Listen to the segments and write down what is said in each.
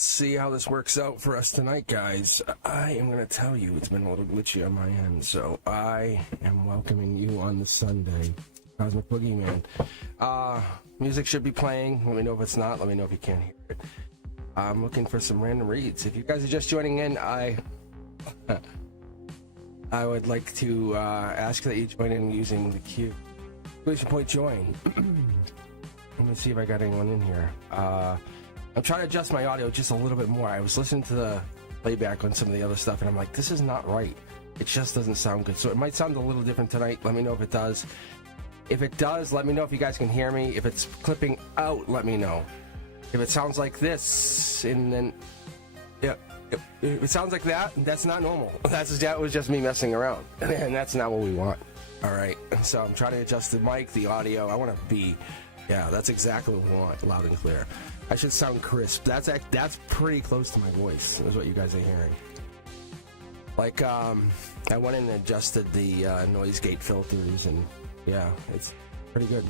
let's see how this works out for us tonight, guys. I am going to tell you, it's been a little glitchy on my end, so I am welcoming you on the Sunday. Cosmic Boogeyman. Music should be playing. Let me know if it's not. Let me know if you can't hear it. I'm looking for some random reads. If you guys are just joining in, I would like to ask that you join in using the queue. Exclamation point join. Let me see if I got anyone in here. I'm trying to adjust my audio just a little bit more. I was listening to the playback on some of the other stuff, and I'm like, this is not right. It just doesn't sound good. So it might sound a little different tonight. Let me know if it does. If it does, let me know if you guys can hear me. If it's clipping out, let me know. If it sounds like this, and then, yeah, if it sounds like that, that's not normal. That was just me messing around, and that's not what we want. All right, so I'm trying to adjust the mic, the audio. I want to be, yeah, that's exactly what we want, loud and clear. I should sound crisp. That's pretty close to my voice, is what you guys are hearing. Like, I went in and adjusted the noise gate filters, and yeah, it's pretty good.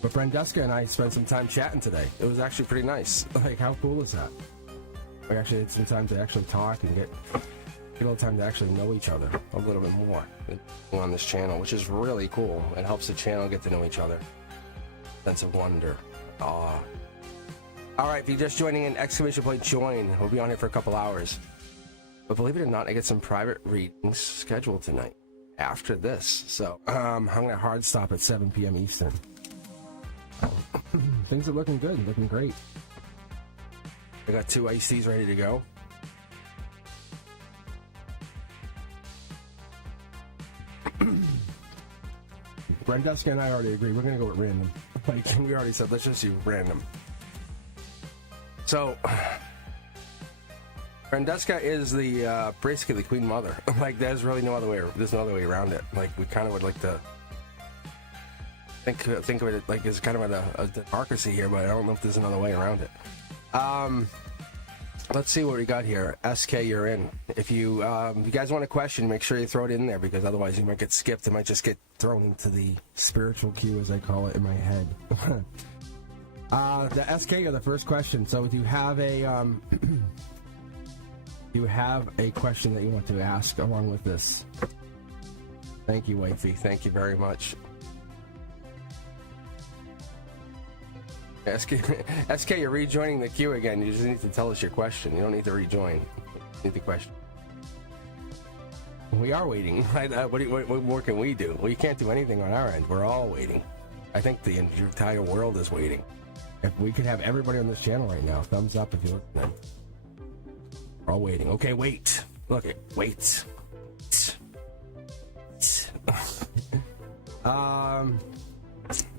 But Brenduska and I spent some time chatting today. It was actually pretty nice. Like, how cool is that? We actually had some time to actually talk and get a little time to actually know each other a little bit more on this channel, which is really cool. It helps the channel get to know each other. Sense of wonder, awe. All right, if you're just joining in, exclamation point join. We'll be on here for a couple hours. But believe it or not, I get some private readings scheduled tonight after this. So I'm going to hard stop at 7 p.m. Eastern. Things are looking good, looking great. I got 2 iced teas ready to go. Brenduska and I already agree. We're going to go with random. Like, we already said, let's just do random. So, Brenduska is the, basically the Queen Mother. Like, there's really no other way around it. Like, we kind of would like to think of it like it's kind of a democracy here, but I don't know if there's another way around it. Let's see what we got here. SK, you're in. If you guys want a question, make sure you throw it in there, because otherwise you might get skipped. It might just get thrown into the spiritual queue, as I call it, in my head. The SK are the first question. So if you have a question that you want to ask along with this, thank you, Wifey. Thank you very much. SK, you're rejoining the queue again. You just need to tell us your question. You don't need to rejoin. You need the question. We are waiting. What more can we do? Well, you can't do anything on our end. We're all waiting. I think the entire world is waiting. If we could have everybody on this channel right now, thumbs up if you're listening. We're all waiting. Okay, wait. Look it. Wait.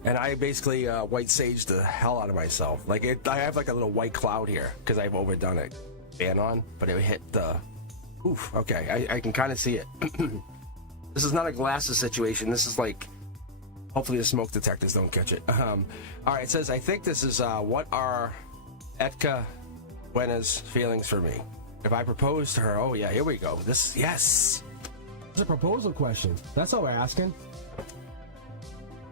And I basically white saged the hell out of myself. Like, I have like a little white cloud here because I've overdone it. Fan on, but it hit the. Oof. Okay, I can kind of see it. This is not a glasses situation. This is like, hopefully the smoke detectors don't catch it. All right, it says, I think this is what are Etka Buena's feelings for me? If I propose to her, oh yeah, here we go. This, yes. It's a proposal question. That's all we're asking.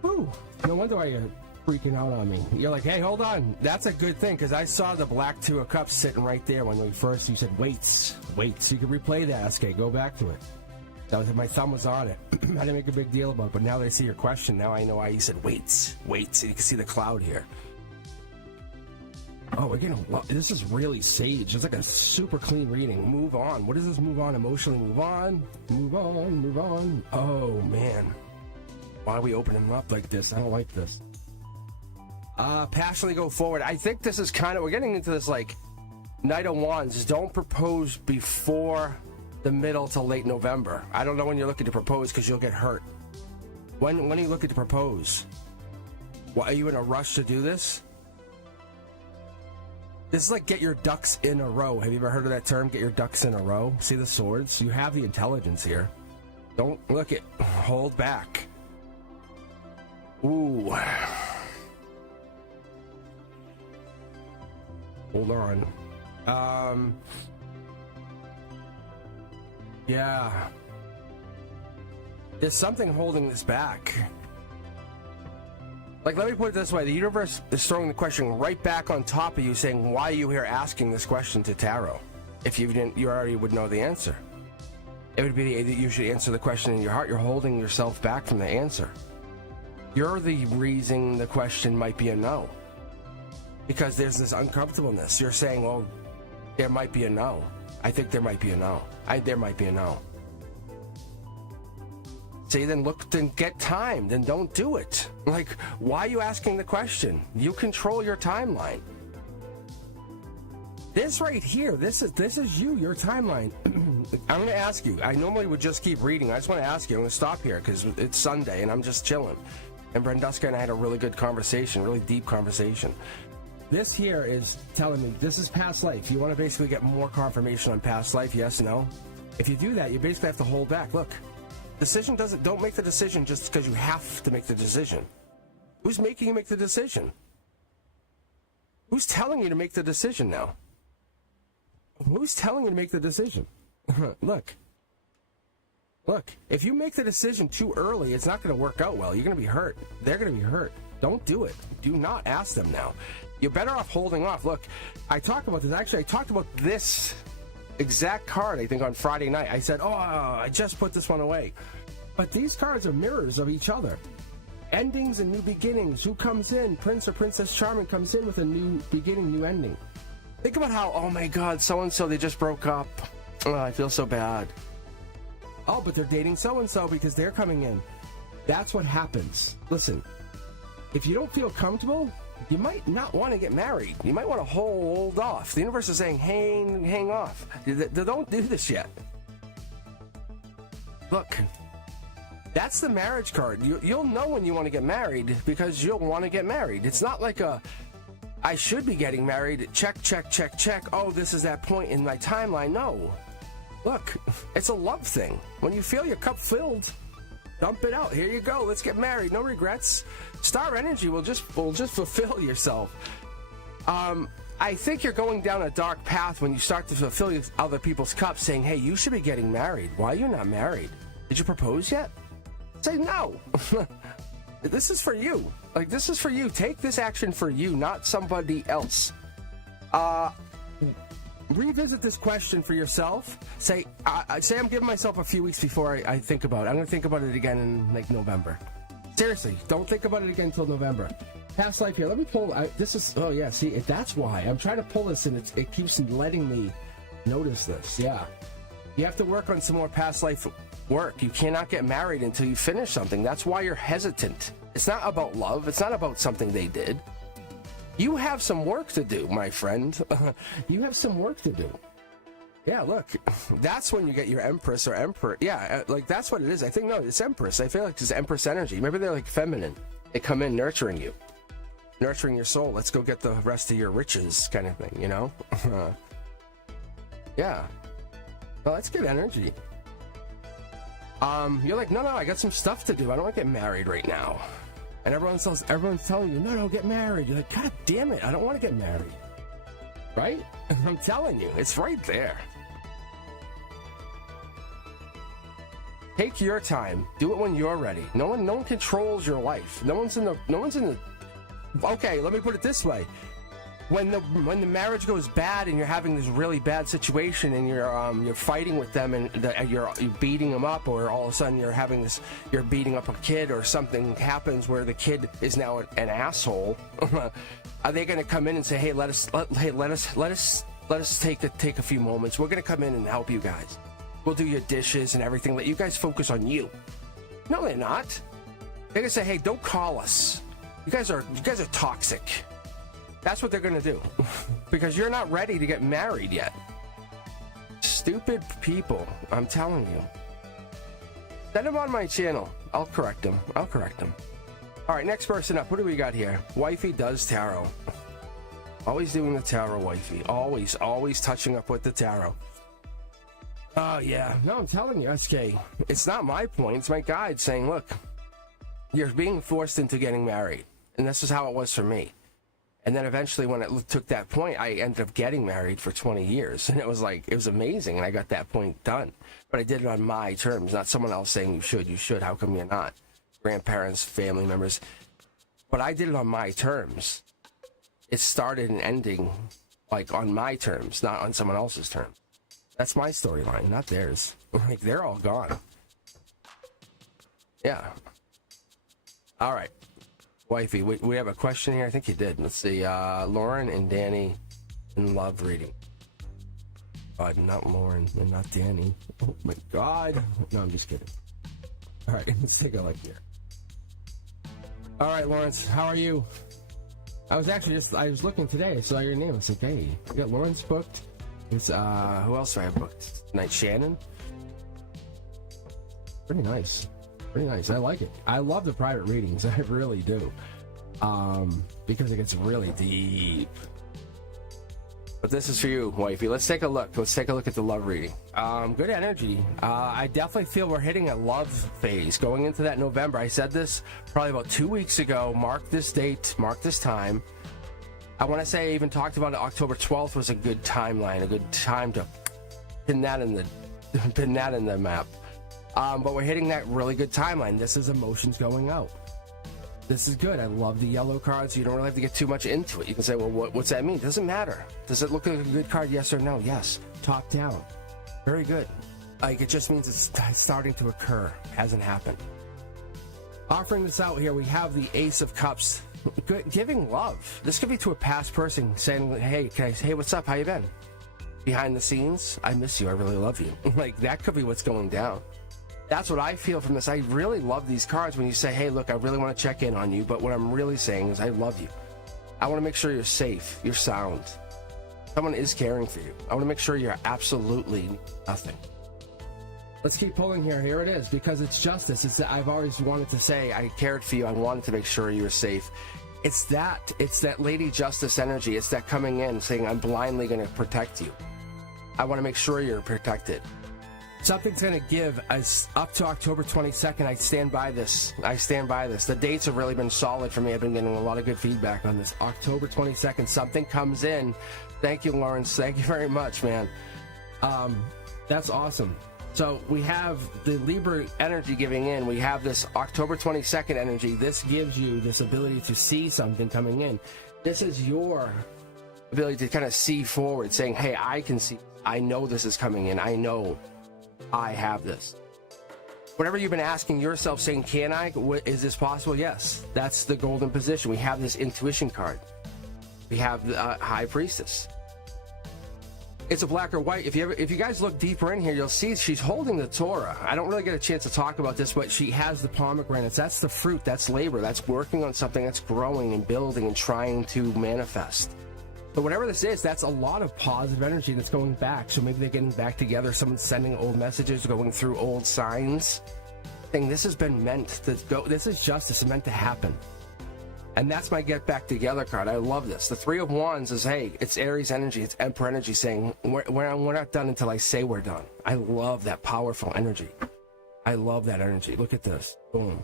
Ooh, no wonder why you're freaking out on me. You're like, hey, hold on. That's a good thing, because I saw the black 2 of cups sitting right there when you said, wait. So you can replay that, SK. Go back to it. That was, my thumb was on it. I didn't make a big deal about it, but now that I see your question, now I know why you said wait. So you can see the cloud here. Oh, we're getting, this is really sage. It's like a super clean reading. Move on. What is this move on? Emotionally move on. Move on. Oh, man. Why are we opening them up like this? I don't like this. Passionately go forward. I think this is kind of, we're getting into this like Knight of Wands. Don't propose before the middle to late November. I don't know when you're looking to propose, because you'll get hurt. When are you looking to propose? What, are you in a rush to do this? This is like get your ducks in a row. Have you ever heard of that term? Get your ducks in a row. See the swords? You have the intelligence here. Don't look it. Hold back. Ooh. Hold on. Yeah. There's something holding this back. Like, let me put it this way. The universe is throwing the question right back on top of you, saying, why are you here asking this question to tarot? If you didn't, you already would know the answer. It would be that you should answer the question in your heart. You're holding yourself back from the answer. You're the reason the question might be a no. Because there's this uncomfortableness. You're saying, well, there might be a no. I think there might be a no. There might be a no. See, then look, then get time, then don't do it. Like, why are you asking the question? You control your timeline. This right here, this is you, your timeline. I'm going to ask you. I normally would just keep reading. I just want to ask you. I'm going to stop here because it's Sunday and I'm just chilling. And Brenduska and I had a really good conversation, really deep conversation. This here is telling me this is past life. You want to basically get more confirmation on past life, yes, no? If you do that, you basically have to hold back. Look, don't make the decision just because you have to make the decision. Who's making you make the decision? Who's telling you to make the decision now? Who's telling you to make the decision? Look, if you make the decision too early, it's not going to work out well. You're going to be hurt. They're going to be hurt. Don't do it. Do not ask them now. You're better off holding off. Look, I talked about this. Actually, I talked about this exact card, I think, on Friday night. I said, I just put this one away. But these cards are mirrors of each other. Endings and new beginnings. Who comes in? Prince or Princess Charming comes in with a new beginning, new ending. Think about how, oh my God, so-and-so, they just broke up. Oh, I feel so bad. Oh, but they're dating so-and-so because they're coming in. That's what happens. Listen, if you don't feel comfortable, you might not want to get married. You might want to hold off. The universe is saying, hang off. Don't do this yet. Look, that's the marriage card. You'll know when you want to get married because you'll want to get married. It's not like I should be getting married. Check. Oh, this is that point in my timeline. No. Look, it's a love thing. When you feel your cup filled, dump it out. Here you go. Let's get married. No regrets. Star energy will just fulfill yourself. I think you're going down a dark path when you start to fulfill other people's cups, saying, hey, you should be getting married. Why are you not married? Did you propose yet? Say no. This is for you. Like, this is for you. Take this action for you, not somebody else. Revisit this question for yourself. Say I'm giving myself a few weeks before I think about it. I'm going to think about it again in, like, November. Seriously, don't think about it again until November. Past life here. Let me pull. Oh, yeah, see, that's why. I'm trying to pull this, and it keeps letting me notice this. Yeah. You have to work on some more past life work. You cannot get married until you finish something. That's why you're hesitant. It's not about love. It's not about something they did. You have some work to do, my friend. You have some work to do. Yeah, look, that's when you get your Empress or Emperor. Yeah, like, that's what it is. I think, no, it's Empress. I feel like it's Empress energy. Maybe they're, like, feminine. They come in nurturing you. Nurturing your soul. Let's go get the rest of your riches kind of thing, you know? Yeah. Well, that's good energy. You're like, no, I got some stuff to do. I don't want to get married right now. And everyone's telling you, no, get married. You're like, God damn it, I don't want to get married. Right? I'm telling you, it's right there. Take your time. Do it when you're ready. No one controls your life. No one's in the. Okay, let me put it this way. When the marriage goes bad and you're having this really bad situation and you're fighting with them and you're beating them up, or all of a sudden you're beating up a kid, or something happens where the kid is now an asshole, are they going to come in and say, hey, let us take a few moments. We're going to come in and help you guys. We'll do your dishes and everything. Let you guys focus on you. No, they're not. They're going to say, hey, don't call us. You guys are toxic. That's what they're going to do. Because you're not ready to get married yet. Stupid people. I'm telling you. Send them on my channel. I'll correct them. All right, next person up. What do we got here? Wifey does tarot. Always doing the tarot, wifey. Always touching up with the tarot. Oh, yeah. No, I'm telling you, SK. It's not my point. It's my guide saying, look, you're being forced into getting married. And this is how it was for me. And then eventually when it took that point, I ended up getting married for 20 years. And it was amazing. And I got that point done. But I did it on my terms, not someone else saying you should. How come you're not? Grandparents, family members. but I did it on my terms. It started and ending like on my terms, not on someone else's terms. That's my storyline, not theirs. Like, they're all gone. Yeah. All right. Wifey, we have a question here. I think you did. Let's see. Lauren and Danny in love reading. Not Lauren and not Danny. Oh my God. No, I'm just kidding. All right, let's take a look here. All right, Lawrence, how are you? I was looking today. I saw your name. I was like, hey, we got Lawrence booked. It's, who else do I have booked tonight? Shannon? Pretty nice. Pretty nice. I like it. I love the private readings. I really do. Because it gets really deep. But this is for you, wifey. Let's take a look. Let's take a look at the love reading. Good energy. I definitely feel we're hitting a love phase going into that November. I said this probably about 2 weeks ago. Mark this date. Mark this time. I want to say I even talked about it. October 12th was a good timeline, a good time to pin that in the map. But we're hitting that really good timeline. This is emotions going out. This is good. I love the yellow cards. You don't really have to get too much into it. You can say, well, what's that mean? Doesn't matter. Does it look like a good card? Yes or no? Yes. Top down. Very good. Like, it just means it's starting to occur. Hasn't happened. Offering this out here, we have the Ace of Cups. Giving love. This could be to a past person saying, hey, what's up? How you been? Behind the scenes, I miss you. I really love you. Like, that could be what's going down. That's what I feel from this. I really love these cards when you say, hey, look, I really want to check in on you. But what I'm really saying is I love you. I want to make sure you're safe. You're sound. Someone is caring for you. I want to make sure you're absolutely nothing. Let's keep pulling here. Here it is. Because it's justice. I've always wanted to say I cared for you. I wanted to make sure you were safe. It's that Lady Justice energy. It's that coming in saying I'm blindly going to protect you. I want to make sure you're protected. Something's going to give us up to October 22nd. I stand by this. The dates have really been solid for me. I've been getting a lot of good feedback on this. October 22nd, something comes in. Thank you, Lawrence. Thank you very much, man. That's awesome. So we have the Libra energy giving in. We have this October 22nd energy. This gives you this ability to see something coming in. This is your ability to kind of see forward, saying, hey, I can see. I know this is coming in. I know I have this. Whatever you've been asking yourself, saying, can I? Is this possible? Yes. That's the golden position. We have this intuition card. We have the High Priestess. It's a black or white. If you guys look deeper in here, you'll see she's holding the Torah. I don't really get a chance to talk about this, but she has the pomegranates. That's the fruit. That's labor. That's working on something that's growing and building and trying to manifest. So whatever this is, that's a lot of positive energy that's going back. So maybe they're getting back together. Someone's sending old messages, going through old signs. Saying this has been meant to go. This is justice. It's meant to happen. And that's my get back together card. I love this. The Three of Wands is, hey, it's Aries energy. It's Emperor energy saying, we're not done until I say we're done. I love that powerful energy. I love that energy. Look at this. Boom.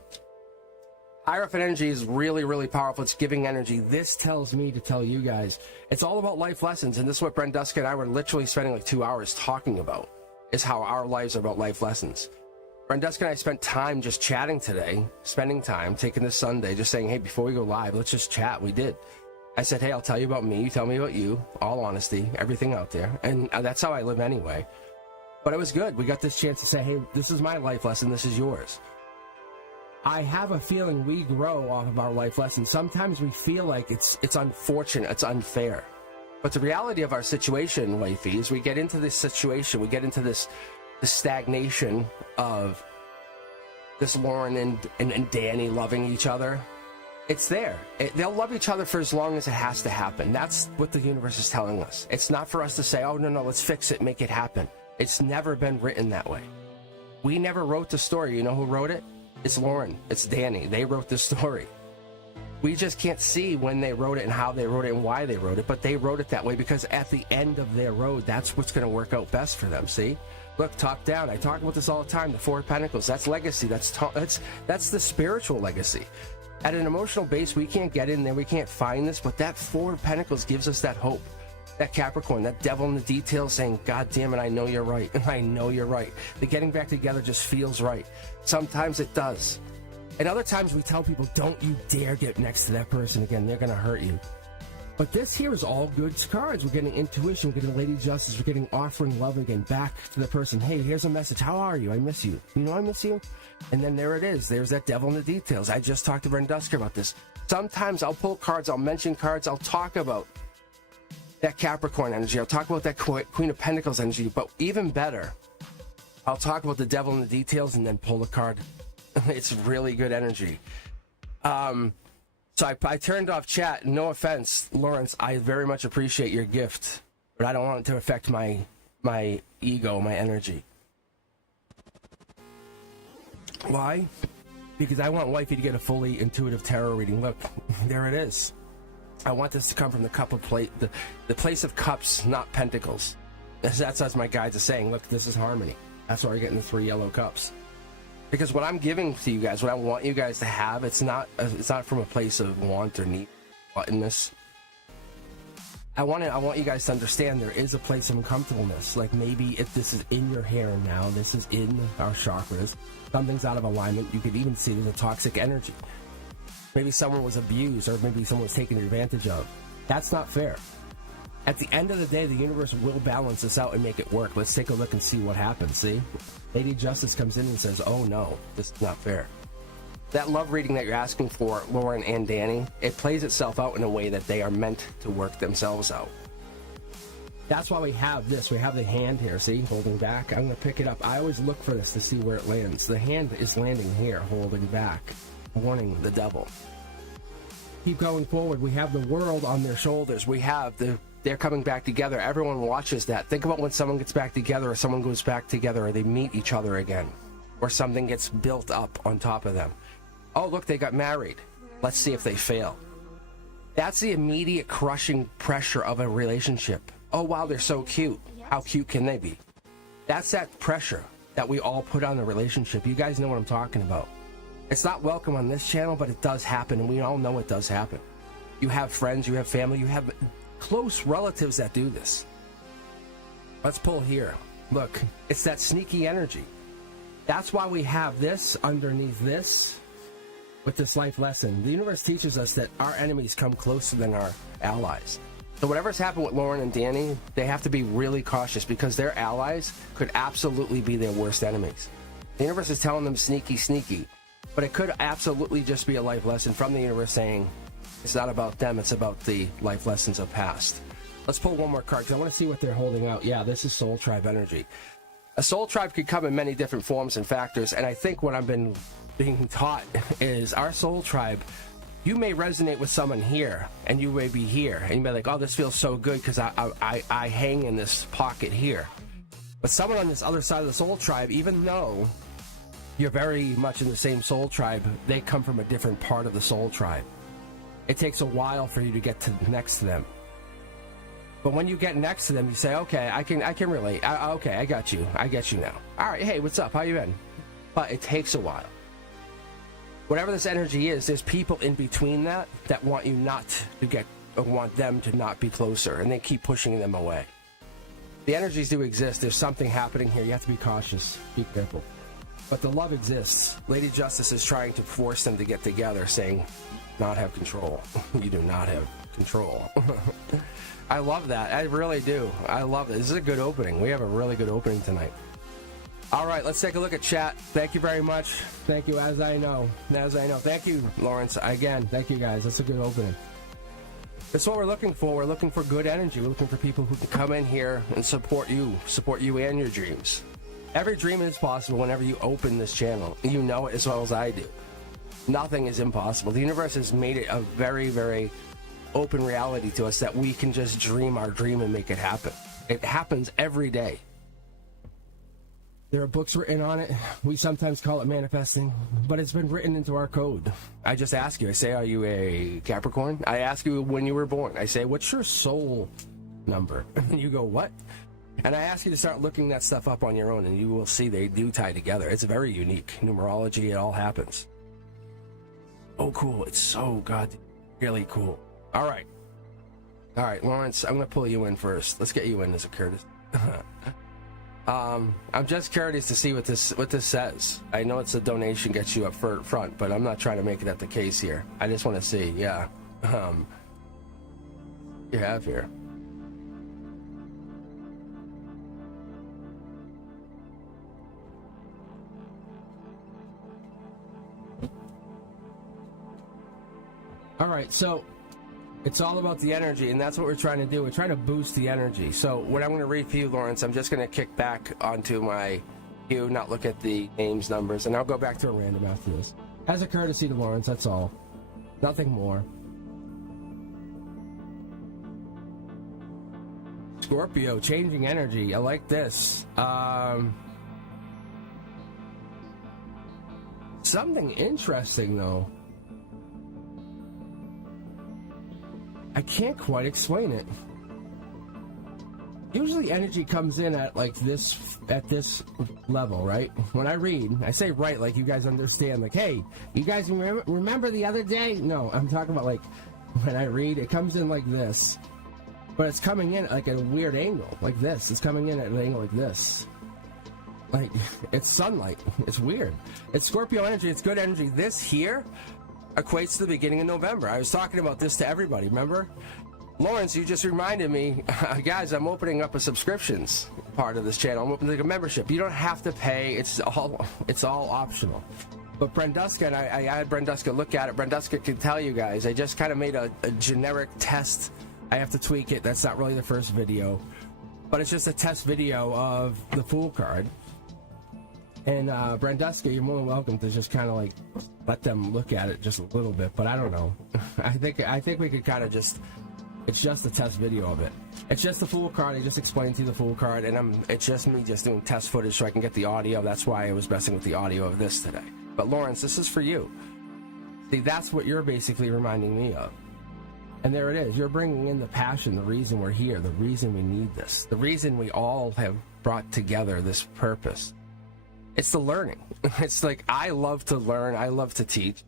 Hierophant energy is really, really powerful. It's giving energy. This tells me to tell you guys, it's all about life lessons. And this is what Brenduska and I were literally spending like 2 hours talking about, is how our lives are about life lessons. Brenduska and I spent time just chatting today, spending time, taking this Sunday, just saying, hey, before we go live, let's just chat. We did. I said, hey, I'll tell you about me. You tell me about you. All honesty, everything out there. And that's how I live anyway. But it was good. We got this chance to say, hey, this is my life lesson. This is yours. I have a feeling we grow off of our life lessons. Sometimes we feel like it's unfortunate, it's unfair. But the reality of our situation, wifey, is we get into this situation, we get into this stagnation of this Lauren and Danny loving each other. It's there. They'll love each other for as long as it has to happen. That's what the universe is telling us. It's not for us to say, oh, no, let's fix it, make it happen. It's never been written that way. We never wrote the story. You know who wrote it? It's Lauren. It's Danny. They wrote the story. We just can't see when they wrote it and how they wrote it and why they wrote it, but they wrote it that way because at the end of their road, that's what's going to work out best for them, see? Look, top down. I talk about this all the time. The Four of Pentacles. That's legacy. That's the spiritual legacy. At an emotional base, we can't get in there. We can't find this, but that Four of Pentacles gives us that hope. That Capricorn, that devil in the details saying, God damn it, I know you're right. I know you're right. The getting back together just feels right. Sometimes it does. And other times we tell people, don't you dare get next to that person again. They're going to hurt you. But this here is all good cards. We're getting intuition. We're getting Lady Justice. We're getting offering love again back to the person. Hey, here's a message. How are you? I miss you. You know I miss you? And then there it is. There's that devil in the details. I just talked to Brendusker about this. Sometimes I'll pull cards. I'll mention cards. I'll talk about that Capricorn energy. I'll talk about that Queen of Pentacles energy. But even better, I'll talk about the devil in the details and then pull a card. It's really good energy. So I turned off chat. No offense, Lawrence. I very much appreciate your gift, but I don't want it to affect my ego, my energy. Why? Because I want wifey to get a fully intuitive tarot reading. Look, there it is. I want this to come from the cup of plate, the place of cups, not pentacles. That's as my guides are saying. Look, this is harmony. That's why we're getting the 3 yellow cups. Because what I'm giving to you guys, what I want you guys to have, it's not from a place of want or need, gluttonness. I want you guys to understand there is a place of uncomfortableness. Like maybe if this is in your hair now, this is in our chakras, something's out of alignment. You could even see there's a toxic energy. Maybe someone was abused, or maybe someone was taken advantage of. That's not fair. At the end of the day, the universe will balance this out and make it work. Let's take a look and see what happens. See? Lady Justice comes in and says, oh no, this is not fair. That love reading that you're asking for, Lauren and Danny, it plays itself out in a way that they are meant to work themselves out. That's why we have this. We have the hand here, see, holding back. I'm going to pick it up. I always look for this to see where it lands. The hand is landing here, holding back, warning the devil. Keep going forward. We have the world on their shoulders. We have they're coming back together. Everyone watches that. Think about when someone gets back together, or someone goes back together, or they meet each other again, or something gets built up on top of them. Oh, look, they got married. Let's see if they fail. That's the immediate crushing pressure of a relationship. Oh, wow, they're so cute. How cute can they be? That's that pressure that we all put on a relationship. You guys know what I'm talking about. It's not welcome on this channel, but it does happen, and we all know it does happen. You have friends, you have family, you have close relatives that do this. Let's pull here. Look, it's that sneaky energy. That's why we have this underneath this with this life lesson. The universe teaches us that our enemies come closer than our allies. So whatever's happened with Lauren and Danny, they have to be really cautious because their allies could absolutely be their worst enemies. The universe is telling them sneaky, sneaky. But it could absolutely just be a life lesson from the universe saying, it's not about them, it's about the life lessons of past. Let's pull one more card because I want to see what they're holding out. Yeah, this is Soul Tribe energy. A Soul Tribe could come in many different forms and factors, and I think what I've been being taught is our Soul Tribe, you may resonate with someone here, and you may be here, and you may be like, oh, this feels so good because I hang in this pocket here. But someone on this other side of the Soul Tribe, even though you're very much in the same Soul Tribe, they come from a different part of the Soul Tribe. It takes a while for you to get next to them. But when you get next to them, you say, okay, I can relate. Okay, I got you. I get you now. All right, hey, what's up? How you been? But it takes a while. Whatever this energy is, there's people in between that want you not to get, or want them to not be closer, and they keep pushing them away. The energies do exist. There's something happening here. You have to be cautious. Be careful. But the love exists. Lady Justice is trying to force them to get together, saying, not have control. You do not have control. I love that. I really do. I love it. This is a good opening. We have a really good opening tonight. All right, let's take a look at chat. Thank you very much. Thank you, as I know. Thank you, Lawrence. Again, thank you, guys. That's a good opening. That's what we're looking for. We're looking for good energy. We're looking for people who can come in here and support you and your dreams. Every dream is possible whenever you open this channel. You know it as well as I do. Nothing is impossible. The universe has made it a very, very open reality to us that we can just dream our dream and make it happen. It happens every day. There are books written on it. We sometimes call it manifesting, but it's been written into our code. I just ask you, I say, are you a Capricorn? I ask you when you were born. I say, what's your soul number? And you go, what? And I ask you to start looking that stuff up on your own, and you will see they do tie together. It's very unique. Numerology, it all happens. Oh, cool. It's so really cool. All right, Lawrence, I'm going to pull you in first. Let's get you in as a courtesy. I'm just curious to see what this says. I know it's a donation gets you up front, but I'm not trying to make that the case here. I just want to see, yeah. You have here. All right, so it's all about the energy, and that's what we're trying to do. We're trying to boost the energy. So what I'm going to read for you, Lawrence, I'm just going to kick back onto my queue, not look at the names, numbers, and I'll go back to a random after this. As a courtesy to Lawrence, that's all. Nothing more. Scorpio, changing energy. I like this. Something interesting, though. I can't quite explain it. Usually energy comes in at like this, at this level, right? When I read, I say right like you guys understand, like, hey, you guys remember the other day? No, I'm talking about like when I read, it comes in like this, but it's coming in like at a weird angle, like this. It's coming in at an angle like this. Like, it's sunlight. It's weird. It's Scorpio energy. It's good energy. This here equates to the beginning of November. I was talking about this to everybody, remember? Lawrence, you just reminded me, guys, I'm opening up a subscriptions part of this channel. I'm opening a membership. You don't have to pay. It's all optional. But Brenduska, and I had Brenduska look at it. Brenduska can tell you guys, I just kind of made a generic test. I have to tweak it. That's not really the first video. But it's just a test video of the Fool card. And Brenduska, you're more than welcome to just kind of like let them look at it just a little bit, but I don't know. I think we could kind of just, it's just a test video of it. It's just the Fool card. I just explained to you the Fool card, and it's just me just doing test footage so I can get the audio. That's why I was messing with the audio of this today. But Lawrence, this is for you. See, that's what you're basically reminding me of. And there it is. You're bringing in the passion, the reason we're here, the reason we need this, the reason we all have brought together this purpose. It's the learning. It's like, I love to learn. I love to teach.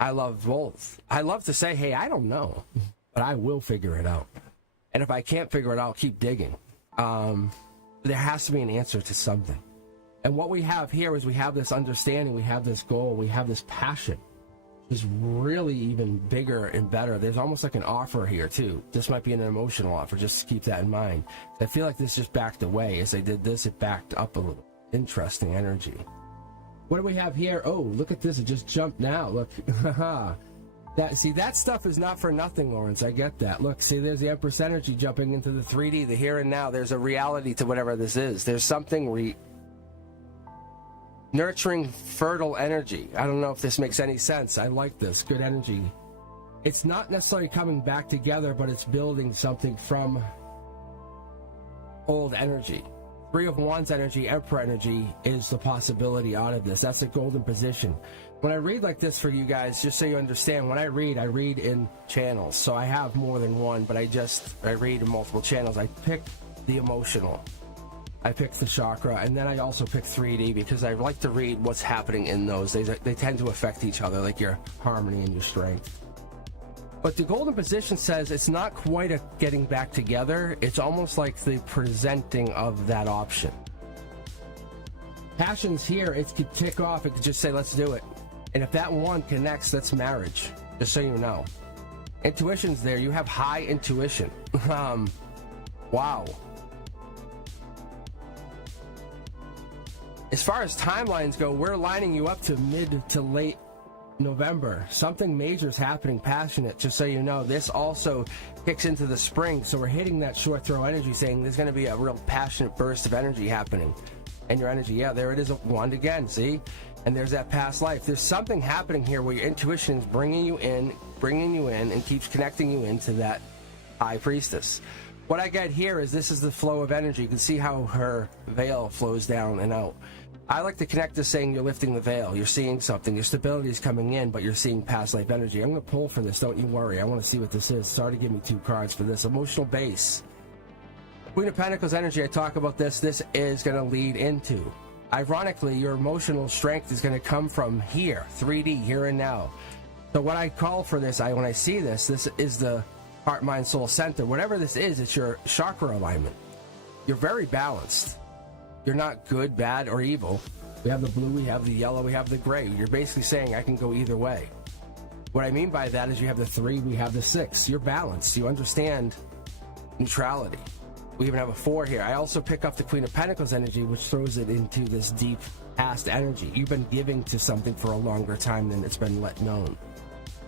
I love both. I love to say, hey, I don't know, but I will figure it out. And if I can't figure it out, I'll keep digging. There has to be an answer to something. And what we have here is we have this understanding, we have this goal, we have this passion. It's really even bigger and better. There's almost like an offer here, too. This might be an emotional offer, just to keep that in mind. I feel like this just backed away. As I did this, it backed up a little. Interesting energy. What do we have here? Oh, look at this. It just jumped now. Look. That stuff is not for nothing, Lawrence. I get that. Look, see, there's the Empress energy jumping into the 3D, the here and now. There's a reality to whatever this is. There's something nurturing, fertile energy. I don't know if this makes any sense. I like this. Good energy. It's not necessarily coming back together, but it's building something from old energy. Three of Wands energy, Emperor energy is the possibility out of this. That's a golden position. When I read like this for you guys, just so you understand, when I read in channels. So I have more than one, but I read in multiple channels. I pick the emotional. I pick the chakra, and then I also pick 3D because I like to read what's happening in those. They tend to affect each other, like your harmony and your strength. But the golden position says it's not quite a getting back together. It's almost like the presenting of that option. Passions here, it could tick off. It could just say, let's do it. And if that one connects, that's marriage. Just so you know. Intuition's there. You have high intuition. Wow. As far as timelines go, we're lining you up to mid to late November. Something major is happening, passionate, just so you know. This also kicks into the spring, so we're hitting that short throw energy, saying there's going to be a real passionate burst of energy happening. And your energy, yeah, there it is, a wand again, see? And there's that past life. There's something happening here where your intuition is bringing you in, and keeps connecting you into that high priestess. What I get here is this is the flow of energy. You can see how her veil flows down and out. I like to connect this saying you're lifting the veil. You're seeing something. Your stability is coming in, but you're seeing past life energy. I'm going to pull for this. Don't you worry. I want to see what this is. Sorry to give me 2 cards for this. Emotional base. Queen of Pentacles energy. I talk about this. This is going to lead into. Ironically, your emotional strength is going to come from here. 3D, here and now. So what I call for this, when I see this, this is the heart, mind, soul center. Whatever this is, it's your chakra alignment. You're very balanced. You're not good, bad, or evil. We have the blue, we have the yellow, we have the gray. You're basically saying I can go either way. What I mean by that is you have the 3, we have the 6. You're balanced. You understand neutrality. We even have a 4 here. I also pick up the Queen of Pentacles energy, which throws it into this deep past energy. You've been giving to something for a longer time than it's been let known.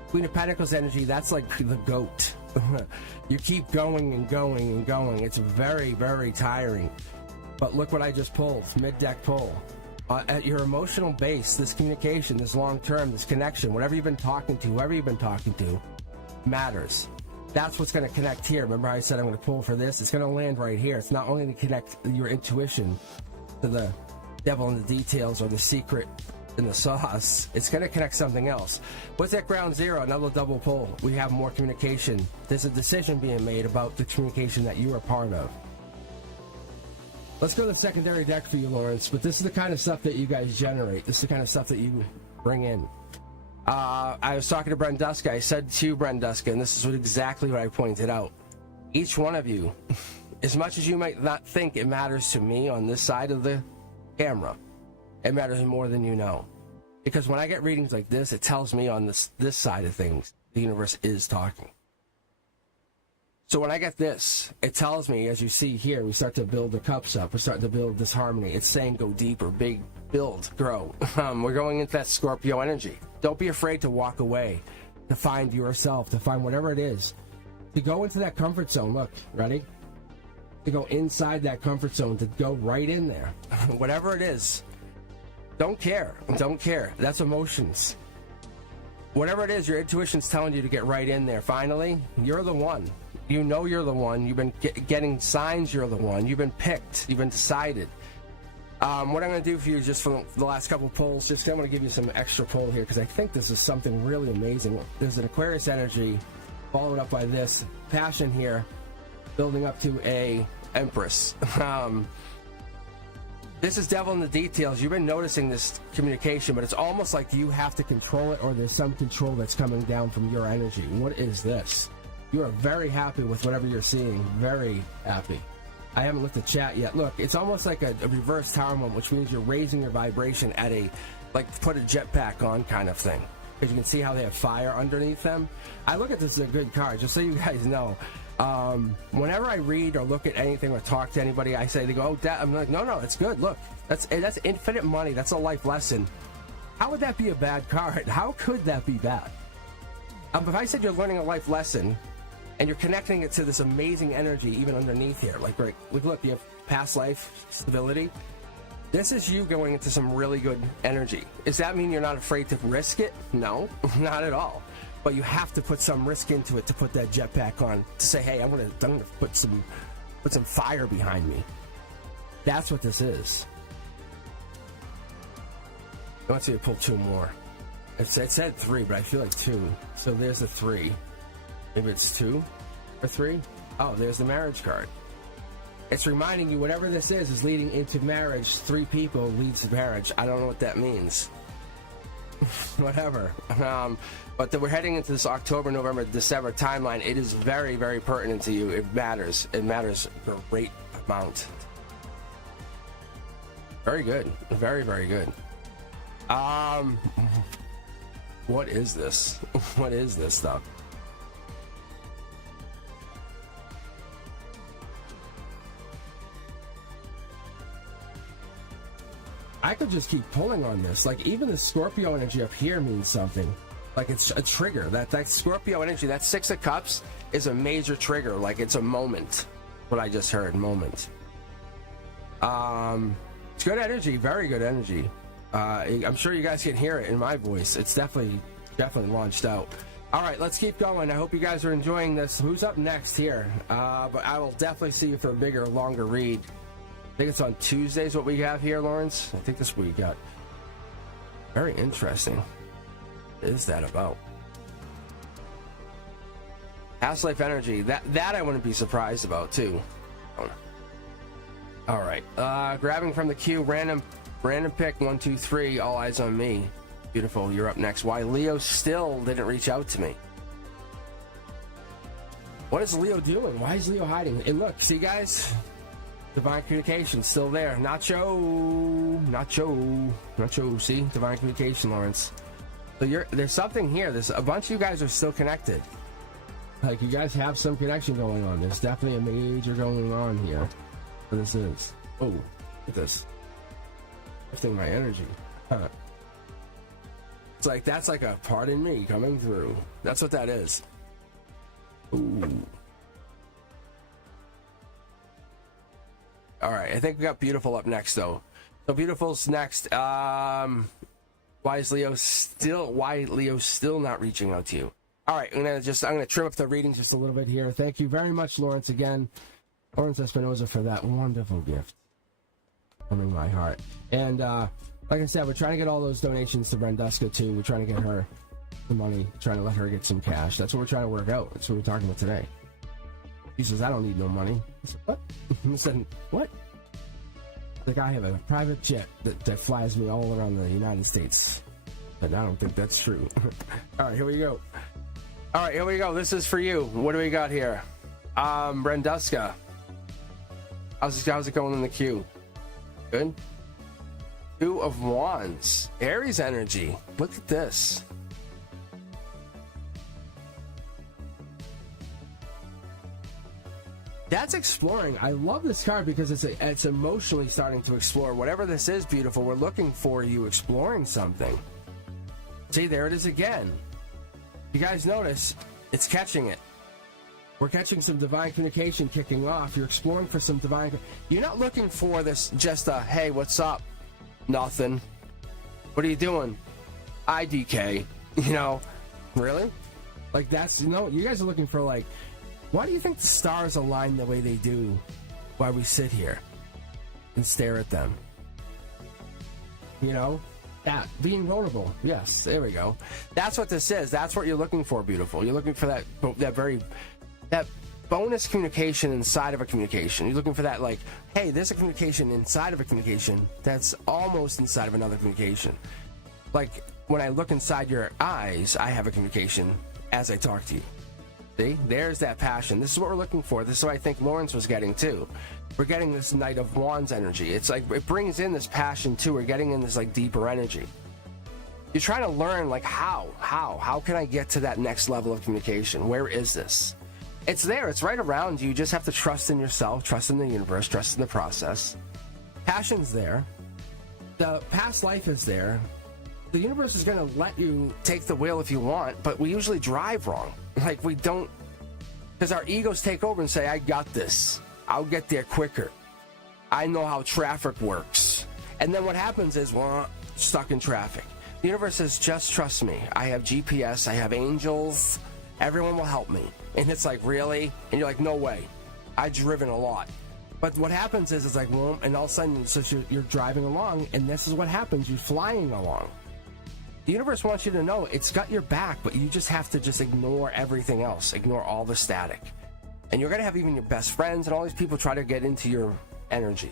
Queen of Pentacles energy, that's like the goat. You keep going and going and going. It's very, very tiring. But look what I just pulled, mid-deck pull. At your emotional base, this communication, this long-term, this connection, whatever you've been talking to, whoever you've been talking to, matters. That's what's going to connect here. Remember I said I'm going to pull for this? It's going to land right here. It's not only going to connect your intuition to the devil in the details or the secret in the sauce, it's going to connect something else. What's at ground zero? Another double pull. We have more communication. There's a decision being made about the communication that you are part of. Let's go to the secondary deck for you, Lawrence, but this is the kind of stuff that you guys generate. This is the kind of stuff that you bring in. I was talking to Brenduska. I said to Brenduska, and this is exactly what I pointed out. Each one of you, as much as you might not think it matters to me on this side of the camera, it matters more than you know. Because when I get readings like this, it tells me on this side of things, the universe is talking. So when I get this, it tells me, as you see here, we start to build the cups up. We're starting to build this harmony. It's saying go deeper, big, build, grow. We're going into that Scorpio energy. Don't be afraid to walk away, to find yourself, to find whatever it is. To go into that comfort zone. Look, ready? To go inside that comfort zone, to go right in there. Whatever it is. Don't care. Don't care. That's emotions. Whatever it is, your intuition's telling you to get right in there. Finally, you're the one. You know you're the one. You've been getting signs you're the one. You've been picked. You've been decided. What I'm going to do for you is just for the last couple polls, just I'm going to give you some extra poll here because I think this is something really amazing. There's an Aquarius energy followed up by this passion here, building up to a Empress. This is devil in the details. You've been noticing this communication, but it's almost like you have to control it or there's some control that's coming down from your energy. What is this? You are very happy with whatever you're seeing. Very happy. I haven't looked at chat yet. Look, it's almost like a reverse tower moment, which means you're raising your vibration at a, like, put a jetpack on kind of thing. Because you can see how they have fire underneath them. I look at this as a good card, just so you guys know. Whenever I read or look at anything or talk to anybody, I say, they go, oh, I'm like, no, it's good. Look, that's infinite money. That's a life lesson. How would that be a bad card? How could that be bad? If I said you're learning a life lesson, and you're connecting it to this amazing energy even underneath here. Like, right, look, you have past life stability. This is you going into some really good energy. Does that mean you're not afraid to risk it? No, not at all. But you have to put some risk into it to put that jetpack on, to say, hey, I'm gonna put some fire behind me. That's what this is. I want you to pull 2 more. It said 3, but I feel like 2. So there's a 3. Maybe it's 2 or 3. Oh, there's the marriage card. It's reminding you whatever this is leading into marriage. 3 people leads to marriage. I don't know what that means. Whatever. But we're heading into this October, November, December timeline. It is very, very pertinent to you. It matters. It matters a great amount. Very good. Very, very good. What is this? What is this stuff? I could just keep pulling on this. Like, even the Scorpio energy up here means something. Like, it's a trigger. That Scorpio energy, that 6 of Cups, is a major trigger. Like, it's a moment. What I just heard, moment. It's good energy, very good energy. I'm sure you guys can hear it in my voice. It's definitely launched out. All right, let's keep going. I hope you guys are enjoying this. Who's up next here? But I will definitely see you for a bigger, longer read. I think it's on Tuesdays what we have here, Lawrence. I think this week got very interesting. What is that about? Past life energy. That I wouldn't be surprised about too. All right. Grabbing from the queue. Random pick. 1, 2, 3. All eyes on me. Beautiful. You're up next. Why Leo still didn't reach out to me? What is Leo doing? Why is Leo hiding? And look, see, guys. Divine communication still there. Nacho. See, divine communication, Lawrence. So there's something here. There's a bunch of you guys are still connected. Like, you guys have some connection going on. There's definitely a major going on here. What this is. Oh, look at this. Lifting my energy. Huh. It's like, that's like a part in me coming through. That's what that is. Ooh. All right, I think we got Beautiful up next, though. So Beautiful's next. Why is Leo still not reaching out to you? All right, I'm gonna trim up the readings just a little bit here. Thank you very much, Lawrence, again. Lawrence Espinoza, for that wonderful gift. Warming my heart. And like I said, we're trying to get all those donations to Brenduska too. We're trying to get her the money, trying to let her get some cash. That's what we're trying to work out. That's what we're talking about today. He says, I don't need no money. I said, what? I said, what? Like, I have a private jet that flies me all around the United States. And I don't think that's true. All right, here we go. All right, here we go. This is for you. What do we got here? Brenduska. How's it going in the queue? Good? 2 of Wands. Aries energy. Look at this. That's exploring. I love this card because it's emotionally starting to explore. Whatever this is, Beautiful, we're looking for you exploring something. See, there it is again. You guys notice, it's catching it. We're catching some divine communication kicking off. You're exploring for some divine... You're not looking for this just a, hey, what's up? Nothing. What are you doing? IDK. You know? Really? Like, that's... you guys are looking for, like... Why do you think the stars align the way they do while we sit here and stare at them? You know? That, being vulnerable. Yes, there we go. That's what this is. That's what you're looking for, Beautiful. You're looking for that bonus communication inside of a communication. You're looking for that, like, hey, there's a communication inside of a communication that's almost inside of another communication. Like, when I look inside your eyes, I have a communication as I talk to you. See? There's that passion. This is what we're looking for. This is what I think Lawrence was getting too. We're getting this Knight of Wands energy. It's like, it brings in this passion too. We're getting in this, like, deeper energy. You're trying to learn, like, how can I get to that next level of communication? Where is this? It's there. It's right around you. You just have to trust in yourself, trust in the universe, trust in the process. Passion's there. The past life is there. The universe is going to let you take the wheel if you want, but we usually drive wrong. Like, we don't, because our egos take over and say, I got this. I'll get there quicker. I know how traffic works. And then what happens is, well, stuck in traffic. The universe says, just trust me. I have GPS. I have angels. Everyone will help me. And it's like, really? And you're like, no way. I've driven a lot. But what happens is, it's like, well, and all of a sudden, so you're driving along, and this is what happens. You're flying along. The universe wants you to know it's got your back, but you just have to just ignore everything else. Ignore all the static. And you're going to have even your best friends and all these people try to get into your energy.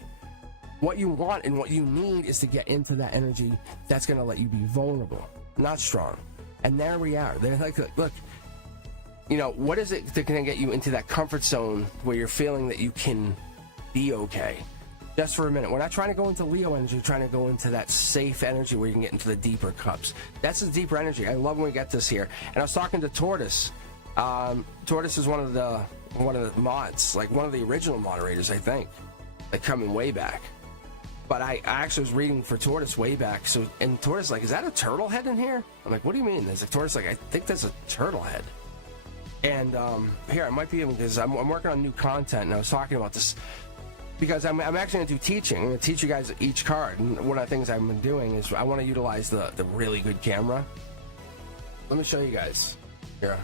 What you want and what you need is to get into that energy that's going to let you be vulnerable, not strong. And there we are. They're like, look, you know, what is it that can get you into that comfort zone where you're feeling that you can be okay? Just for a minute. We're not trying to go into Leo energy. We're trying to go into that safe energy where you can get into the deeper cups. That's the deeper energy. I love when we get this here. And I was talking to Tortoise. Tortoise is one of the mods, like one of the original moderators, I think, that come in way back. But I actually was reading for Tortoise way back. So, and Tortoise like, is that a turtle head in here? I'm like, what do you mean? There's a Tortoise like, I think that's a turtle head. And here, I might be able, because I'm working on new content, and I was talking about this. Because I'm actually going to do teaching. I'm going to teach you guys each card. And one of the things I've been doing is I want to utilize the really good camera. Let me show you guys. Here.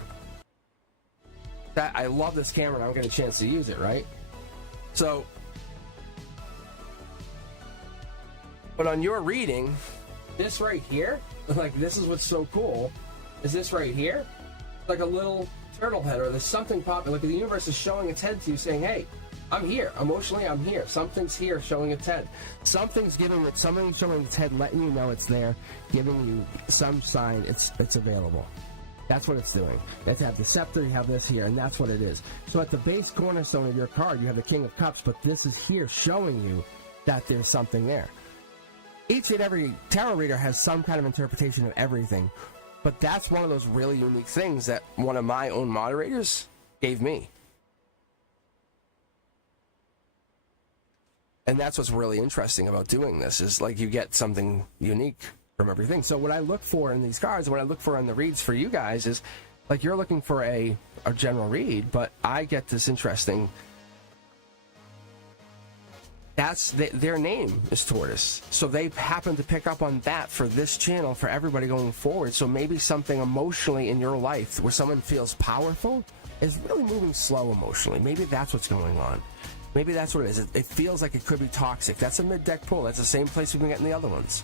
I love this camera, and I don't get a chance to use it, right? So, but on your reading, this right here, like, this is what's so cool, is this right here, like a little turtle head, or there's something popping. Like, the universe is showing its head to you, saying, hey, I'm here. Emotionally, I'm here. Something's here showing its head. Something's showing its head, letting you know it's there, giving you some sign it's available. That's what it's doing. Let's have the scepter, you have this here, and that's what it is. So at the base cornerstone of your card, you have the King of Cups, but this is here showing you that there's something there. Each and every tarot reader has some kind of interpretation of everything, but that's one of those really unique things that one of my own moderators gave me. And that's what's really interesting about doing this, is like you get something unique from everything. So what I look for in these cards, what I look for in the reads for you guys is, like, you're looking for a general read, but I get this interesting. That's their name is Tortoise, so they happen to pick up on that for this channel for everybody going forward. So maybe something emotionally in your life where someone feels powerful is really moving slow emotionally. Maybe that's what's going on. Maybe that's what it is. It feels like it could be toxic. That's a mid-deck pull. That's the same place we've been getting the other ones.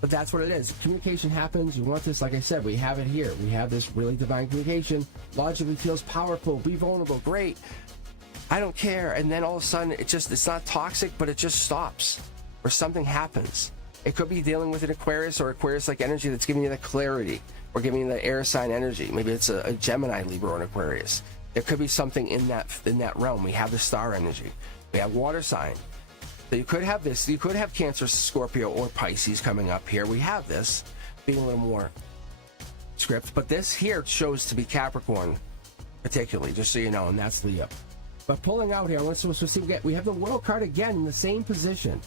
But that's what it is. Communication happens. You want this, like I said, we have it here. We have this really divine communication. Logically feels powerful. Be vulnerable. Great. I don't care. And then all of a sudden, it's not toxic, but it just stops. Or something happens. It could be dealing with an Aquarius or Aquarius-like energy that's giving you the clarity, or giving you the air sign energy. Maybe it's a Gemini, Libra, or an Aquarius. There could be something in that realm. We have the star energy. We have water sign. So you could have this. You could have Cancer, Scorpio, or Pisces coming up here. We have this being a little more script, but this here shows to be Capricorn, particularly, just so you know, and that's Leo. But pulling out here, let's see. We have the World card again in the same position.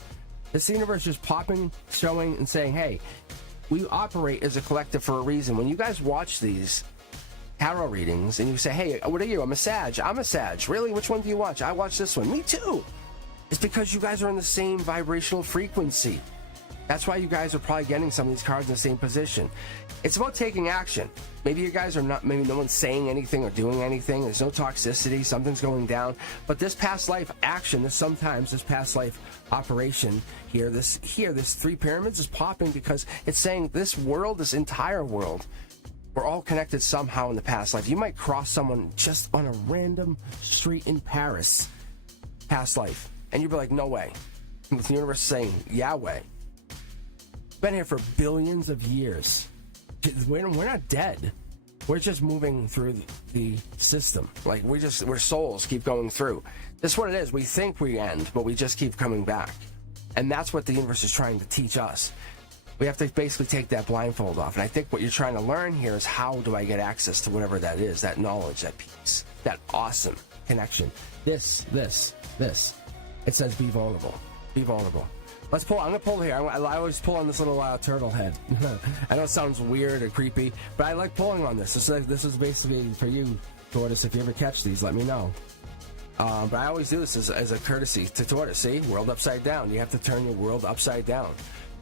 This universe just popping, showing, and saying, "Hey, we operate as a collective for a reason." When you guys watch these tarot readings and you say, "Hey, what are you? I'm a Sag. I'm a Sag. Really? Which one do you watch? I watch this one. Me too." It's because you guys are in the same vibrational frequency. That's why you guys are probably getting some of these cards in the same position. It's about taking action. Maybe you guys are not, maybe no one's saying anything or doing anything. There's no toxicity. Something's going down. But this past life action, this past life operation here, this three pyramids is popping because it's saying this world, this entire world, we're all connected somehow in the past life. You might cross someone just on a random street in Paris, past life, and you'd be like, no way. And the universe saying, Yahweh. Been here for billions of years. We're not dead. We're just moving through the system. Like, we're souls keep going through. That's what it is. We think we end, but we just keep coming back. And that's what the universe is trying to teach us. We have to basically take that blindfold off. And I think what you're trying to learn here is, how do I get access to whatever that is, that knowledge, that peace, that awesome connection. This. It says be vulnerable. Be vulnerable. Let's pull. I'm going to pull here. I always pull on this little turtle head. I know it sounds weird or creepy, but I like pulling on this. This is basically for you, Tortoise. If you ever catch these, let me know. But I always do this as a courtesy to Tortoise. See? World upside down. You have to turn your world upside down.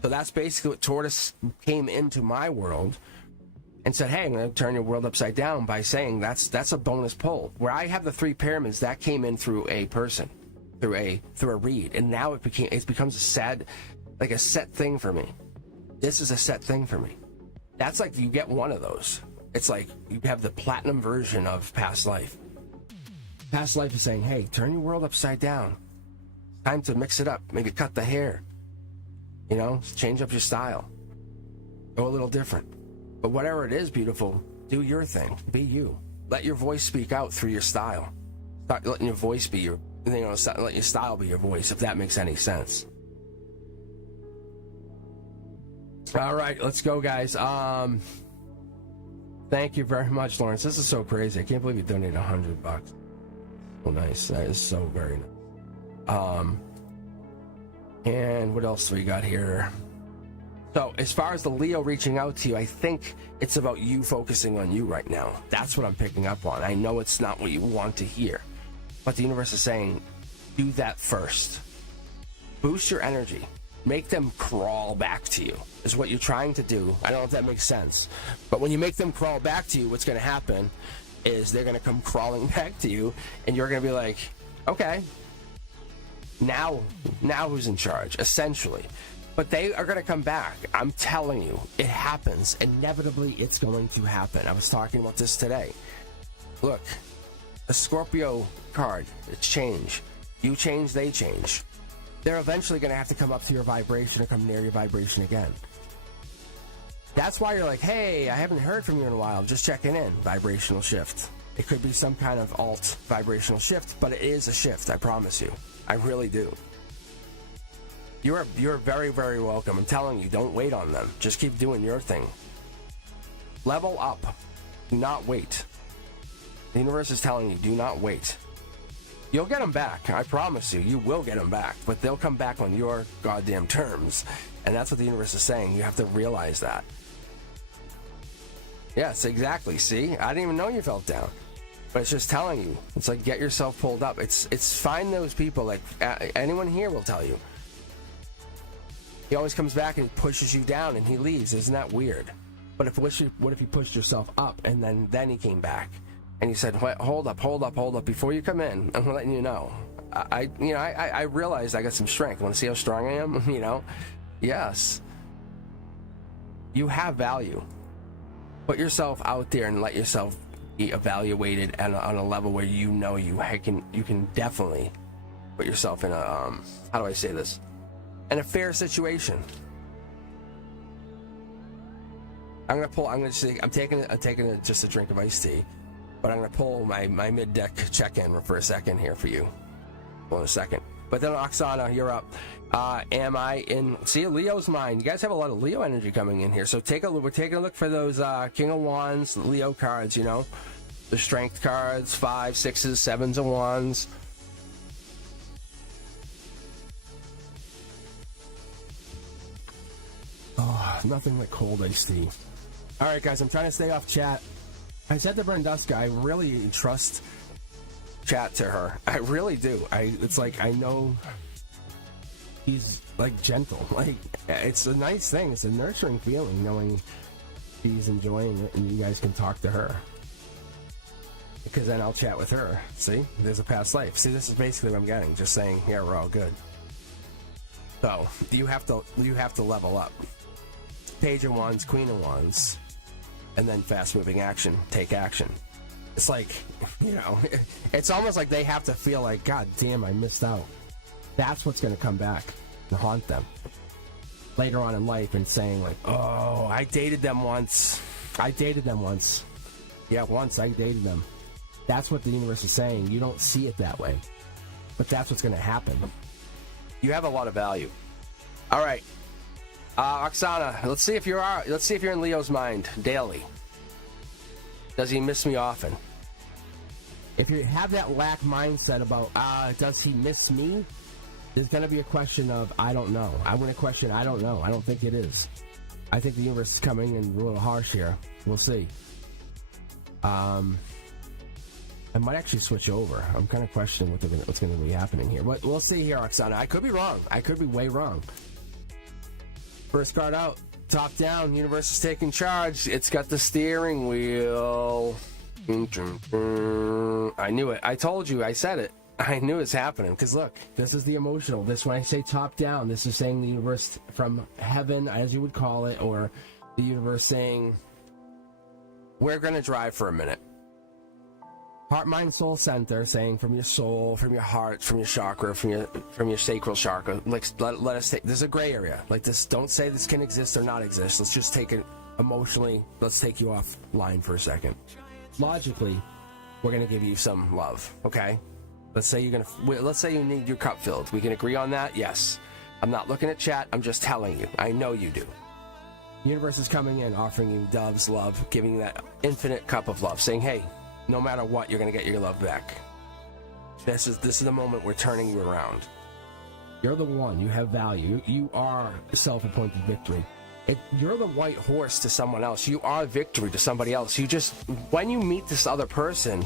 So that's basically what Tortoise came into my world and said, hey, I'm going to turn your world upside down by saying that's a bonus pull. Where I have the three pyramids, that came in through a person. Through a read, and now it becomes a set thing for me. This is a set thing for me. That's like, you get one of those. It's like you have the platinum version of past life. Past life is saying, hey, turn your world upside down. Time to mix it up. Maybe cut the hair. You know, change up your style. Go a little different. But whatever it is, beautiful, do your thing. Be you. Let your voice speak out through your style. Start letting your voice be your, let your style be your voice, if that makes any sense. All right, let's go, guys. Thank you very much, Lawrence. This is so crazy. I can't believe you donated $100. Oh, nice. That is so very nice. And what else do we got here? So, as far as the Leo reaching out to you, I think it's about you focusing on you right now. That's what I'm picking up on. I know it's not what you want to hear, but the universe is saying, do that first. Boost your energy. Make them crawl back to you, is what you're trying to do. I don't know if that makes sense. But when you make them crawl back to you, what's going to happen is they're going to come crawling back to you, and you're going to be like, okay, now who's in charge, essentially. But they are going to come back. I'm telling you, it happens. Inevitably, it's going to happen. I was talking about this today. Look, a Scorpio card, it's change. You change, they change. They're eventually going to have to come up to your vibration or come near your vibration again. That's why you're like, hey, I haven't heard from you in a while. Just checking in. Vibrational shift. It could be some kind of alt vibrational shift, but it is a shift. I promise you. I really do. You're very, very welcome. I'm telling you, don't wait on them. Just keep doing your thing. Level up. Do not wait. The universe is telling you, do not wait. You'll get them back. I promise you. You will get them back. But they'll come back on your goddamn terms. And that's what the universe is saying. You have to realize that. Yes, exactly. See? I didn't even know you felt down. But it's just telling you. It's like, get yourself pulled up. It's find those people. Like, anyone here will tell you. He always comes back and he pushes you down and he leaves. Isn't that weird? But what if you pushed yourself up and then he came back and you said, "Wait, hold up, before you come in, I'm letting you know. I realized I got some strength. Want to see how strong I am? You know, yes. You have value. Put yourself out there and let yourself be evaluated on a level where you know you can definitely put yourself in a how do I say this? In a fair situation. I'm taking just a drink of iced tea, but I'm gonna pull my mid-deck check-in for a second here for you. Hold on a second. But then Oksana, you're up. Am I in? See, Leo's mind. You guys have a lot of Leo energy coming in here. So we're taking a look for those King of Wands, Leo cards. You know, the Strength cards, 5s, 6s, 7s of Wands. Oh, nothing like cold iced tea. All right, guys, I'm trying to stay off chat. I said to Brenduska, I really trust chat to her. I really do. It's like I know he's like gentle. Like, it's a nice thing. It's a nurturing feeling knowing she's enjoying it and you guys can talk to her. Because then I'll chat with her. See, there's a past life. See, this is basically what I'm getting. Just saying, yeah, we're all good. So you have to level up. Page of Wands, Queen of Wands, and then fast-moving action. Take action. It's like, you know, it's almost like they have to feel like, God damn, I missed out. That's what's going to come back and haunt them later on in life and saying like, oh, I dated them once. Yeah, once I dated them. That's what the universe is saying. You don't see it that way, but that's what's going to happen. You have a lot of value. All right. Oksana, let's see if you're in Leo's mind daily. Does he miss me often? If you have that lack mindset about, does he miss me? There's going to be a question of, I don't know. I'm going to question, I don't know. I don't think it is. I think the universe is coming in a little harsh here. We'll see. I might actually switch over. I'm kind of questioning what's going to be happening here. But we'll see here, Oksana. I could be wrong. I could be way wrong. First card out, top down, universe is taking charge. It's got the steering wheel. I knew it. I told you. I said it. I knew it's happening. Because look, this is the emotional. This, when I say top down, this is saying the universe from heaven, as you would call it, or the universe saying, we're going to drive for a minute. Heart, mind, soul center, saying from your soul, from your heart, from your chakra, from your sacral chakra. Like, let us take. There's a gray area. Like this. Don't say this can exist or not exist. Let's just take it emotionally. Let's take you offline for a second. Logically, we're gonna give you some love. Okay. Let's say you need your cup filled. We can agree on that. Yes. I'm not looking at chat. I'm just telling you. I know you do. The universe is coming in, offering you doves, love, giving you that infinite cup of love, saying, hey, no matter what, you're going to get your love back. This is the moment we're turning you around. You're the one. You have value. You are self-appointed victory. You're the white horse to someone else. You are victory to somebody else. When you meet this other person,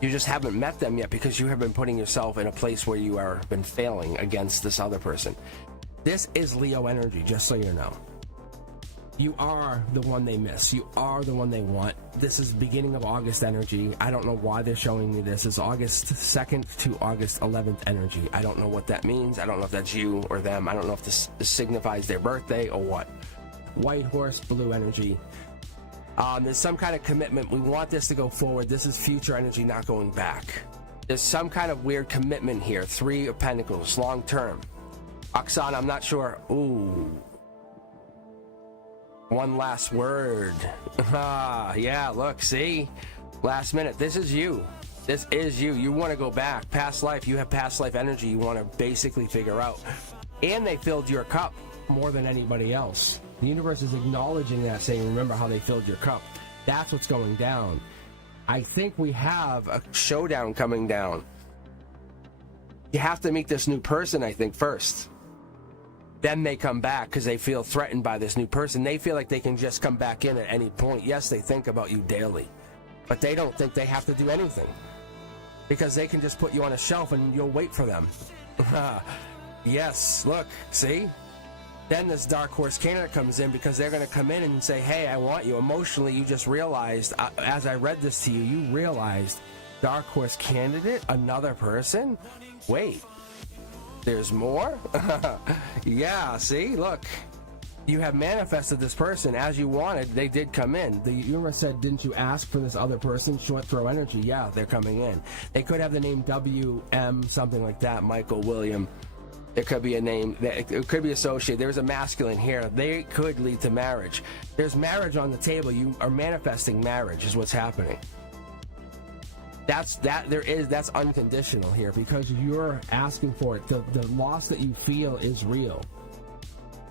you just haven't met them yet because you have been putting yourself in a place where you are been failing against this other person. This is Leo energy, just so you know. You are the one they miss. You are the one they want. This is beginning of August energy. I don't know why they're showing me this. It's August 2nd to August 11th energy. I don't know what that means. I don't know if that's you or them. I don't know if this signifies their birthday or what. White horse, blue energy. There's some kind of commitment. We want this to go forward. This is future energy, not going back. There's some kind of weird commitment here. 3 of Pentacles, long term. Oksana, I'm not sure. Ooh. One last word. Yeah, look, see? Last minute. This is you. This is you. You want to go back. Past life. You have past life energy you want to basically figure out. And they filled your cup more than anybody else. The universe is acknowledging that, saying, remember how they filled your cup. That's what's going down. I think we have a showdown coming down. You have to meet this new person, I think, first. Then they come back because they feel threatened by this new person. They feel like they can just come back in at any point. Yes, they think about you daily, but they don't think they have to do anything because they can just put you on a shelf and you'll wait for them. Yes, look, see? Then this dark horse candidate comes in because they're going to come in and say, hey, I want you. Emotionally, you just realized, as I read this to you, you realized, dark horse candidate, another person? Wait. There's more? Yeah, see? Look. You have manifested this person as you wanted. They did come in. The universe said, didn't you ask for this other person? Short throw energy. Yeah, they're coming in. They could have the name W.M., something like that, Michael, William. There could be a name. It could be associated. There's a masculine here. They could lead to marriage. There's marriage on the table. You are manifesting marriage is what's happening. That's unconditional here because you're asking for it. The loss that you feel is real.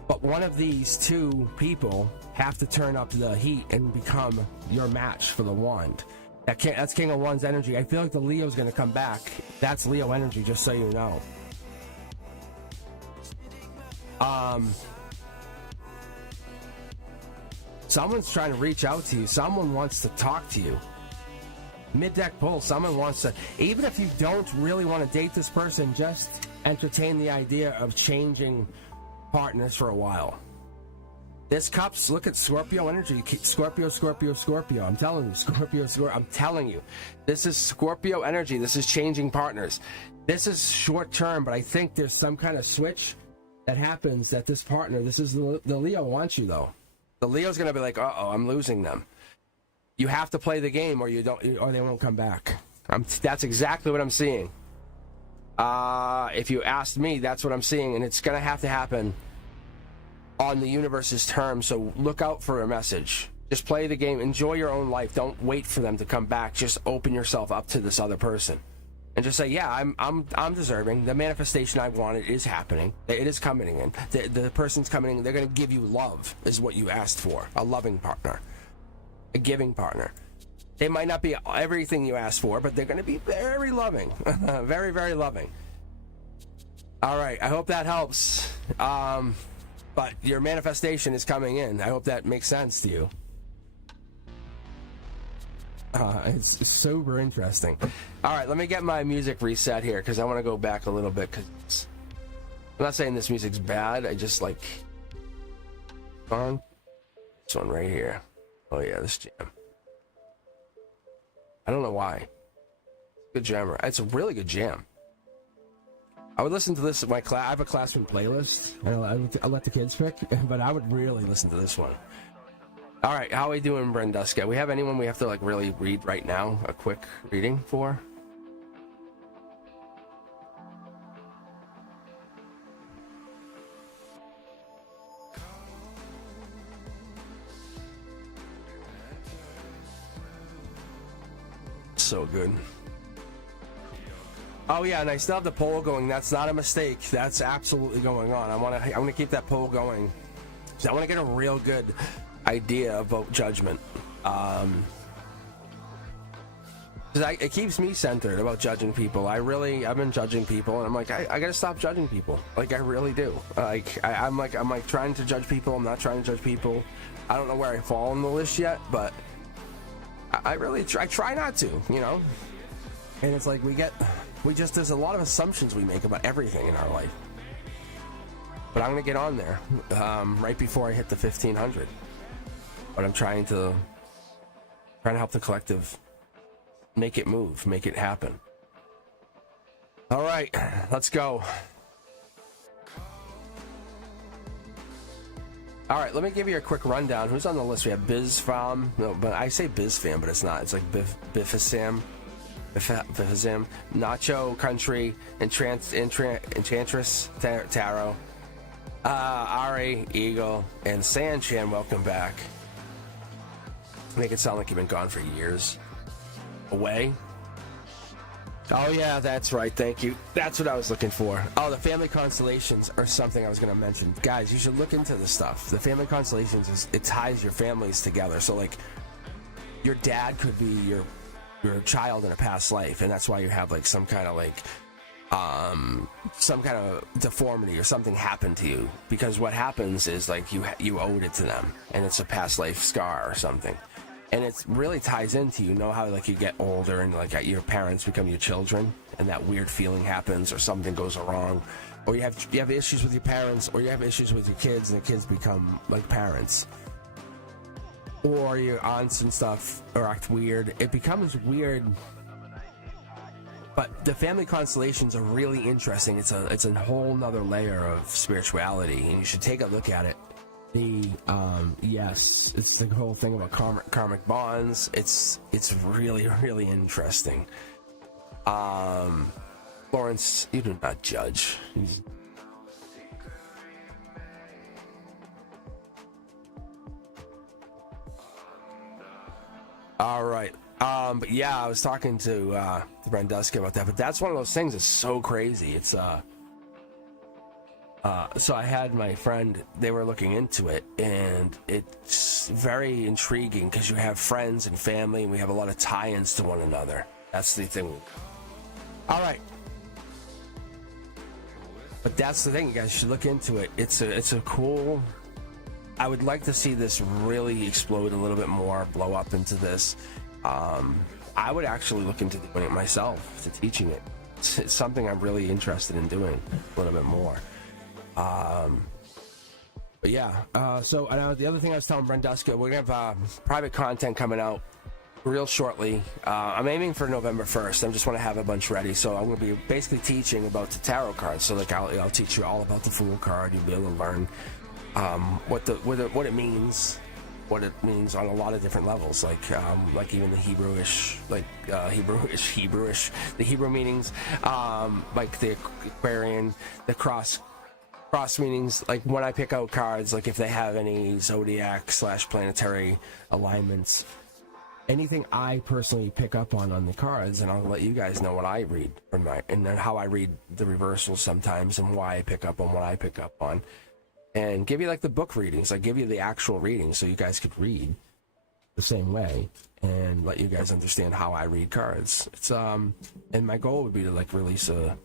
But one of these two people have to turn up the heat and become your match for the wand. That's King of Wands energy. I feel like the Leo's going to come back. That's Leo energy, just so you know. Someone's trying to reach out to you. Someone wants to talk to you. Mid-deck pull, someone wants to, even if you don't really want to date this person, just entertain the idea of changing partners for a while. This cups, look at Scorpio energy. Scorpio, Scorpio, Scorpio. I'm telling you, Scorpio, Scorpio. I'm telling you. This is Scorpio energy. This is changing partners. This is short term, but I think there's some kind of switch that happens that this partner, this is the Leo wants you though. The Leo's going to be like, uh-oh, I'm losing them. You have to play the game or you don't, or they won't come back. That's exactly what I'm seeing. If you asked me, that's what I'm seeing, and it's going to happen on the universe's terms. So look out for a message. Just play the game. Enjoy your own life. Don't wait for them to come back. Just open yourself up to this other person, and just say, yeah, I'm deserving. The manifestation I wanted is happening. It is coming in. The person's coming in. They're going to give you love, is what you asked for. A loving partner. A giving partner. They might not be everything you asked for, but they're going to be very loving. Very, very loving. All right, I hope that helps. But your manifestation is coming in. I hope that makes sense to you. It's super interesting. All right, let me get my music reset here because I want to go back a little bit. Because I'm not saying this music's bad. I just like song. This one right here. Oh yeah, this jam. I don't know why. Good jammer. It's a really good jam. I would listen to this at my class. I have a classroom playlist. I let the kids pick, but I would really listen to this one. All right, how are we doing, Brenduska? We have anyone we have to like really read right now? A quick reading for? So good. Oh yeah, and I still have the poll going. That's not a mistake. That's absolutely going on. I want to keep that poll going. So I want to get a real good idea of vote judgment. It keeps me centered about judging people. I've been judging people, and I'm like, I gotta stop judging people. Like I really do. I'm like trying to judge people. I'm not trying to judge people. I don't know where I fall on the list yet, but I try not to, you know. And it's like there's a lot of assumptions we make about everything in our life. But I'm gonna get on there right before I hit the 1500. But I'm trying to help the collective make it move, make it happen. All right, let's go. All right, let me give you a quick rundown. Who's on the list? We have BizFam. No, but I say BizFam, but it's not. It's like Bifasam, Nacho Country, Enchantress Tarot, Ari, Eagle, and Sanchan, welcome back. Make it sound like you've been gone for years. Away? Oh yeah, that's right, thank you. That's what I was looking for. Oh, the family constellations are something I was going to mention. Guys, you should look into this stuff. The family constellations, it ties your families together. So like, your dad could be your child in a past life, and that's why you have like some kind of like some kind of deformity or something happened to you, because what happens is like you owed it to them, and it's a past life scar or something, and it really ties into, you know how like you get older and like your parents become your children, and that weird feeling happens, or something goes wrong, or you have issues with your parents, or you have issues with your kids, and the kids become like parents, or your aunts and stuff or act weird. It becomes weird. But the family constellations are really interesting. It's a whole nother layer of spirituality, and you should take a look at it. Yes, it's the whole thing about karmic bonds. It's really, really interesting. Lawrence, you do not judge. All right. But yeah, I was talking to Brenduska about that, but that's one of those things that's so crazy. It's so I had my friend, they were looking into it, and it's very intriguing because you have friends and family, and we have a lot of tie-ins to one another. That's the thing. All right. But that's the thing, you guys should look into it. It's a cool, I would like to see this really explode a little bit more, blow up into this. I would actually look into doing it myself, to teaching it. It's something I'm really interested in doing a little bit more. But yeah, so the other thing I was telling Brenduska, we're going to have private content coming out real shortly. I'm aiming for November 1st. I just want to have a bunch ready. So I'm going to be basically teaching about the tarot cards. So like I'll teach you all about the Fool card. You'll be able to learn what it means. What it means on a lot of different levels, like even the Hebrewish, the Hebrew meanings, like the Aquarian, the cross meanings, like when I pick out cards, like if they have any zodiac / planetary alignments, anything I personally pick up on the cards, and I'll let you guys know what I read from and then how I read the reversals sometimes, and why I pick up on what I pick up on. And give you like the book readings, like give you the actual readings so you guys could read the same way, and let you guys understand how I read cards. It's and my goal would be to like release a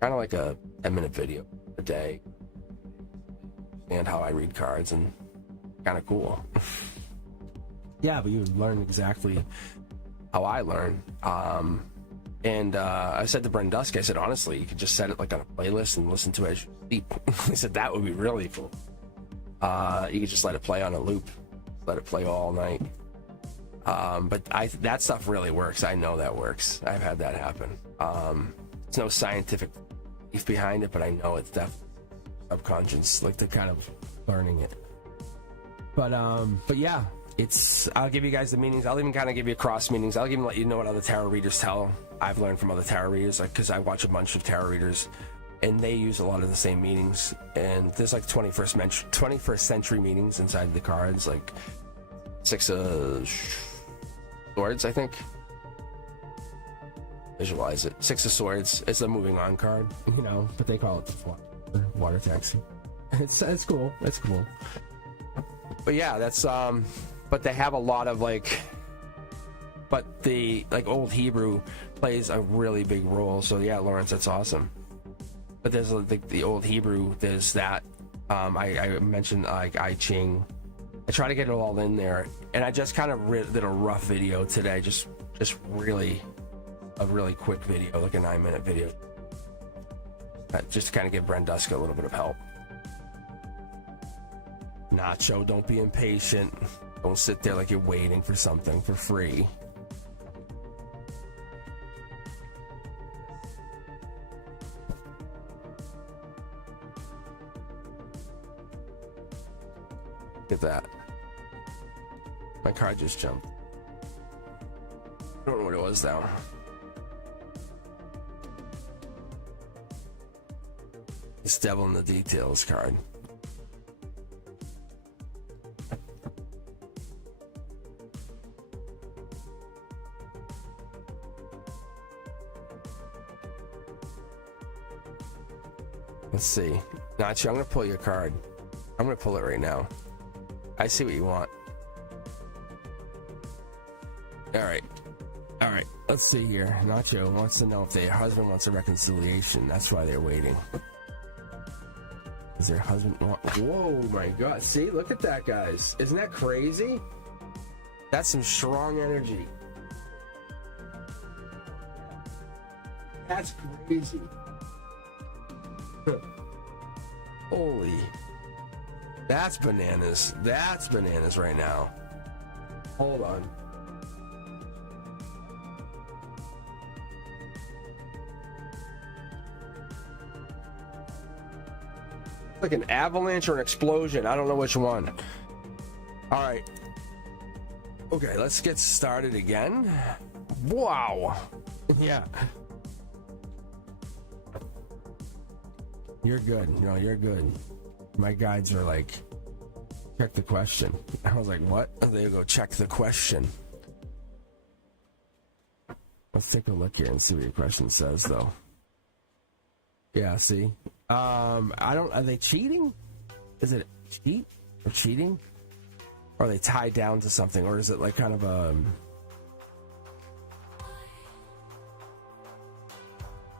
kind of like a 10-minute video a day, and how I read cards, and kind of cool. Yeah, but you learn exactly how I learn. And I said to Brenduska, I said, honestly, you could just set it like on a playlist and listen to it as you sleep. I said, that would be really cool. You could just let it play on a loop, let it play all night. But that stuff really works. I know that works. I've had that happen. There's no scientific belief behind it, but I know it's definitely subconscious, like they're kind of learning it. But yeah, I'll give you guys the meanings. I'll even kind of give you cross meanings. I'll even let you know what other tarot readers tell. I've learned from other tarot readers, like, because I watch a bunch of tarot readers, and they use a lot of the same meanings. And there's like 21st century meanings inside the cards, like 6 of Swords, I think. Visualize it. 6 of Swords. It's a moving on card, you know, but they call it water taxi. It's cool. It's cool. But yeah, that's but they have a lot of like, but the like Old Hebrew plays a really big role. So yeah, Lawrence, that's awesome. But there's like the Old Hebrew, there's that. I mentioned like I Ching. I try to get it all in there, and I just kind of did a rough video today, just really a really quick video, like a 9-minute video, just to kind of give Brenduska a little bit of help. Nacho, don't be impatient. Don't sit there like you're waiting for something for free. Look at that. My card just jumped. I don't know what it was now. This devil in the details card. Let's see. Nacho, I'm going to pull your card. I'm going to pull it right now. I see what you want. All right. All right. Let's see here. Nacho wants to know if their husband wants a reconciliation. That's why they're waiting. Does their husband want... Whoa, my God. See? Look at that, guys. Isn't that crazy? That's some strong energy. That's crazy. Holy. That's bananas. That's bananas right now. Hold on. Like an avalanche or an explosion. I don't know which one. All right. Okay, let's get started again. Wow. Yeah. You're good. You know, you're good. My guides are like, check the question. I was like, what? Oh, there you go. Check the question. Let's take a look here and see what your question says, though. Yeah, see? I don't... Are they cheating? Is it cheat or cheating? Or are they tied down to something? Or is it like kind of a...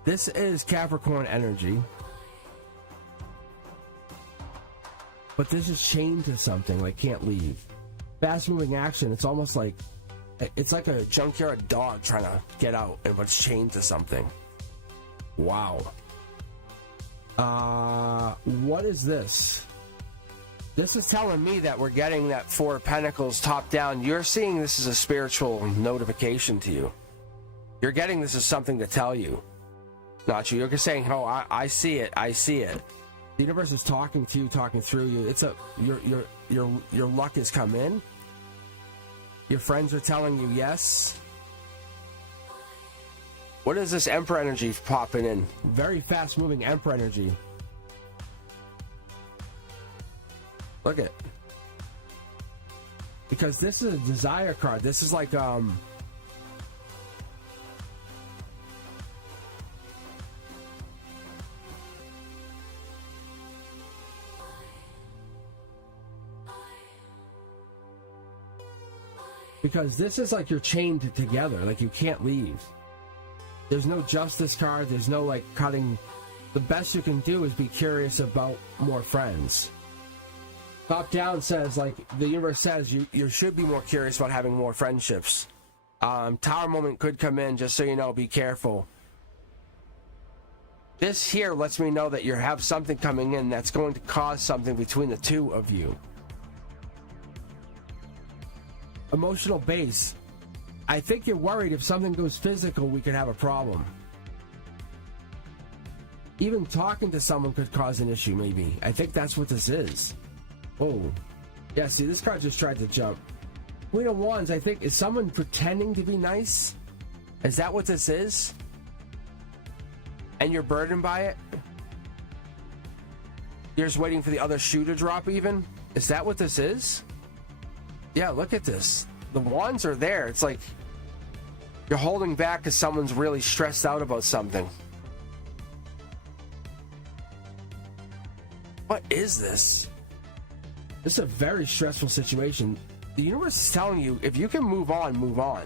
This is Capricorn energy. But this is chained to something, like can't leave. Fast moving action, it's almost like... It's like a junkyard dog trying to get out, but it's chained to something. Wow. What is this? This is telling me that we're getting that Four of Pentacles top down. You're seeing this as a spiritual notification to you. You're getting this as something to tell you. Not you. You're just saying, oh, I see it. I see it. The universe is talking to you, talking through you. It's a your luck has come in. Your friends are telling you yes. What is this Emperor energy popping in? Very fast moving Emperor energy. Look at. Because this is a desire card. This is like because this is like you're chained together, like you can't leave. There's no justice card, there's no like cutting. The best you can do is be curious about more friends. Top down says, like the universe says, you should be more curious about having more friendships. Tower moment could come in, just so you know, be careful. This here lets me know that you have something coming in that's going to cause something between the two of you. Emotional base. I think you're worried if something goes physical, we could have a problem. Even talking to someone could cause an issue, maybe. I think that's what this is. Oh. Yeah, see, this card just tried to jump. Queen of Wands, I think, is someone pretending to be nice? Is that what this is? And you're burdened by it? You're just waiting for the other shoe to drop even? Is that what this is? Yeah, look at this. The wands are there. It's like you're holding back because someone's really stressed out about something. What is this? This is a very stressful situation. The universe is telling you, if you can move on, move on.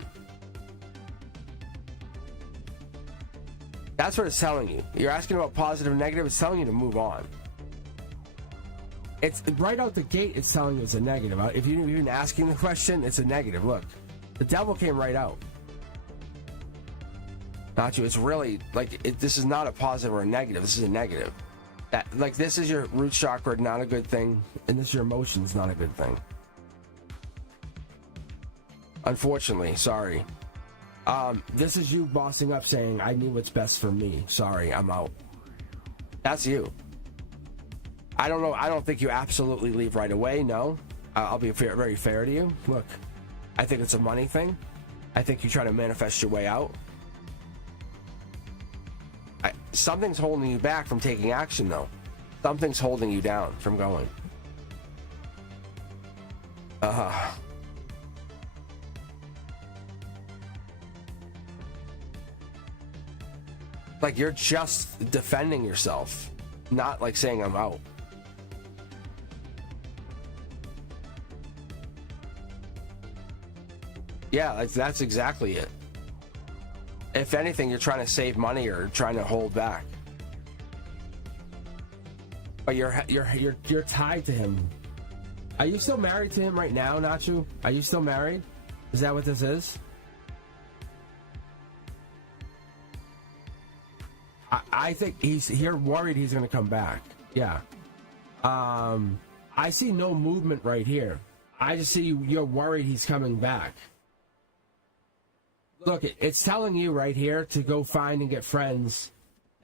That's what it's telling you. You're asking about positive and negative. It's telling you to move on. It's right out the gate. It's telling you it's a negative. If you're even asking the question, it's a negative. Look, the devil came right out. Not you. It's really like this is not a positive or a negative. This is a negative. That like this is your root chakra, not a good thing, and this is your emotions, not a good thing. Unfortunately, sorry. This is you bossing up, saying I knew what's best for me. Sorry, I'm out. That's you. I don't know. I don't think you absolutely leave right away. No, I'll be very fair to you. Look, I think it's a money thing. I think you try to manifest your way out. Something's holding you back from taking action, though. Something's holding you down from going. Like you're just defending yourself, not like saying I'm out. Yeah, like that's exactly it. If anything, you're trying to save money or trying to hold back. But you're tied to him. Are you still married to him right now, Nacho? Are you still married? Is that what this is? I think you're worried he's going to come back. Yeah. I see no movement right here. I just see you're worried he's coming back. Look, it's telling you right here to go find and get friends.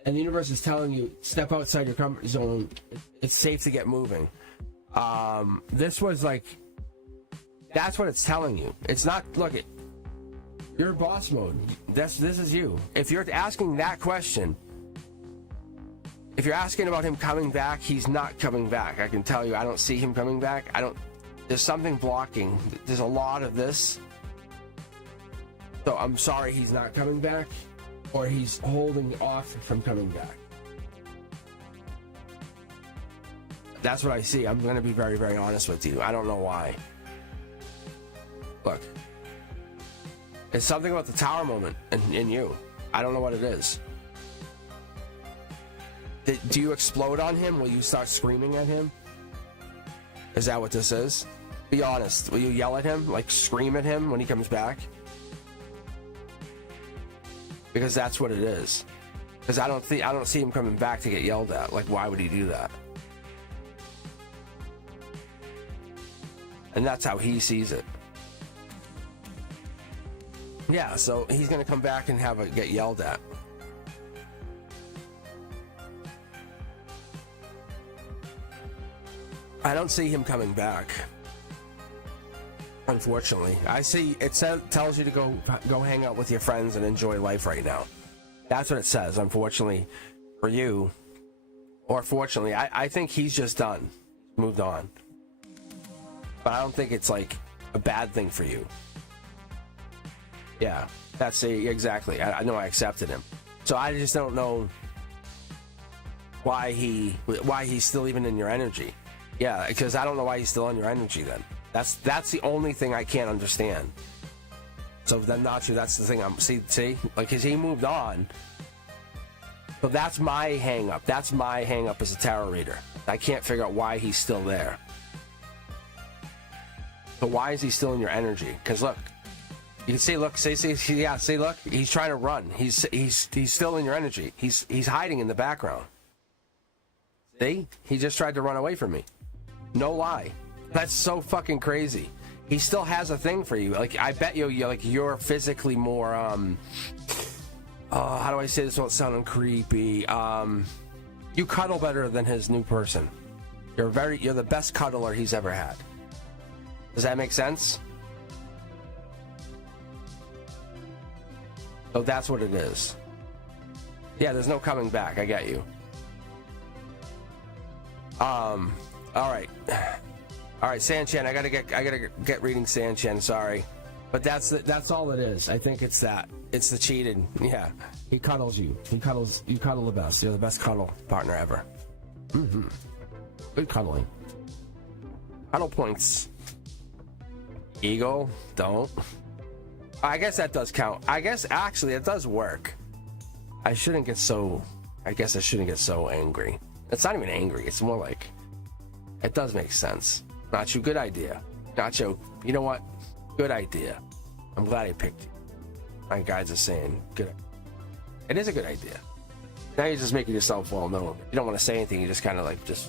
And the universe is telling you, step outside your comfort zone. It's safe to get moving. This was like, that's what it's telling you. It's not, look, you're boss mode. This is you. If you're asking that question, if you're asking about him coming back, he's not coming back. I can tell you, I don't see him coming back. There's something blocking. There's a lot of this. So I'm sorry he's not coming back, or he's holding off from coming back. That's what I see. I'm going to be very, very honest with you. I don't know why. Look. It's something about the tower moment in you. I don't know what it is. Do you explode on him? Will you start screaming at him? Is that what this is? Be honest. Will you yell at him? Like scream at him when he comes back? Because that's what it is. Because I don't see him coming back to get yelled at. Like, why would he do that? And that's how he sees it. Yeah, so he's gonna come back and get yelled at. I don't see him coming back. Unfortunately, I see it tells you to go hang out with your friends and enjoy life right now. That's what it says. Unfortunately, for you, or fortunately, I think he's just done, moved on. But I don't think it's like a bad thing for you. Yeah, that's exactly. I know I accepted him, so I just don't know why he's still even in your energy. Yeah, because I don't know why he's still in your energy then. That's the only thing I can't understand. So then, Nacho, that's the thing. See, like, cause he moved on. So that's my hang up. That's my hang up as a tarot reader. I can't figure out why he's still there. So why is he still in your energy? Because look, you can see, look, see, look, he's trying to run. He's still in your energy. He's hiding in the background. See, he just tried to run away from me. No lie. That's so fucking crazy. He still has a thing for you. Like, I bet you're physically more, how do I say this without sounding creepy? You cuddle better than his new person. You're the best cuddler he's ever had. Does that make sense? So that's what it is. Yeah, there's no coming back. I get you. All right, Sanchan. I gotta get reading Sanchan. Sorry, but that's all it is. I think it's that. It's the cheated. Yeah, he cuddles you. You cuddle the best. You're the best cuddle partner ever. Good cuddling. Cuddle points. Eagle, don't. I guess that does count. I guess actually it does work. I shouldn't get so angry. It's not even angry. It's more like, it does make sense. Nacho, good idea. Nacho, you know what? Good idea. I'm glad I picked you. My guides are saying, good. It is a good idea. Now you're just making yourself well known. You don't want to say anything. You just kind of like just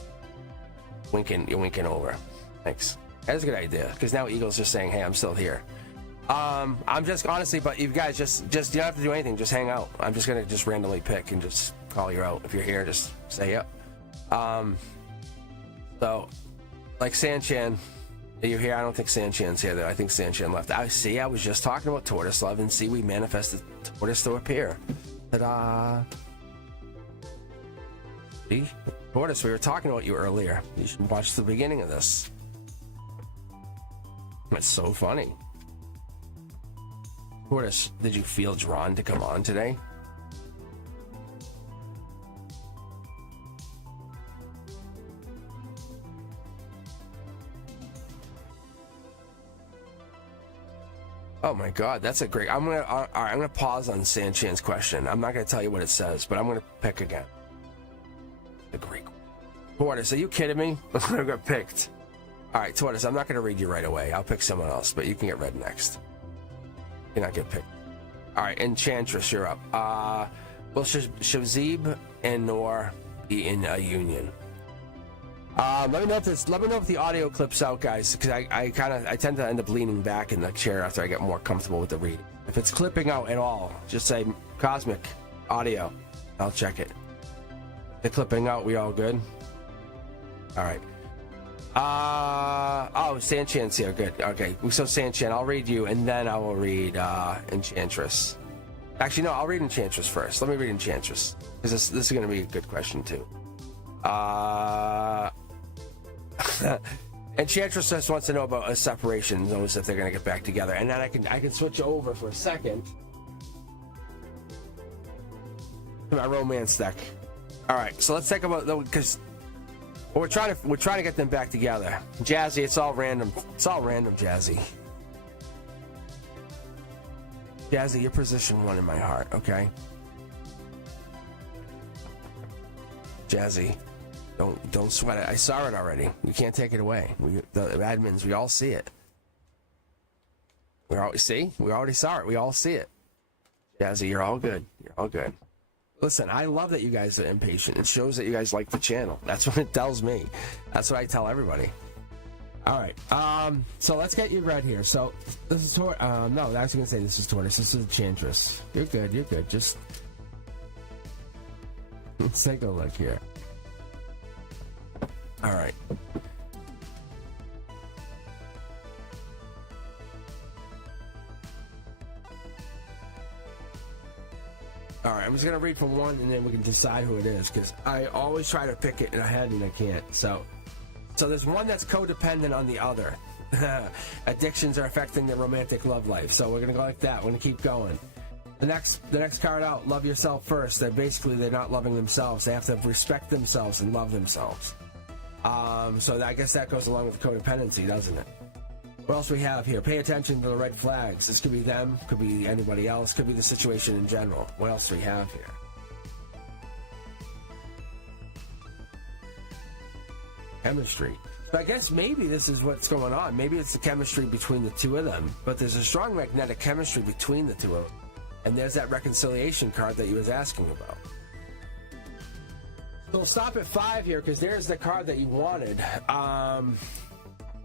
winking. You're winking over. Thanks. That's a good idea. Because now Eagle's just saying, hey, I'm still here. I'm just honestly, but you guys just you don't have to do anything. Just hang out. I'm just gonna just randomly pick and just call you out. If you're here, just say yep. So, like Sanchan, are you here? I don't think Sanchan's here though. I think Sanchan left. I was just talking about Tortoise Love, and see, we manifested Tortoise to appear. Ta-da! See? Tortoise, we were talking about you earlier. You should watch the beginning of this. It's so funny. Tortoise, did you feel drawn to come on today? Oh my God, that's a great. All right, I'm gonna pause on Sanchan's question. I'm not gonna tell you what it says, but I'm gonna pick again. The Greek. Tortoise, are you kidding me? I'm gonna get picked. All right, Tortoise, I'm not gonna read you right away. I'll pick someone else, but you can get read next. You're not get picked. All right, Enchantress, you're up. Will Shazib and Nor be in a union? Let me know if the audio clips out, guys, because I tend to end up leaning back in the chair after I get more comfortable with the reading. If it's clipping out at all, just say Cosmic Audio. I'll check it. The clipping out, we all good? All right. Oh, Sanchan's here. Good. Okay. So Sanchan, I'll read you, and then I will read Enchantress. Actually, no, I'll read Enchantress first. Let me read Enchantress, because this is going to be a good question too. Enchantress just wants to know about a separation, knows if they're going to get back together, and then I can switch over for a second to my romance deck. All right, so let's talk about because we're trying to get them back together. Jazzy, it's all random. It's all random, Jazzy. Jazzy, you're position 1 in my heart. Okay, Jazzy. Don't sweat it. I saw it already. You can't take it away. The admins, we all see it. We already saw it. We all see it. Jazzy, you're all good. You're all good. Listen, I love that you guys are impatient. It shows that you guys like the channel. That's what it tells me. That's what I tell everybody. All right. So let's get you read here. So this is no, I was gonna say this is Tortoise. This is Enchantress. You're good. You're good. Just let's take a look here. All right. All right, I'm just going to read from one, and then we can decide who it is, because I always try to pick it in a head, and I can't. So there's one that's codependent on the other. Addictions are affecting the romantic love life. So we're going to go like that. We're going to keep going. The next card out, love yourself first. They're not loving themselves. They have to respect themselves and love themselves. So I guess that goes along with codependency, doesn't it? What else we have here? Pay attention to the red flags. This could be them, could be anybody else, could be the situation in general. What else do we have here? Chemistry. So I guess maybe this is what's going on. Maybe it's the chemistry between the two of them, but there's a strong magnetic chemistry between the two of them. And there's that reconciliation card that you was asking about. So we'll stop at 5 here, because there's the card that you wanted.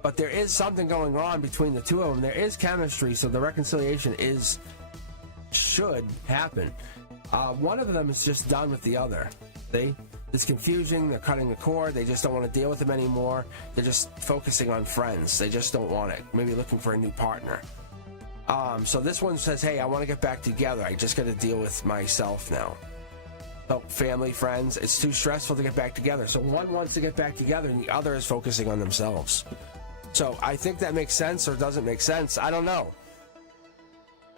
But there is something going on between the two of them. There is chemistry, so the reconciliation should happen. One of them is just done with the other. See? It's confusing. They're cutting the cord. They just don't want to deal with them anymore. They're just focusing on friends. They just don't want it. Maybe looking for a new partner. So this one says, hey, I want to get back together. I just got to deal with myself now. So family, friends, it's too stressful to get back together. So one wants to get back together, and the other is focusing on themselves. So I think that makes sense or doesn't make sense. I don't know.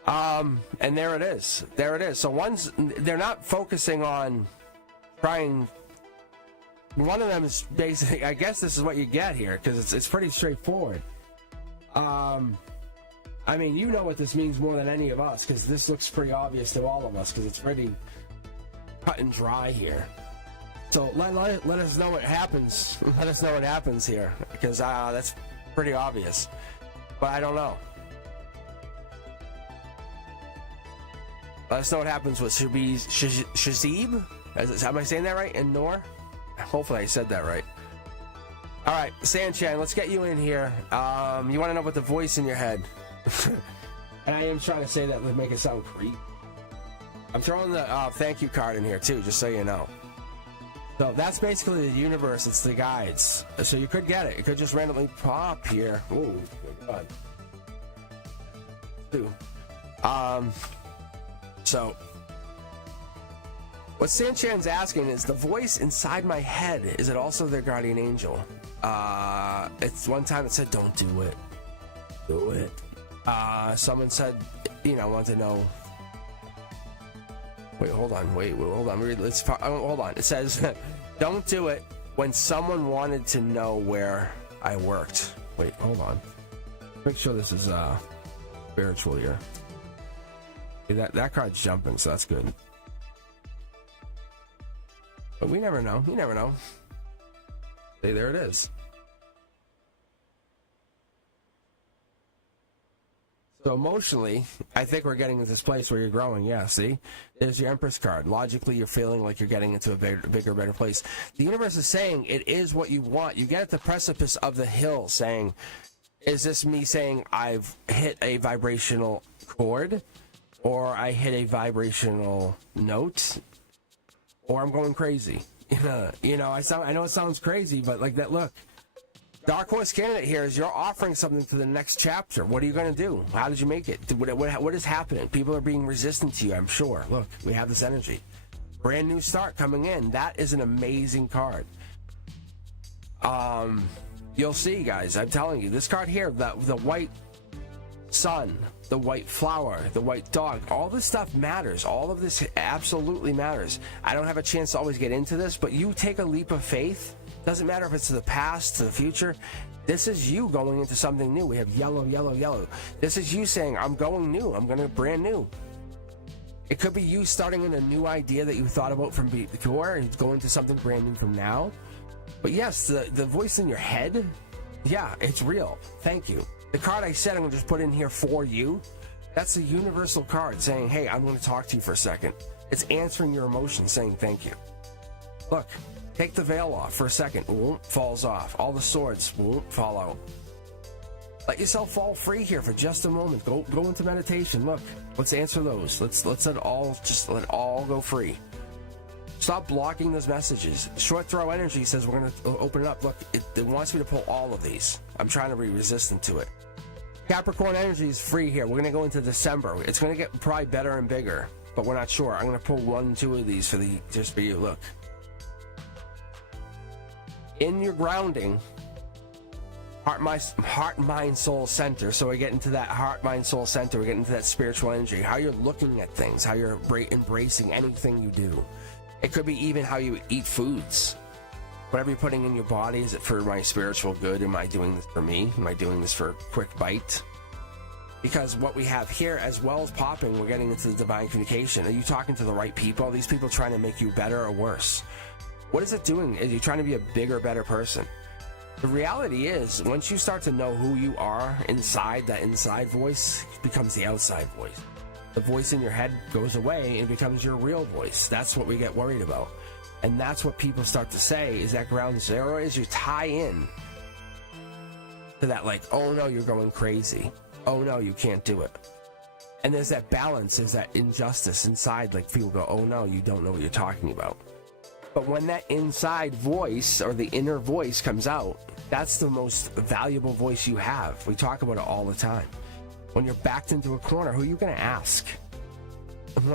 And there it is. There it is. So they're not focusing on trying. One of them is basically, I guess this is what you get here, because it's pretty straightforward. I mean, you know what this means more than any of us, because this looks pretty obvious to all of us, because it's pretty cut and dry here. So let us know what happens. Let us know what happens here, because that's pretty obvious, but I don't know. Let us know what happens with Shazib. Am I saying that right? And Nor? Hopefully I said that right. All right, Sanchan, let's get you in here. You want to know about the voice in your head. And I am trying to say that to make it sound creepy. I'm throwing the thank you card in here too, just so you know. So that's basically the universe. It's the guides. So you could get it. It could just randomly pop here. Ooh, good God. So What Sanchan's asking is, the voice inside my head, is it also their guardian angel? It's one time it said, don't do it. Do it. Someone said, wanted to know. Wait, hold on. Hold on. Hold on. It says, don't do it when someone wanted to know where I worked. Wait, hold on. Make sure this is spiritual here. That card's jumping, so that's good. But we never know. You never know. See, there it is. So emotionally, I think we're getting to this place where you're growing. Yeah, see? There's your Empress card. Logically, you're feeling like you're getting into a bigger, better place. The universe is saying it is what you want. You get at the precipice of the hill saying, is this me saying I've hit a vibrational chord? Or I hit a vibrational note? Or I'm going crazy? I know it sounds crazy, but like that, look. Dark Horse Candidate here is you're offering something to the next chapter. What are you going to do? How did you make it? What is happening? People are being resistant to you, I'm sure. Look, we have this energy. Brand new start coming in. That is an amazing card. You'll see, guys. I'm telling you. This card here, the white sun, the white flower, the white dog, all this stuff matters. All of this absolutely matters. I don't have a chance to always get into this, but you take a leap of faith. Doesn't matter if it's to the past, to the future. This is you going into something new. We have yellow, yellow, yellow. This is you saying, I'm going new. I'm going to brand new. It could be you starting in a new idea that you thought about from before and going to something brand new from now. But yes, the voice in your head, yeah, it's real. Thank you. The card I said I'm going to just put in here for you, that's a universal card saying, hey, I'm going to talk to you for a second. It's answering your emotions, saying thank you. Look. Take the veil off for a second. Falls off. All the swords fall out. Let yourself fall free here for just a moment. Go into meditation. Look, let's answer those. Let's let it all go free. Stop blocking those messages. Short throw energy says we're going to open it up. Look, it wants me to pull all of these. I'm trying to be resistant to it. Capricorn energy is free here. We're going to go into December. It's going to get probably better and bigger, but we're not sure. I'm going to pull 1, 2 of these just for you. Look. In your grounding, heart, mind, soul center. So we get into that heart, mind, soul center. We get into that spiritual energy. How you're looking at things. How you're embracing anything you do. It could be even how you eat foods. Whatever you're putting in your body. Is it for my spiritual good? Am I doing this for me? Am I doing this for a quick bite? Because what we have here, as well as popping, we're getting into the divine communication. Are you talking to the right people? Are these people trying to make you better or worse? What is it doing? Is you trying to be a bigger, better person? The reality is, once you start to know who you are inside, that inside voice becomes the outside voice. The voice in your head goes away and becomes your real voice. That's what we get worried about. And that's what people start to say is that ground zero is you tie in to that like, oh no, you're going crazy. Oh no, you can't do it. And there's that balance, there's that injustice inside, like people go, oh no, you don't know what you're talking about. But when that inside voice or the inner voice comes out, that's the most valuable voice you have. We talk about it all the time. When you're backed into a corner, who are you going to ask?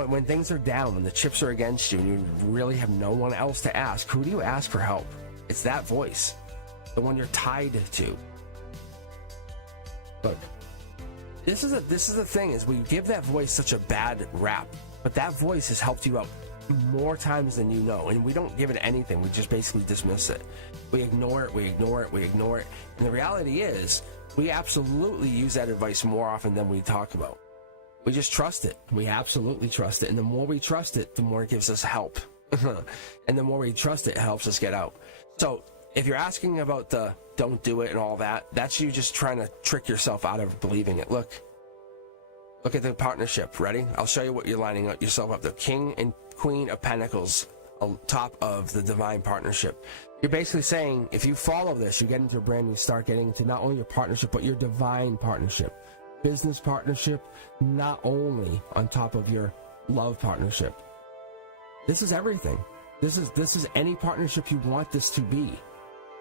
When things are down, when the chips are against you and you really have no one else to ask, who do you ask for help? It's that voice, the one you're tied to. Look, this is the thing is we give that voice such a bad rap, but that voice has helped you out more times than you know, and we don't give it anything. We just basically dismiss it. We ignore it, we ignore it, we ignore it. And the reality is, we absolutely use that advice more often than we talk about. We just trust it. We absolutely trust it. And the more we trust it, the more it gives us help. And the more we trust it, it helps us get out. So if you're asking about the don't do it and all that, that's you just trying to trick yourself out of believing it. Look at the partnership. Ready? I'll show you what you're lining up yourself up. The King and Queen of Pentacles on top of the divine partnership. You're basically saying, if you follow this, you get into a brand new start, getting into not only your partnership, but your divine partnership. Business partnership, not only on top of your love partnership. This is everything. This is any partnership you want this to be.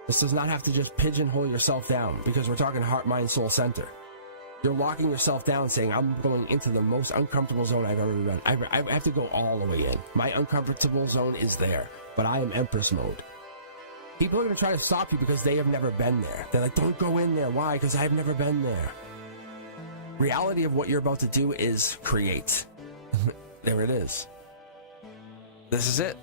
This does not have to just pigeonhole yourself down, because we're talking heart, mind, soul center. You're locking yourself down saying, I'm going into the most uncomfortable zone I've ever been. I have to go all the way in. My uncomfortable zone is there, but I am Empress mode. People are going to try to stop you because they have never been there. They're like, don't go in there. Why? Because I've never been there. Reality of what you're about to do is create. There it is. This is it.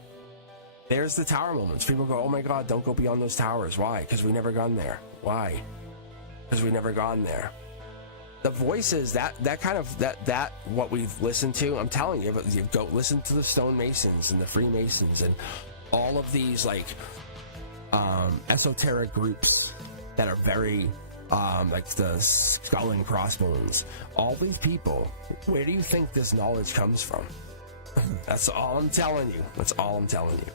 There's the tower moments. People go, oh my God, don't go beyond those towers. Why? Because we never gone there. Why? Because we never gone there. The voices, that what we've listened to, I'm telling you, you go listen to the stonemasons and the Freemasons and all of these like esoteric groups that are very like the Skull and Crossbones. All these people, where do you think this knowledge comes from? That's all I'm telling you. That's all I'm telling you.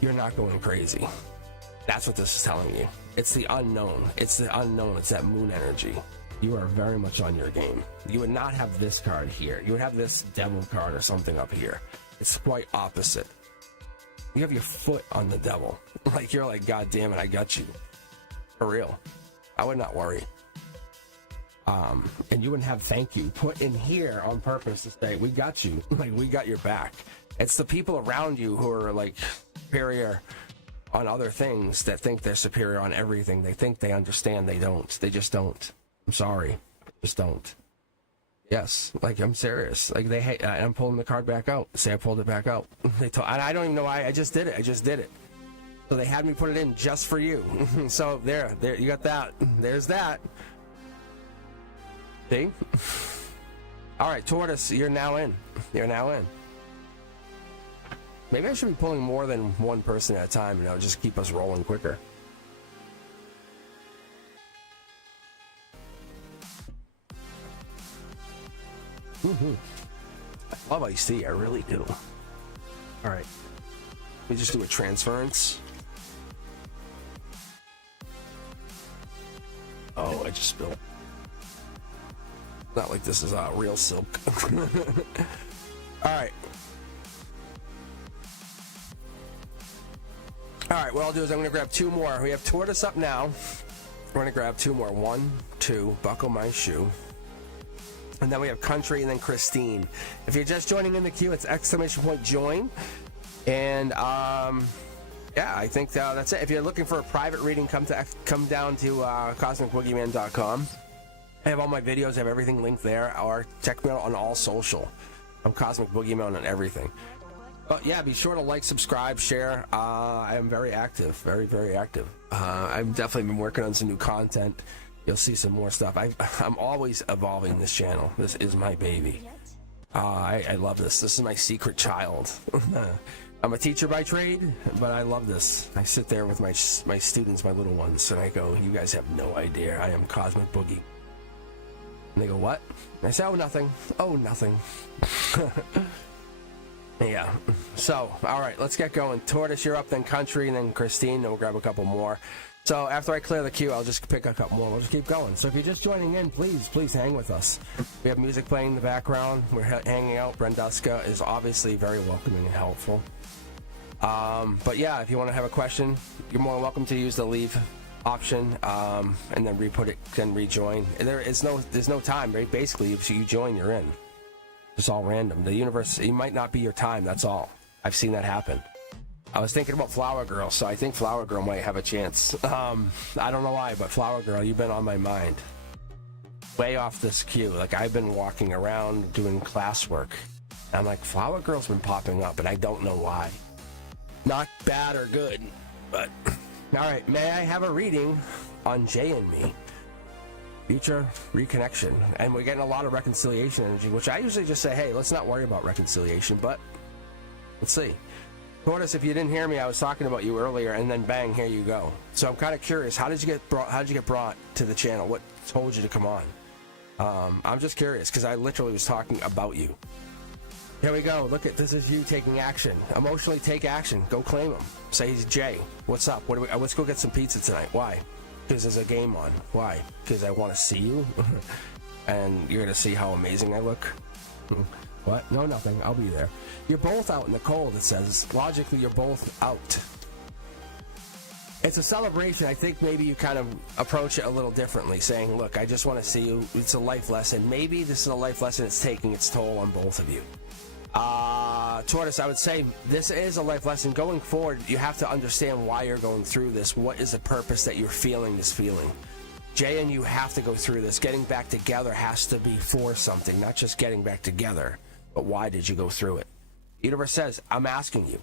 You're not going crazy. That's what this is telling you. It's the unknown. It's the unknown. It's that moon energy. You are very much on your game. You would not have this card here. You would have this devil card or something up here. It's quite opposite. You have your foot on the devil. Like, you're like, God damn it, I got you. For real. I would not worry. And you wouldn't have thank you put in here on purpose to say, we got you. Like, we got your back. It's the people around you who are like superior on other things that think they're superior on everything. They think they understand. They don't. They just don't. I'm sorry. Just don't. Yes. Like, I'm serious. Like, they hate. I'm pulling the card back out. Say I pulled it back out. And I don't even know why. I just did it. I just did it. So they had me put it in just for you. So there, you got that. There's that. See? All right, Tortoise, you're now in. You're now in. Maybe I should be pulling more than one person at a time, and that'll just keep us rolling quicker. I love iced tea, I really do. All right. Let me just do a transference. Oh, I just spilled. Not like this is real silk. All right. All right, what I'll do is I'm going to grab two more. We have Tortoise up now. We're going to grab two more. 1, 2, buckle my shoe. And then we have Country and then Christine. If you're just joining in the queue, it's !join. And yeah, I think that's it. If you're looking for a private reading, come down to cosmicboogeyman.com. I have all my videos, I have everything linked there, or check me out on all social. I'm Cosmic Boogeyman on everything. But yeah, be sure to like, subscribe, share. I am very active, very, very active. I've definitely been working on some new content. You'll see some more stuff. I'm always evolving this channel. This is my baby. I love this. This is my secret child. I'm a teacher by trade, but I love this. I sit there with my students, my little ones, and I go, you guys have no idea. I am Cosmic Boogie. And they go, what? And I say, oh, nothing. Oh, nothing. Yeah. So, all right, let's get going. Tortoise, you're up, then Country, and then Christine, then we'll grab a couple more. So after I clear the queue, I'll just pick a couple more. We'll just keep going. So if you're just joining in, please hang with us. We have music playing in the background. We're hanging out. Brenduska is obviously very welcoming and helpful. But yeah, if you want to have a question, you're more than welcome to use the leave option, and then re-put it, then rejoin. There's no time, right? Basically, if you join, you're in. It's all random. The universe, it might not be your time, that's all. I've seen that happen. I was thinking about Flower Girl, so I think Flower Girl might have a chance. I don't know why, but Flower Girl, you've been on my mind. Way off this queue. Like, I've been walking around doing classwork. And I'm like, Flower Girl's been popping up, and I don't know why. Not bad or good, but... All right, may I have a reading on Jay and me? Future reconnection. And we're getting a lot of reconciliation energy, which I usually just say, hey, let's not worry about reconciliation, but let's see. Tortoise, if you didn't hear me, I was talking about you earlier, and then bang, here you go. So I'm kind of curious, how did you get brought to the channel? What told you to come on? I'm just curious, because I literally was talking about you. Here we go. Look at this is you taking action. Emotionally take action. Go claim him. Say, Jay, what's up? Let's go get some pizza tonight. Why? Because there's a game on. Why? Because I want to see you, and you're gonna see how amazing I look. What? No, nothing. I'll be there. You're both out in the cold. It says logically you're both out. it's a celebration. I think maybe you kind of approach it a little differently, saying, look, I just want to see you. It's a life lesson. Maybe this is a life lesson that's taking its toll on both of you. Tortoise, I would say this is a life lesson. Going forward, you have to understand why you're going through this. What is the purpose that you're feeling this feeling? Jay and you have to go through this. Getting back together has to be for something, not just getting back together. But why did you go through it? The universe says, I'm asking you.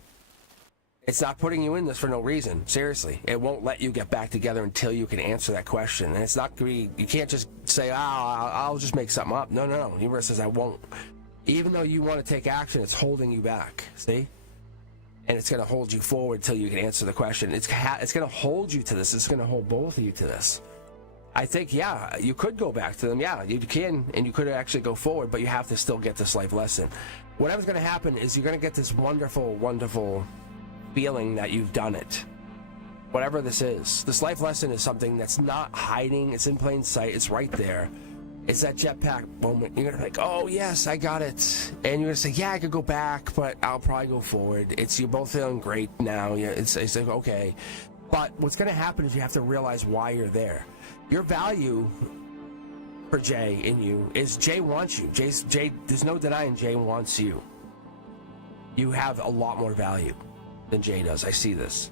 It's not putting you in this for no reason. Seriously. It won't let you get back together until you can answer that question. And it's not going to be, you can't just say, I'll just make something up. No. The universe says, I won't. Even though you want to take action, it's holding you back. See? And it's going to hold you forward till you can answer the question. It's going to hold you to this. It's going to hold both of you to this. I think, yeah, you could go back to them. Yeah, you can, and you could actually go forward, but you have to still get this life lesson. Whatever's going to happen is you're going to get this wonderful, wonderful feeling that you've done it. Whatever this is. This life lesson is something that's not hiding. It's in plain sight. It's right there. It's that jetpack moment. You're going to be like, oh, yes, I got it. And you're going to say, yeah, I could go back, but I'll probably go forward. You're both feeling great now. It's like, okay. But what's going to happen is you have to realize why you're there. Your value for Jay in you is Jay wants you. Jay, there's no denying Jay wants you. You have a lot more value than Jay does. I see this.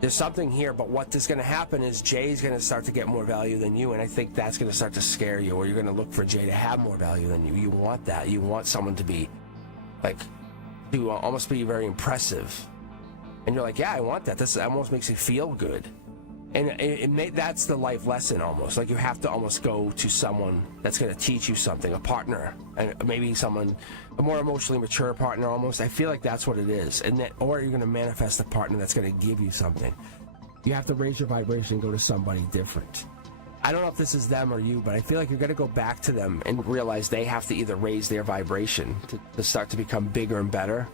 There's something here, but what is going to happen is Jay's going to start to get more value than you, and I think that's going to start to scare you, or you're going to look for Jay to have more value than you. You want that. You want someone to be, like, to almost be very impressive. And you're like, yeah, I want that. This almost makes you feel good. And that's the life lesson almost. Like you have to almost go to someone that's going to teach you something, a partner, and maybe someone, a more emotionally mature partner almost. I feel like that's what it is. Or you're going to manifest a partner that's going to give you something. You have to raise your vibration and go to somebody different. I don't know if this is them or you, but I feel like you're going to go back to them and realize they have to either raise their vibration to start to become bigger and better.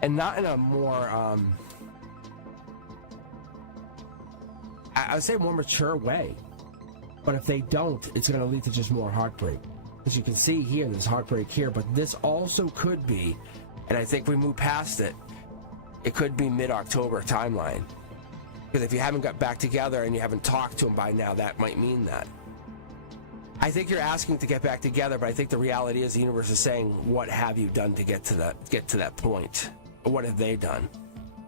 And not in a more... I would say a more mature way. But if they don't, it's going to lead to just more heartbreak. As you can see here, there's heartbreak here, but this also could be, and I think we move past it, it could be mid-October timeline. Because if you haven't got back together and you haven't talked to them by now, that might mean that. I think you're asking to get back together, but I think the reality is the universe is saying, what have you done to get to that point? Or what have they done?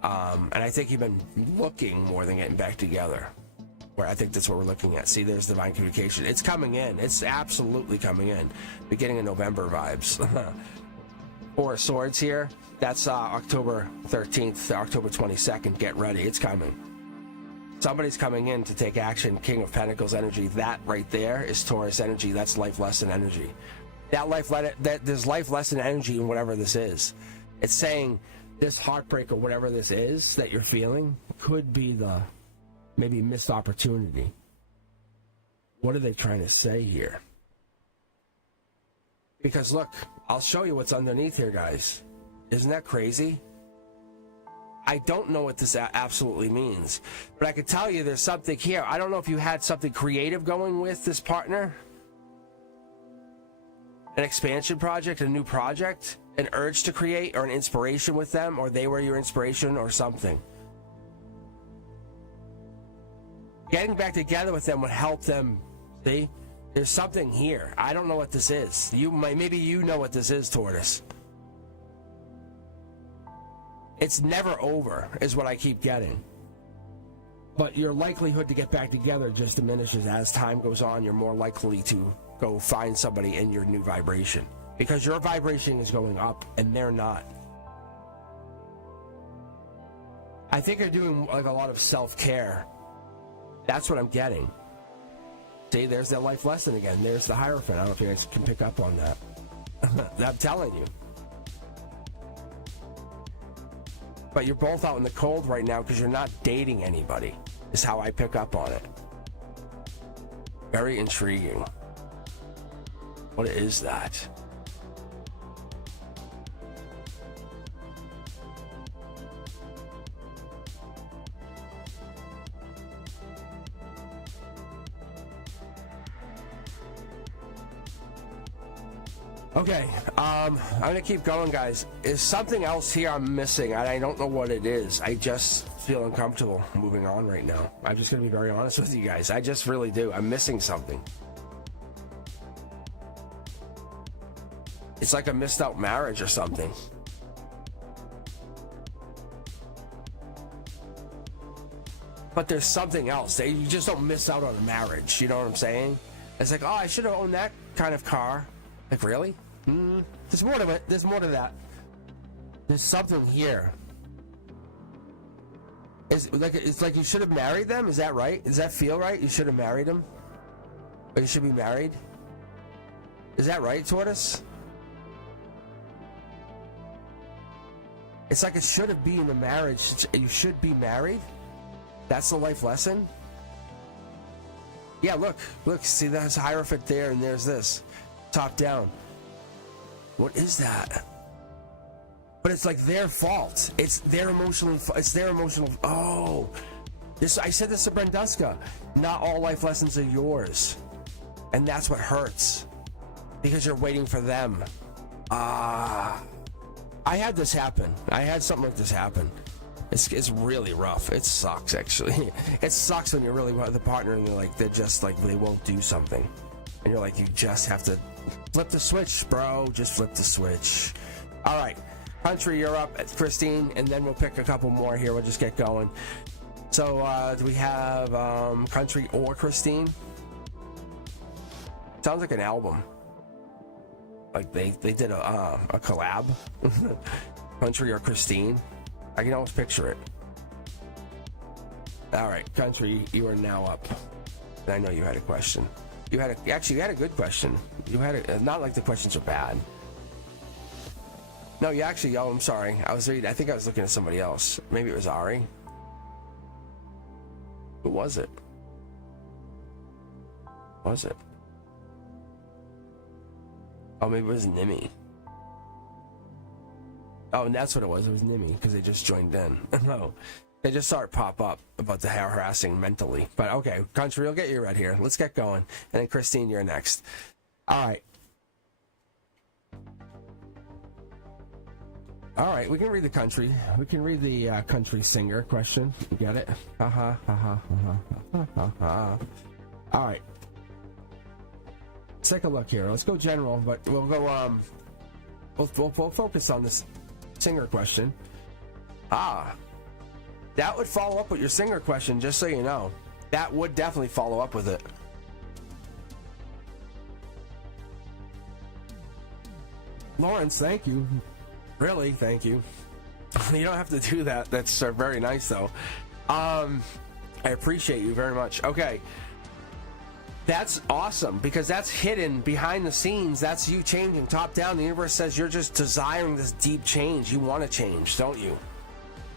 And I think you've been looking more than getting back together. Where I think that's what we're looking at. See, there's divine communication. It's coming in. It's absolutely coming in. Beginning of November vibes. Four of Swords here. That's October 13th to October 22nd. Get ready. It's coming. Somebody's coming in to take action. King of Pentacles energy. That right there is Taurus energy. That's life lesson energy. There's life lesson energy in whatever this is. It's saying this heartbreak or whatever this is that you're feeling could be the maybe missed opportunity. What are they trying to say here? Because look, I'll show you what's underneath here, guys. Isn't that crazy? I don't know what this absolutely means, but I can tell you there's something here. I don't know if you had something creative going with this partner. An expansion project, a new project, an urge to create, or an inspiration with them, or they were your inspiration or something. Getting back together with them would help them. See? There's something here. I don't know what this is. Maybe you know what this is, Tortoise. It's never over, is what I keep getting. But your likelihood to get back together just diminishes as time goes on. You're more likely to go find somebody in your new vibration. Because your vibration is going up and they're not. I think you're doing like a lot of self-care. That's what I'm getting. See, there's that life lesson again. There's the Hierophant. I don't know if you guys can pick up on that. I'm telling you. But you're both out in the cold right now because you're not dating anybody, is how I pick up on it. Very intriguing. What is that? Okay, I'm gonna keep going, guys. Is something else here I'm missing? I don't know what it is. I just feel uncomfortable moving on right now. I'm just gonna be very honest with you guys. I just really do. I'm missing something. It's like a missed out marriage or something. But there's something else. You just don't miss out on a marriage. You know what I'm saying? It's like, oh, I should have owned that kind of car. Like, really? There's more to it. There's more to that. There's something here. It's like you should have married them. Is that right? Does that feel right? You should have married them? Or you should be married? Is that right, Tortoise? It's like it should have been a marriage. You should be married? That's the life lesson? Yeah, look, see that's Hierophant there, and there's this. Top down. What is that? But it's like their fault. It's their emotional, oh. I said this to Brenduska. Not all life lessons are yours. And that's what hurts. Because you're waiting for them. I had this happen. I had something like this happen. It's really rough. It sucks, actually. It sucks when you're really with the partner and they're just like, they won't do something. And you're like, you just have to flip the switch, bro. Just flip the switch. All right. Country, you're up, Christine, and then we'll pick a couple more here. We'll just get going. So, do we have Country or Christine? Sounds like an album. Like they did a collab. Country or Christine. I can almost picture it. All right, Country, you are now up. And I know you had a question. You had a good question. You had not like the questions are bad. No, you actually. Oh, I'm sorry. I think I was looking at somebody else. Maybe it was Ari. Who was it? Was it? Oh, maybe it was Nimi. Oh, and that's what it was. It was Nimi because they just joined in. No, they just saw it pop up about the harassing mentally. But okay, Country, I'll get you right here. Let's get going. And then Christine, you're next. All right. All right, we can read the Country. We can read the Country singer question. You get it? Ha ha ha ha ha ha ha. All right. Let's take a look here. Let's go general, but we'll go. We'll focus on this singer question. That would follow up with your singer question, just so you know. That would definitely follow up with it. Lawrence, thank you. Really, thank you. You don't have to do that. That's very nice, though. I appreciate you very much. Okay. That's awesome, because that's hidden behind the scenes. That's you changing top down. The universe says you're just desiring this deep change. You want to change, don't you?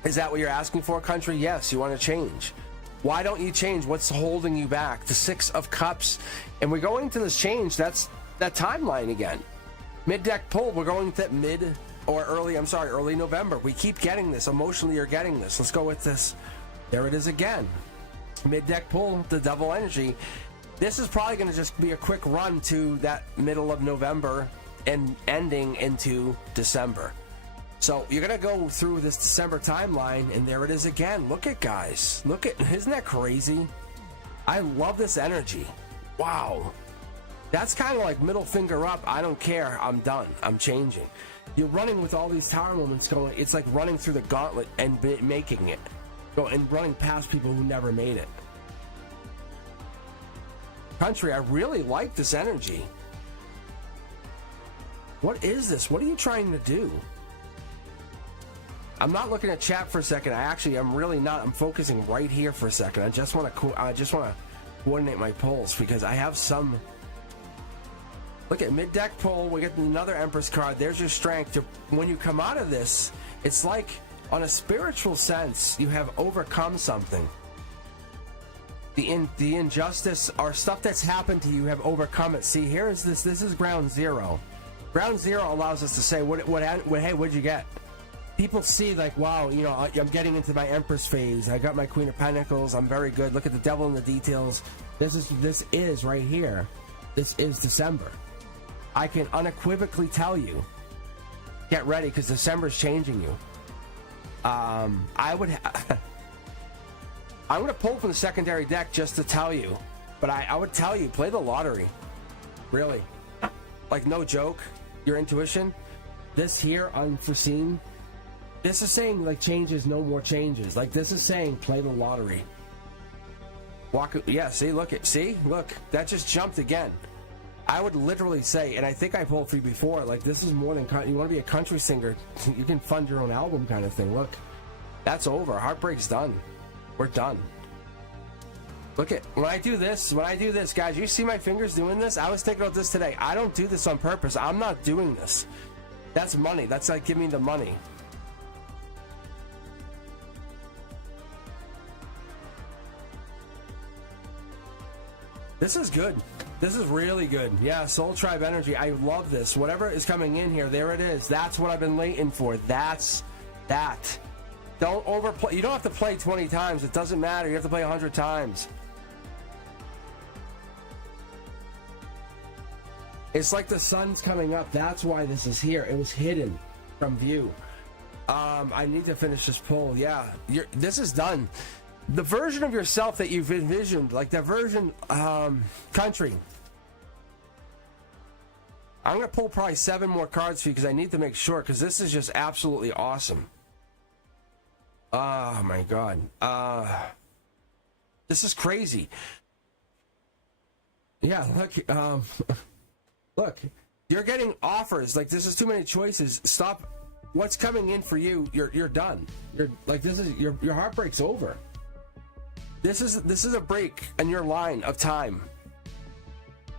Is that what you're asking for, Country? Yes, you want to change. Why don't you change? What's holding you back? The Six of Cups. And we're going to this change. That's that timeline again. Mid-deck pull. We're going to early November. We keep getting this. Emotionally, you're getting this. Let's go with this. There it is again. Mid-deck pull, the double energy. This is probably going to just be a quick run to that middle of November and ending into December. So you're going to go through this December timeline, and there it is again. Look at, guys. Look at, isn't that crazy? I love this energy. Wow. That's kind of like middle finger up. I don't care. I'm done. I'm changing. You're running with all these tower moments going. It's like running through the gauntlet and making it. And running past people who never made it. Country, I really like this energy. What is this? What are you trying to do? I'm not looking at chat for a second. I'm really not. I'm focusing right here for a second. I just want to coordinate my pulls because I have some. Look at mid-deck pull. We get another Empress card. There's your strength. When you come out of this, it's like, on a spiritual sense, you have overcome something. The injustice or stuff that's happened to you, have overcome it. See, here is this. This is ground zero. Ground zero allows us to say, hey, what'd you get? People see like, wow, I'm getting into my Empress phase. I got my Queen of Pentacles. I'm very good. Look at the devil in the details. This is right here. This is December. I can unequivocally tell you, get ready because December's changing you. I'm going to pull from the secondary deck just to tell you. But I would tell you, play the lottery. Really. Like, no joke. Your intuition. This here, unforeseen. This is saying, like, changes, no more changes. Like, this is saying, play the lottery. Walk. Yeah, see, look. That just jumped again. I would literally say, and I think I pulled for you before, like, this is more than, you want to be a country singer, you can fund your own album kind of thing. Look, that's over. Heartbreak's done. We're done. Look at, when I do this, guys, you see my fingers doing this? I was thinking about this today. I don't do this on purpose. I'm not doing this. That's money. That's like, give me the money. This is good. This is really good. Yeah, Soul Tribe energy. I love this. Whatever is coming in here, there it is. That's what I've been waiting for. That's that. Don't overplay. You don't have to play 20 times. It doesn't matter. You have to play 100 times. It's like the sun's coming up. That's why this is here. It was hidden from view. I need to finish this poll. Yeah, this is done. The version of yourself that you've envisioned, like the version, country. I'm going to pull probably 7 more cards for you because I need to make sure, because this is just absolutely awesome. Oh my God. This is crazy. Yeah, look, look, you're getting offers. Like, this is too many choices. Stop. What's coming in for you? You're done. You're like, this is your heartbreak's over. This is a break in your line of time.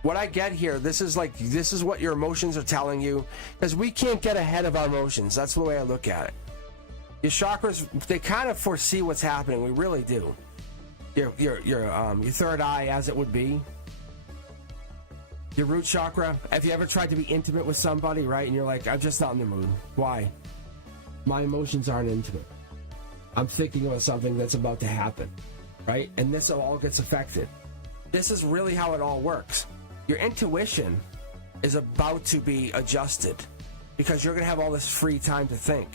What I get here, this is what your emotions are telling you, because we can't get ahead of our emotions. That's the way I look at it. Your chakras, they kind of foresee what's happening. We really do. Your third eye, as it would be. Your root chakra. Have you ever tried to be intimate with somebody, right? And you're like, I'm just not in the mood. Why? My emotions aren't intimate. I'm thinking about something that's about to happen, right? And this all gets affected. This is really how it all works. Your intuition is about to be adjusted because you're going to have all this free time to think.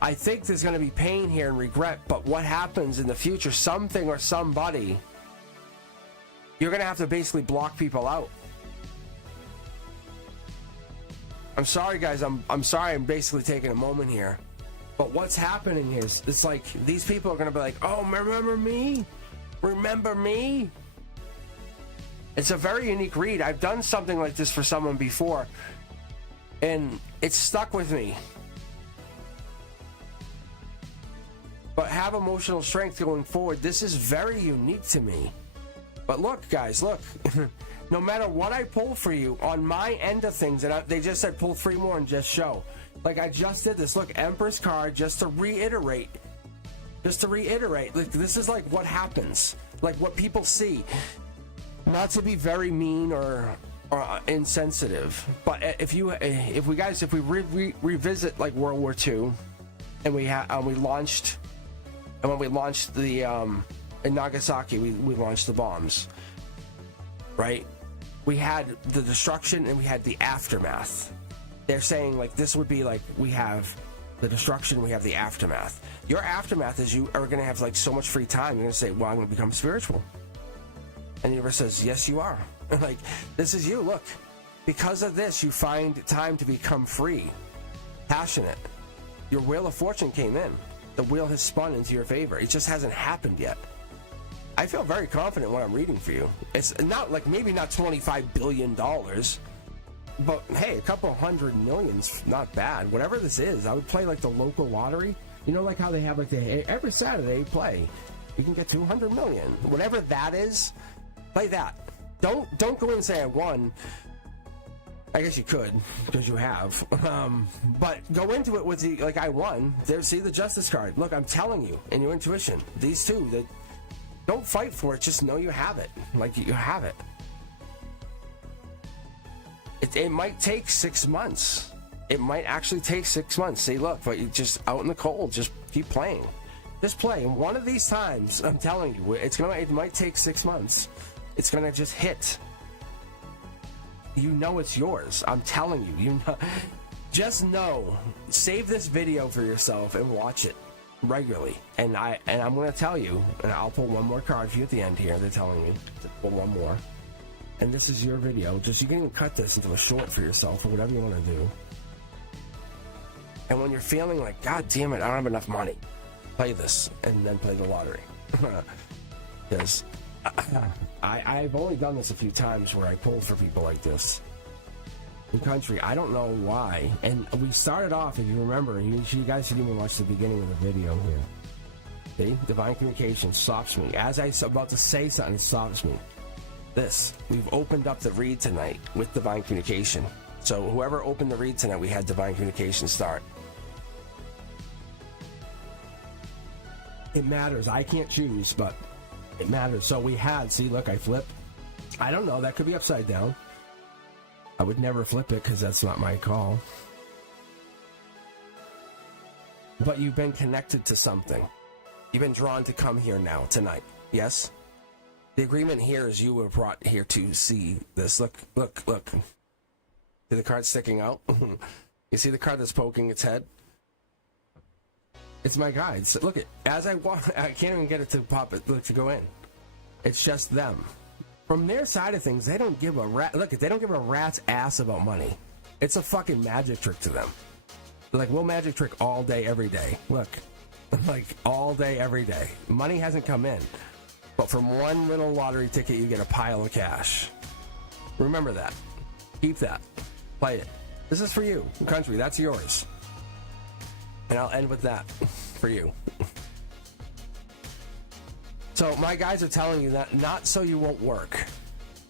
I think there's going to be pain here and regret, but what happens in the future, something or somebody, you're going to have to basically block people out. I'm sorry, guys. I'm sorry. I'm basically taking a moment here. But what's happening is, it's like these people are going to be like, oh, remember me? Remember me? It's a very unique read. I've done something like this for someone before, and it's stuck with me. But have emotional strength going forward. This is very unique to me. But look, guys, look. No matter what I pull for you, on my end of things, and they just said pull 3 more and just show. Like, I just did this. Look, Empress card, just to reiterate. Like, this is like what happens. Like, what people see. Not to be very mean or insensitive, but if we revisit like World War II, and we launched, and when we launched the in Nagasaki, we launched the bombs, right? We had the destruction and we had the aftermath. They're saying, like, this would be like, we have the destruction, we have the aftermath. Your aftermath is you are going to have like so much free time. You're going to say, well, I'm going to become spiritual. And the universe says, yes, you are. Like, this is you. Look, because of this, you find time to become free, passionate. Your Wheel of Fortune came in. The wheel has spun into your favor. It just hasn't happened yet. I feel very confident when I'm reading for you. It's not like, maybe not $25 billion, but hey, a couple $100 million's not bad. Whatever this is, I would play like the local lottery. You know, like how they have like every Saturday play. You can get 200 million. Whatever that is, play that. Don't go in and say I won. I guess you could, because you have. But go into it with the, like, I won. There, see the Justice card. Look, I'm telling you, in your intuition, these two, that don't fight for it, just know you have it. Like, you have it. It might take 6 months. It might actually take 6 months. See, look, but you just out in the cold, just keep playing. Just play. And one of these times, I'm telling you, it might take 6 months. It's gonna just hit. You know it's yours. I'm telling you. You know. Just know. Save this video for yourself and watch it. regularly, and I'm going to tell you, and I'll pull one more card for you at the end here. They're telling me to pull one more, and this is your video. Just you can even cut this into a short for yourself or whatever you want to do. And when you're feeling like, God damn it, I don't have enough money, play this and then play the lottery. Because I've only done this a few times where I pulled for people like this in country. I don't know why. And we started off, if you remember, you guys should even watch the beginning of the video here. See? Divine communication stops me. As I'm about to say something, it stops me. This. We've opened up the read tonight with divine communication. So whoever opened the read tonight, we had divine communication start. It matters. I can't choose, but it matters. So we had, see, look, I flip. I don't know. That could be upside down. I would never flip it because that's not my call. But you've been connected to something. You've been drawn to come here now, tonight. Yes? The agreement here is you were brought here to see this. Look, look, look. See the card sticking out? You see the card that's poking its head? It's my guide. So look, as I walk, I can't even get it to pop it, look, to go in. It's just them. From their side of things, they don't give a rat. Look, they don't give a rat's ass about money. It's a fucking magic trick to them. They're like, we'll magic trick all day, every day. Look, like all day, every day. Money hasn't come in, but from one little lottery ticket, you get a pile of cash. Remember that. Keep that. Play it. This is for you, country. That's yours. And I'll end with that for you. So my guys are telling you that not so you won't work,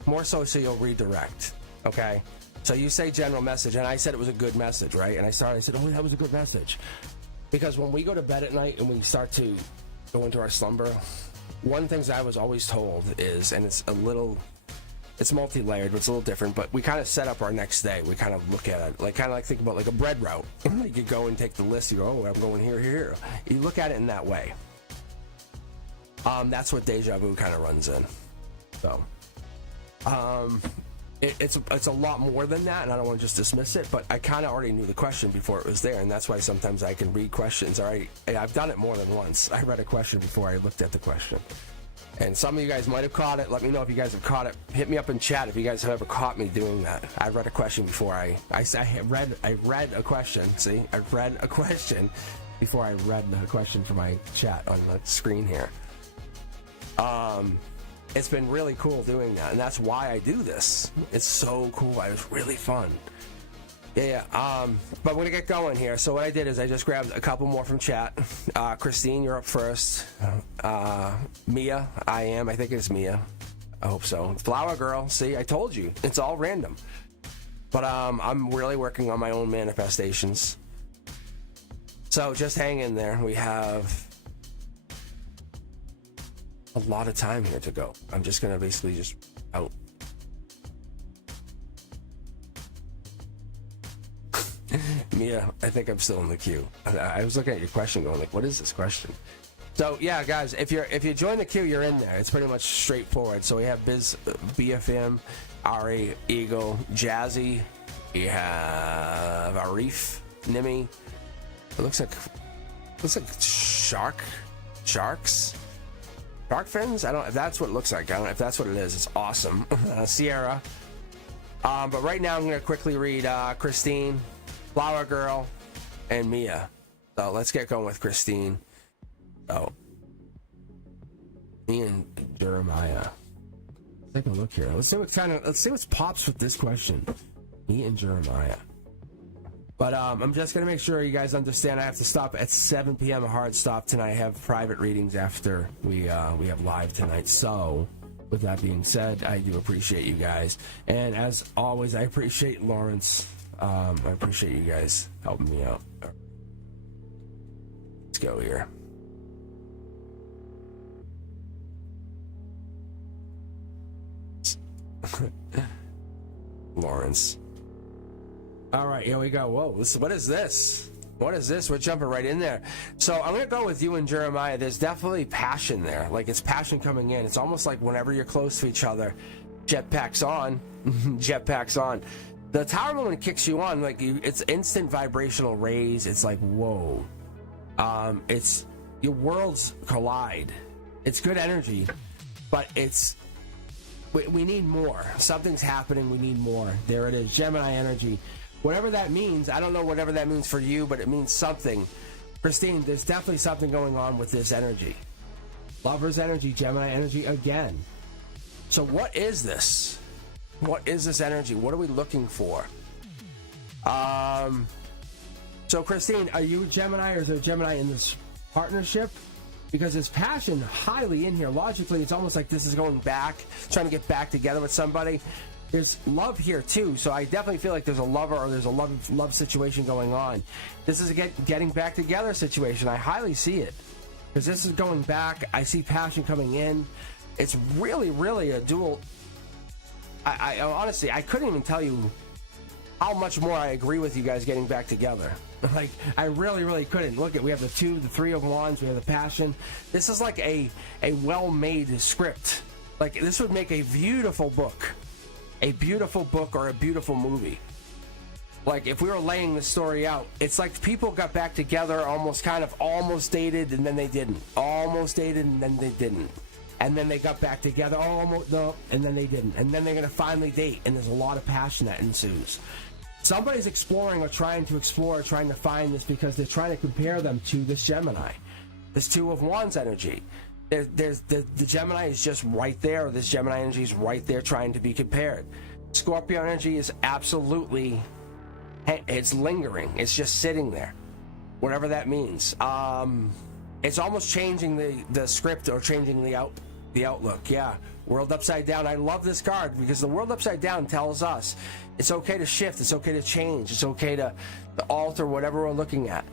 more so you'll redirect, okay? So you say general message, and I said it was a good message, right? And I said, oh, that was a good message. Because when we go to bed at night and we start to go into our slumber, one thing that I was always told is, and it's multi-layered, but it's a little different, but we kind of set up our next day. We kind of look at it, like kind of like think about like a bread route. Like you go and take the list, you go, oh, I'm going here, here. You look at it in that way. That's what deja vu kind of runs in. So, it's a lot more than that, and I don't want to just dismiss it, but I kind of already knew the question before it was there, and that's why sometimes I can read questions. All right, I've done it more than once. I read a question before I looked at the question. And some of you guys might have caught it. Let me know if you guys have caught it. Hit me up in chat if you guys have ever caught me doing that. I read a question before I read a question. See, I read a question before I read the question for my chat on the screen here. It's been really cool doing that, and that's why I do this. It's so cool. It was really fun. Yeah. But we're gonna get going here. So what I did is I just grabbed a couple more from chat. Christine, you're up first. Mia, I think it's Mia. I hope so. Flower Girl, see, I told you. It's all random. But I'm really working on my own manifestations. So just hang in there. We have a lot of time here to go. I'm just gonna basically just out. Mia, I think I'm still in the queue. I was looking at your question going like, what is this question? So yeah, guys, if you join the queue, you're in there. It's pretty much straightforward. So we have BFM, Ari, Eagle, Jazzy. We have Arif, Nimi. It looks like sharks. Shark fins? I don't know if that's what it looks like. I don't know if that's what it is. It's awesome. Sierra. But right now I'm going to quickly read Christine, Flower Girl, and Mia. So let's get going with Christine. So, me and Jeremiah. Let's take a look here. Let's see what pops with this question. Me and Jeremiah. But I'm just going to make sure you guys understand I have to stop at 7 p.m. a hard stop tonight. I have private readings after we have live tonight. So, with that being said, I do appreciate you guys. And as always, I appreciate Lawrence. I appreciate you guys helping me out. Let's go here. Lawrence. All right, here we go. Whoa, what is this? What is this? We're jumping right in there. So I'm going to go with you and Jeremiah. There's definitely passion there. Like, it's passion coming in. It's almost like whenever you're close to each other, jetpacks on. Jetpacks on. The Tower Moment kicks you on. Like, it's instant vibrational raise. It's like, whoa. It's your worlds collide. It's good energy, but we need more. Something's happening. We need more. There it is, Gemini energy. Whatever that means, I don't know whatever that means for you, but it means something. Christine, there's definitely something going on with this energy. Lover's energy, Gemini energy again. So what is this? What is this energy? What are we looking for? So Christine, are you a Gemini, or is there a Gemini in this partnership? Because there's passion highly in here. Logically, it's almost like this is going back, trying to get back together with somebody. There's love here too, so I definitely feel like there's a lover, or there's a love situation going on. This is a getting back together situation. I highly see it, because this is going back. I see passion coming in. It's really, really a dual. I honestly, I couldn't even tell you how much more I agree with you guys getting back together. Like, I really, really couldn't. Look at, we have the 2, the 3 of Wands, we have the passion. This is like a well-made script. Like, this would make a beautiful book. A beautiful book or a beautiful movie. Like, if we were laying the story out, it's like people got back together, almost dated, and then they didn't. Almost dated, and then they didn't. And then they got back together, almost, no, and then they didn't. And then they're going to finally date, and there's a lot of passion that ensues. Somebody's exploring, or trying to explore, or trying to find this, because they're trying to compare them to this Gemini. This 2 of Wands energy. There's the Gemini is just right there, or this Gemini energy is right there trying to be compared. Scorpio energy is absolutely, it's lingering. It's just sitting there. Whatever that means. It's almost changing the script, or changing the outlook. Yeah. World upside down. I love this card, because the world upside down tells us it's okay to shift, it's okay to change, it's okay to alter whatever we're looking at.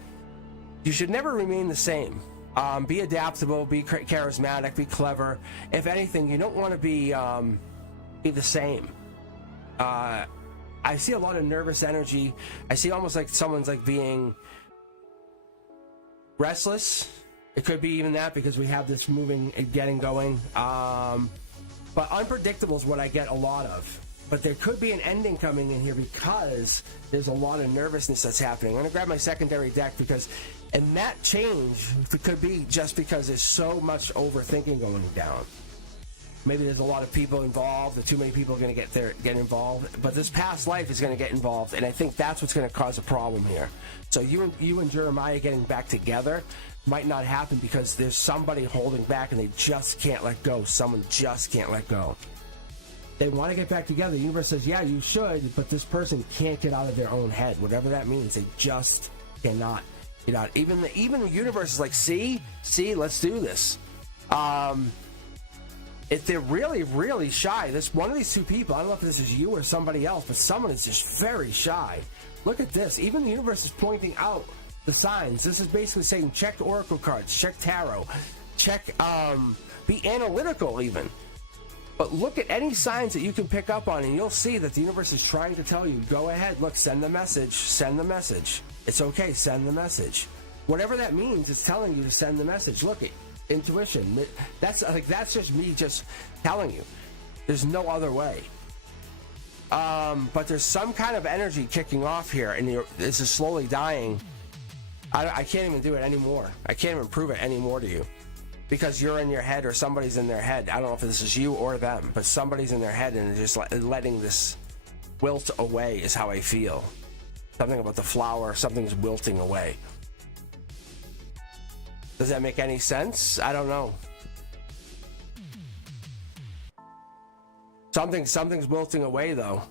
You should never remain the same. Be adaptable, be charismatic, be clever. If anything, you don't want to be the same. I see a lot of nervous energy. I see almost like someone's like being restless. It could be even that, because we have this moving and getting going. But unpredictable is what I get a lot of. But there could be an ending coming in here, because there's a lot of nervousness that's happening. I'm going to grab my secondary deck, and that change could be just because there's so much overthinking going down. Maybe there's a lot of people involved, or too many people are going to get involved. But this past life is going to get involved, and I think that's what's going to cause a problem here. So you and Jeremiah getting back together might not happen, because there's somebody holding back, and they just can't let go. Someone just can't let go. They want to get back together. The universe says, yeah, you should, but this person can't get out of their own head. Whatever that means, they just cannot get out. Even the universe is like, see, let's do this. If they're really, really shy, one of these 2 people, I don't know if this is you or somebody else, but someone is just very shy. Look at this. Even the universe is pointing out the signs. This is basically saying, check oracle cards, check tarot, check, be analytical even. But look at any signs that you can pick up on, and you'll see that the universe is trying to tell you, go ahead, look, send the message, send the message. It's okay, send the message. Whatever that means, it's telling you to send the message. Look at intuition. That's just me just telling you. There's no other way. But there's some kind of energy kicking off here, and this is slowly dying. I can't even do it anymore. I can't even prove it anymore to you. Because you're in your head, or somebody's in their head. I don't know if this is you or them, but somebody's in their head, and they're just letting this wilt away is how I feel. Something about the flower, something's wilting away. Does that make any sense? I don't know. Something's wilting away, though.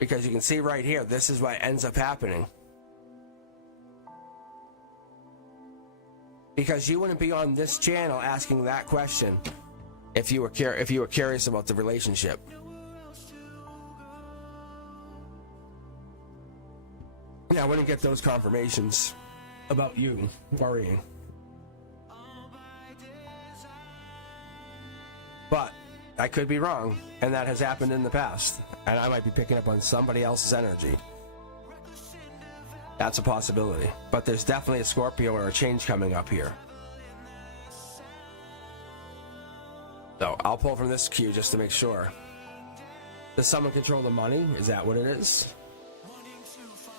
Because you can see right here, this is what ends up happening. Because you wouldn't be on this channel asking that question if you were curious about the relationship. Yeah, I wouldn't get those confirmations about you worrying. But I could be wrong, and that has happened in the past, and I might be picking up on somebody else's energy. That's a possibility. But there's definitely a Scorpio or a change coming up here. So I'll pull from this cue just to make sure. Does someone control the money? Is that what it is?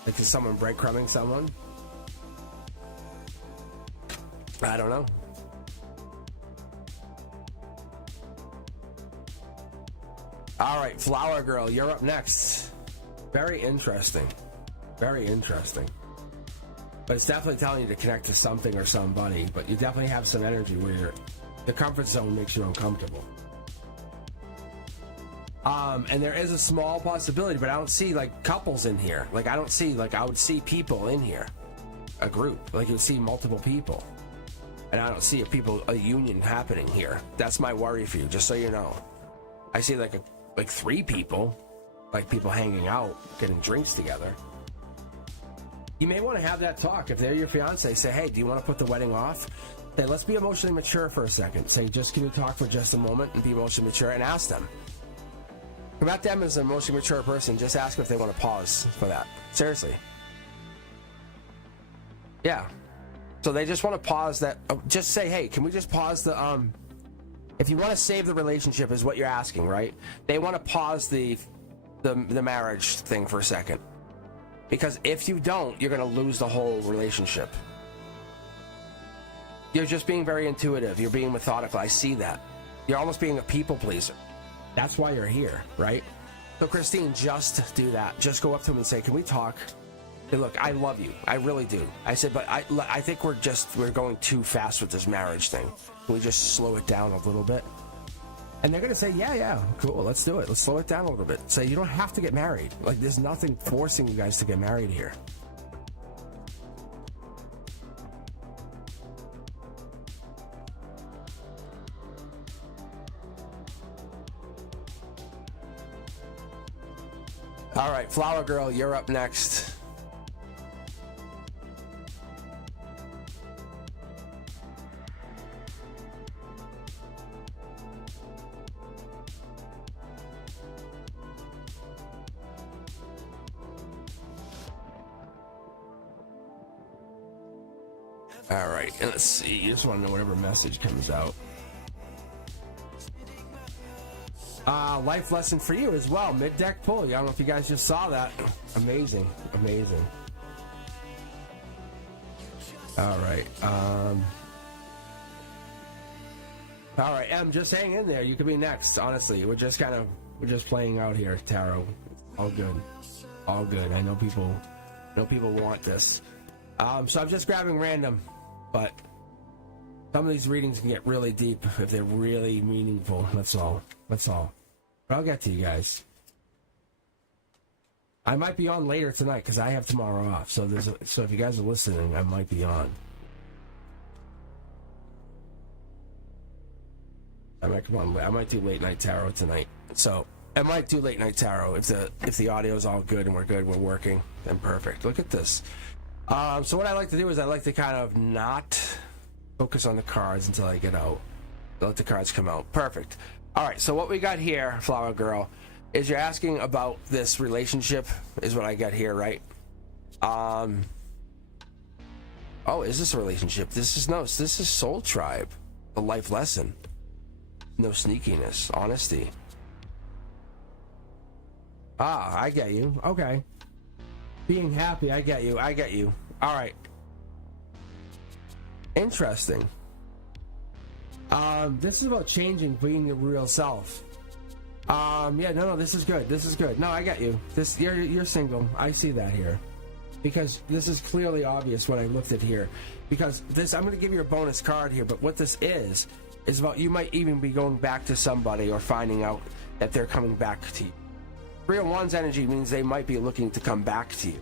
Like, is someone breadcrumbing someone? I don't know. All right, Flower Girl, you're up next. Very interesting. Very interesting. But it's definitely telling you to connect to something or somebody, but you definitely have some energy where the comfort zone makes you uncomfortable. And there is a small possibility, but I don't see like couples in here. Like I don't see, like I would see people in here, a group. Like you would see multiple people, and I don't see a union happening here. That's my worry for you, just so you know. I see like 3 people, like people hanging out, getting drinks together. You may want to have that talk. If they're your fiance, say, hey, do you want to put the wedding off? Say, let's be emotionally mature for a second. Say, just can you talk for just a moment and be emotionally mature, and ask them. Come at them as an emotionally mature person. Just ask them if they want to pause for that. Seriously. Yeah. So they just want to pause that. Just say, hey, can we just pause the, if you want to save the relationship is what you're asking, right? They want to pause the marriage thing for a second. Because if you don't, you're going to lose the whole relationship. You're just being very intuitive. You're being methodical. I see that. You're almost being a people pleaser. That's why you're here, right? So Christine, just do that. Just go up to him and say, can we talk? Hey, look, I love you. I really do. I said, but I think we're going too fast with this marriage thing. Can we just slow it down a little bit? And they're going to say, yeah, cool, let's do it. Let's slow it down a little bit. Say, you don't have to get married. Like, there's nothing forcing you guys to get married here. All right, Flower Girl, you're up next. All right, and let's see. You just want to know whatever message comes out. Life lesson for you as well. Mid-deck pull. I don't know if you guys just saw that. Amazing. All right. All right, Em, just hang in there. You could be next. Honestly, we're just playing out here, tarot. All good. I know people want this. So I'm just grabbing random, but some of these readings can get really deep if they're really meaningful. That's all. But I'll get to you guys. I might be on later tonight because I have tomorrow off. So if you guys are listening, I might be on. I might do late night tarot tonight. So I might do late night tarot if the audio is all good and we're working. Then perfect. Look at this. So what I like to do is I like to kind of not focus on the cards until I get out. Let the cards come out. Perfect. All right, so what we got here, Flower Girl, is you're asking about this relationship, is what I got here, right? Oh, is this a relationship? This is Soul Tribe, a life lesson. No sneakiness, honesty. Ah, I get you. Okay. Being happy, I get you. All right. Interesting. This is about changing, being your real self. Yeah, no, this is good. No, I get you. You're single. I see that here. Because this is clearly obvious when I looked at here. Because I'm going to give you a bonus card here, but what this is about you might even be going back to somebody or finding out that they're coming back to you. 301's energy means they might be looking to come back to you.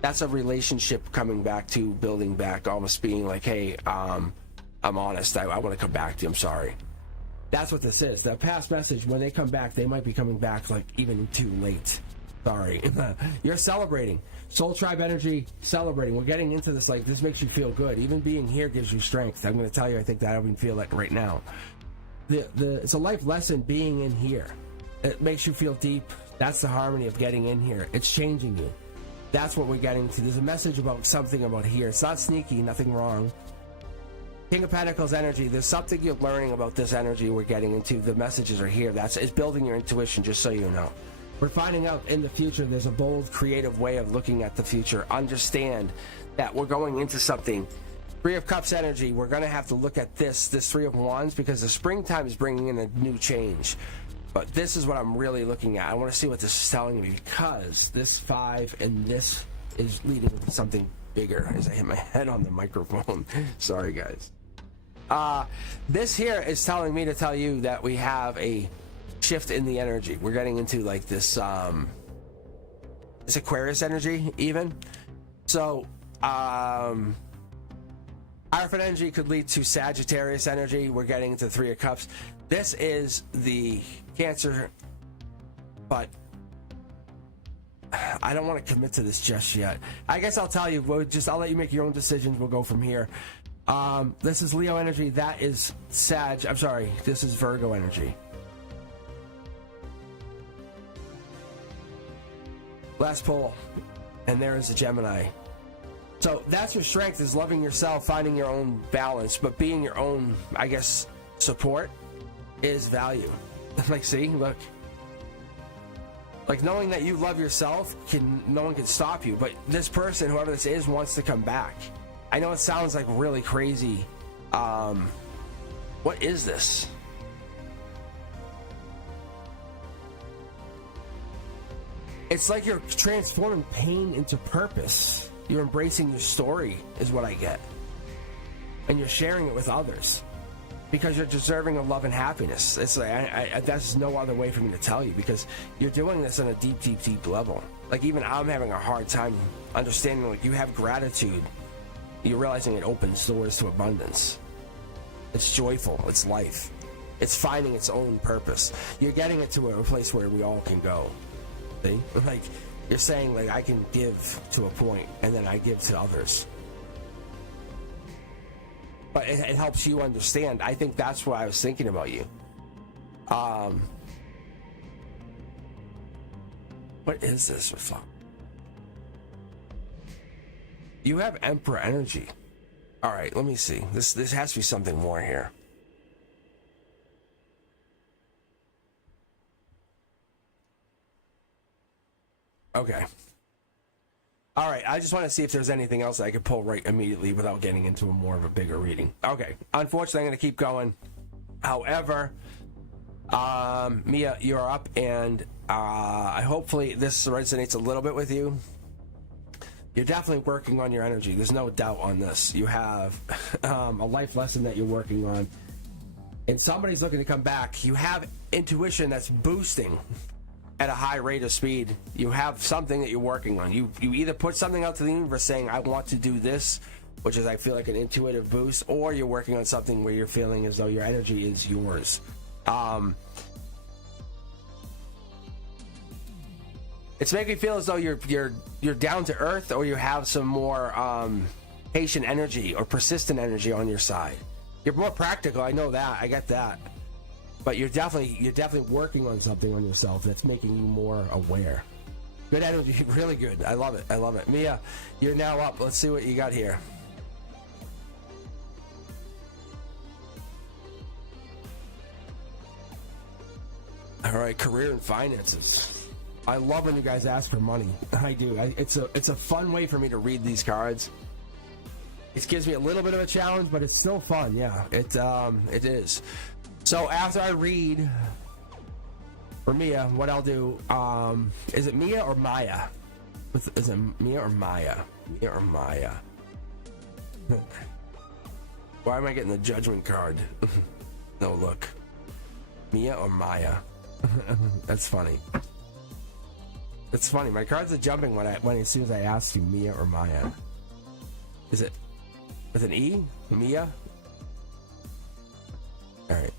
That's a relationship coming back to, building back, almost being like, hey, I'm honest, I want to come back to you, I'm sorry. That's what this is. The past message, when they come back, they might be coming back like even too late. Sorry. You're celebrating. Soul Tribe energy, celebrating. We're getting into this, like, this makes you feel good. Even being here gives you strength. I'm going to tell you, I think that I even feel like right now. It's a life lesson being in here. It makes you feel deep. That's the harmony of getting in here. It's changing you. That's what we're getting to. There's a message about something about here. It's not sneaky, nothing wrong. King of Pentacles energy, there's something you're learning about this energy we're getting into. The messages are here. It's building your intuition, just so you know. We're finding out in the future there's a bold, creative way of looking at the future. Understand that we're going into something. Three of Cups energy, we're going to have to look at this Three of Wands, because the springtime is bringing in a new change. But this is what I'm really looking at. I want to see what this is telling me, because this 5 and this is leading to something bigger as I hit my head on the microphone. Sorry, guys. This here is telling me to tell you that we have a shift in the energy. We're getting into like this Aquarius energy even. So Hierophant energy could lead to Sagittarius energy. We're getting into Three of Cups. This is the Cancer, but I don't want to commit to this just yet. I guess I'll tell you. I'll let you make your own decisions. We'll go from here. This is Leo energy. That is Sag. I'm sorry. This is Virgo energy. Last pull, and there is a Gemini. So that's your strength, is loving yourself, finding your own balance, but being your own, I guess, support is value. Like, see, look. Like, knowing that you love yourself, no one can stop you. But this person, whoever this is, wants to come back. I know it sounds like really crazy. What is this? It's like you're transforming pain into purpose. You're embracing your story, is what I get. And you're sharing it with others, because you're deserving of love and happiness. It's like, that's no other way for me to tell you, because you're doing this on a deep, deep, deep level. Like, even I'm having a hard time understanding, like, you have gratitude. You're realizing it opens doors to abundance. It's joyful. It's life. It's finding its own purpose. You're getting it to a place where we all can go. See? Like, you're saying, like, I can give to a point, and then I give to others. But it helps you understand. I think that's why I was thinking about you. What is this? You have Emperor energy. All right, let me see. This has to be something more here. Okay. All right, I just want to see if there's anything else I could pull right immediately without getting into a more of a bigger reading. Okay, unfortunately, I'm going to keep going. However, Mia, you're up, and hopefully this resonates a little bit with you. You're definitely working on your energy. There's no doubt on this. You have a life lesson that you're working on, and somebody's looking to come back. You have intuition that's boosting at a high rate of speed. You have something that you're working on. You either put something out to the universe saying, I want to do this, which is, I feel like, an intuitive boost, or you're working on something where you're feeling as though your energy is yours. It's making me feel as though you're down to earth, or you have some more patient energy or persistent energy on your side. You're more practical. I know that. I get that. But you're definitely working on something on yourself that's making you more aware. Good energy, really good. I love it. I love it. Mia, you're now up. Let's see what you got here. All right, career and finances. I love when you guys ask for money. I do. It's a fun way for me to read these cards. It gives me a little bit of a challenge, but it's still fun. Yeah, it is. So after I read for Mia, what I'll do, is it Mia or Maya? Is it Mia or Maya? Mia or Maya? Why am I getting the judgment card? No, look. Mia or Maya? That's funny. It's funny. My cards are jumping when as soon as I ask you Mia or Maya. Is it with an E? Mia? All right.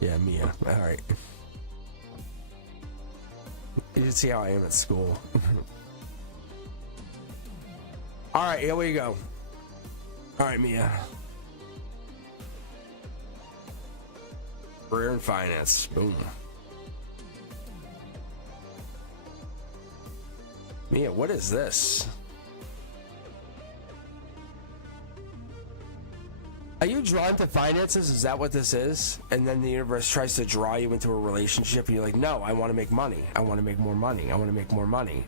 Yeah, Mia. All right. You should see how I am at school. All right, here we go. All right, Mia. Career and finance. Boom. Mia, what is this? Are you drawn to finances? Is that what this is? And then the universe tries to draw you into a relationship and you're like, no, I want to make money. I want to make more money. I want to make more money.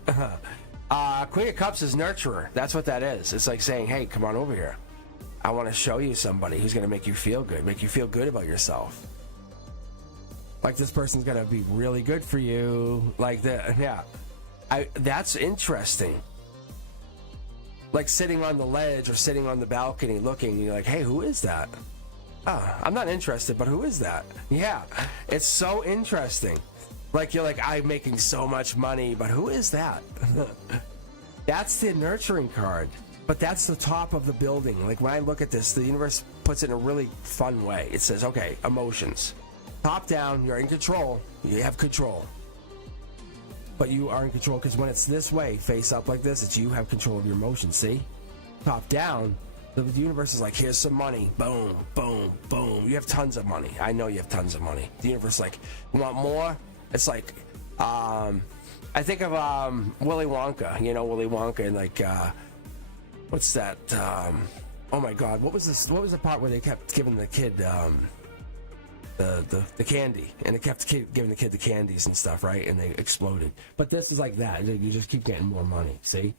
Queen of Cups is nurturer. That's what that is. It's like saying, hey, come on over here. I want to show you somebody who's going to make you feel good about yourself. Like this person's going to be really good for you. Like that. Yeah. That's interesting. Like sitting on the ledge or sitting on the balcony looking, you're like, hey, who is that? I'm not interested, but who is that? Yeah, it's so interesting. Like you're like, I'm making so much money, but who is that? That's the nurturing card, but that's the top of the building. Like when I look at this, the universe puts it in a really fun way. It says, okay, emotions. Top down, you're in control. You have control. But you are in control because when it's this way, face up like this, it's you have control of your emotions. See? Top down, the universe is like, here's some money. Boom, boom, boom. You have tons of money. I know you have tons of money. The universe is like, you want more? It's like, I think of Willy Wonka. You know Willy Wonka and like, what's that? Oh my God, what was this? What was the part where they kept giving the kid the candy, and it kept giving the kid the candies and stuff, right? And they exploded. But this is like that. You just keep getting more money. See,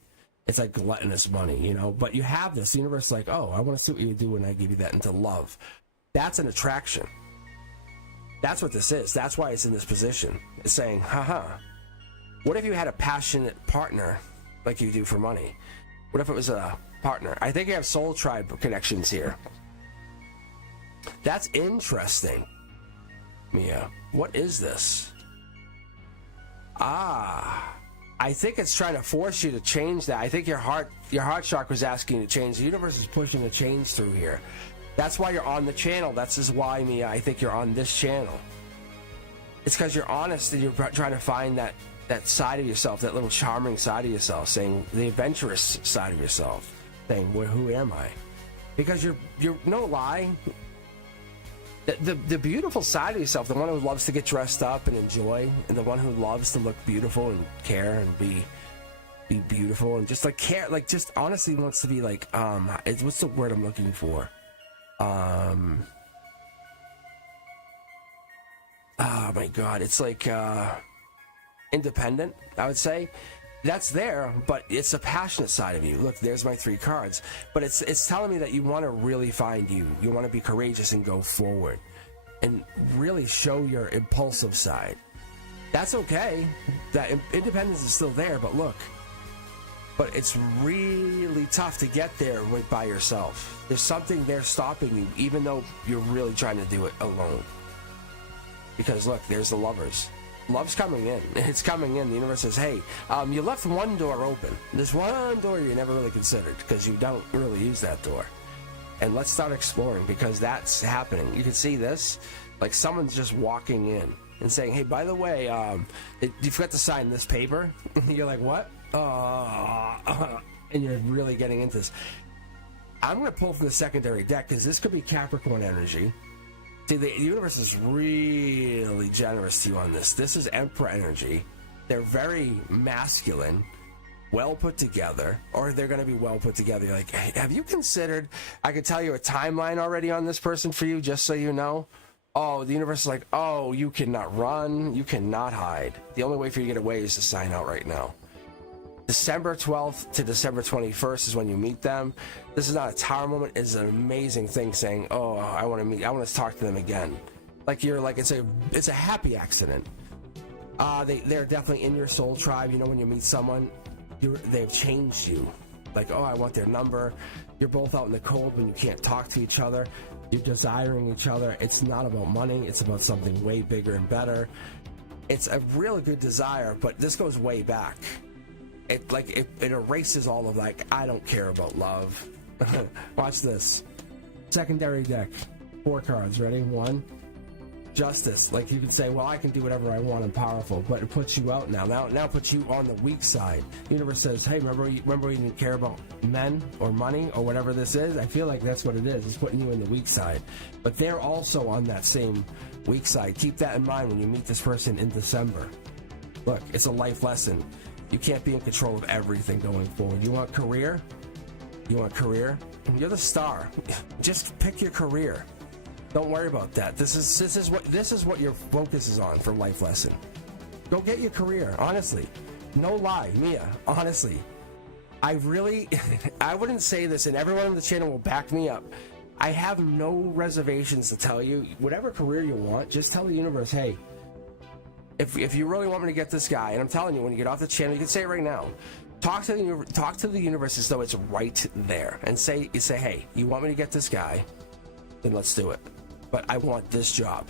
it's like gluttonous money, you know. But you have this. The universe is like, oh, I want to see what you do when I give you that into love. That's an attraction. That's what this is. That's why it's in this position. It's saying, haha. What if you had a passionate partner like you do for money? What if it was a partner? I think you have soul tribe connections here. That's interesting. Mia, what is this? I think it's trying to force you to change that. I think your heart chakra is asking you to change. The universe is pushing a change through here. That's why you're on the channel. That's just why, Mia, I think you're on this channel. It's because you're honest and you're trying to find that side of yourself, that little charming side of yourself, saying the adventurous side of yourself, saying, well, who am I? Because you're no lie. The beautiful side of yourself, the one who loves to get dressed up and enjoy, and the one who loves to look beautiful and care and be beautiful and just like care, like just honestly wants to be like, what's the word I'm looking for? Oh my God, it's like independent, I would say. That's there, but it's a passionate side of you. Look, there's my 3 cards. But it's telling me that you want to really find you. You want to be courageous and go forward. And really show your impulsive side. That's okay. That independence is still there, but look. But it's really tough to get there by yourself. There's something there stopping you, even though you're really trying to do it alone. Because look, there's the Lovers. Love's coming in. It's coming in. The universe says, hey, you left one door open. There's one door you never really considered because you don't really use that door. And let's start exploring because that's happening. You can see this. Like someone's just walking in and saying, hey, by the way, you forgot to sign this paper. You're like, what? And you're really getting into this. I'm going to pull from the secondary deck because this could be Capricorn energy. See, the universe is really generous to you on this. This is Emperor energy. They're very masculine, well put together, or they're going to be well put together. You're like, hey, have you considered, I could tell you a timeline already on this person for you, just so you know. Oh, the universe is like, oh, you cannot run, you cannot hide. The only way for you to get away is to sign out right now. December 12th to December 21st is when you meet them. This is not a tower moment. It's an amazing thing saying, oh, I want to talk to them again. Like you're like, it's a happy accident. They're definitely in your soul tribe. You know, when you meet someone, they've changed you. Like, oh, I want their number. You're both out in the cold when you can't talk to each other. You're desiring each other. It's not about money. It's about something way bigger and better. It's a really good desire, but this goes way back. It erases all of like, I don't care about love. Watch this. Secondary deck. 4 cards. Ready? 1. Justice. Like you could say, well, I can do whatever I want. I'm powerful, but it puts you out now. Now it puts you on the weak side. Universe says, hey, remember you didn't care about men or money or whatever this is? I feel like that's what it is. It's putting you in the weak side. But they're also on that same weak side. Keep that in mind when you meet this person in December. Look, it's a life lesson. You can't be in control of everything going forward. You want career? You want a career? You're the star. Just pick your career. Don't worry about that. This is what your focus is on for life lesson. Go get your career, honestly. No lie, Mia, honestly. I wouldn't say this, and everyone on the channel will back me up. I have no reservations to tell you. Whatever career you want, just tell the universe, hey, if you really want me to get this guy, and I'm telling you, when you get off the channel, you can say it right now. Talk to the universe as though it's right there, and say, hey, you want me to get this guy? Then let's do it. But I want this job.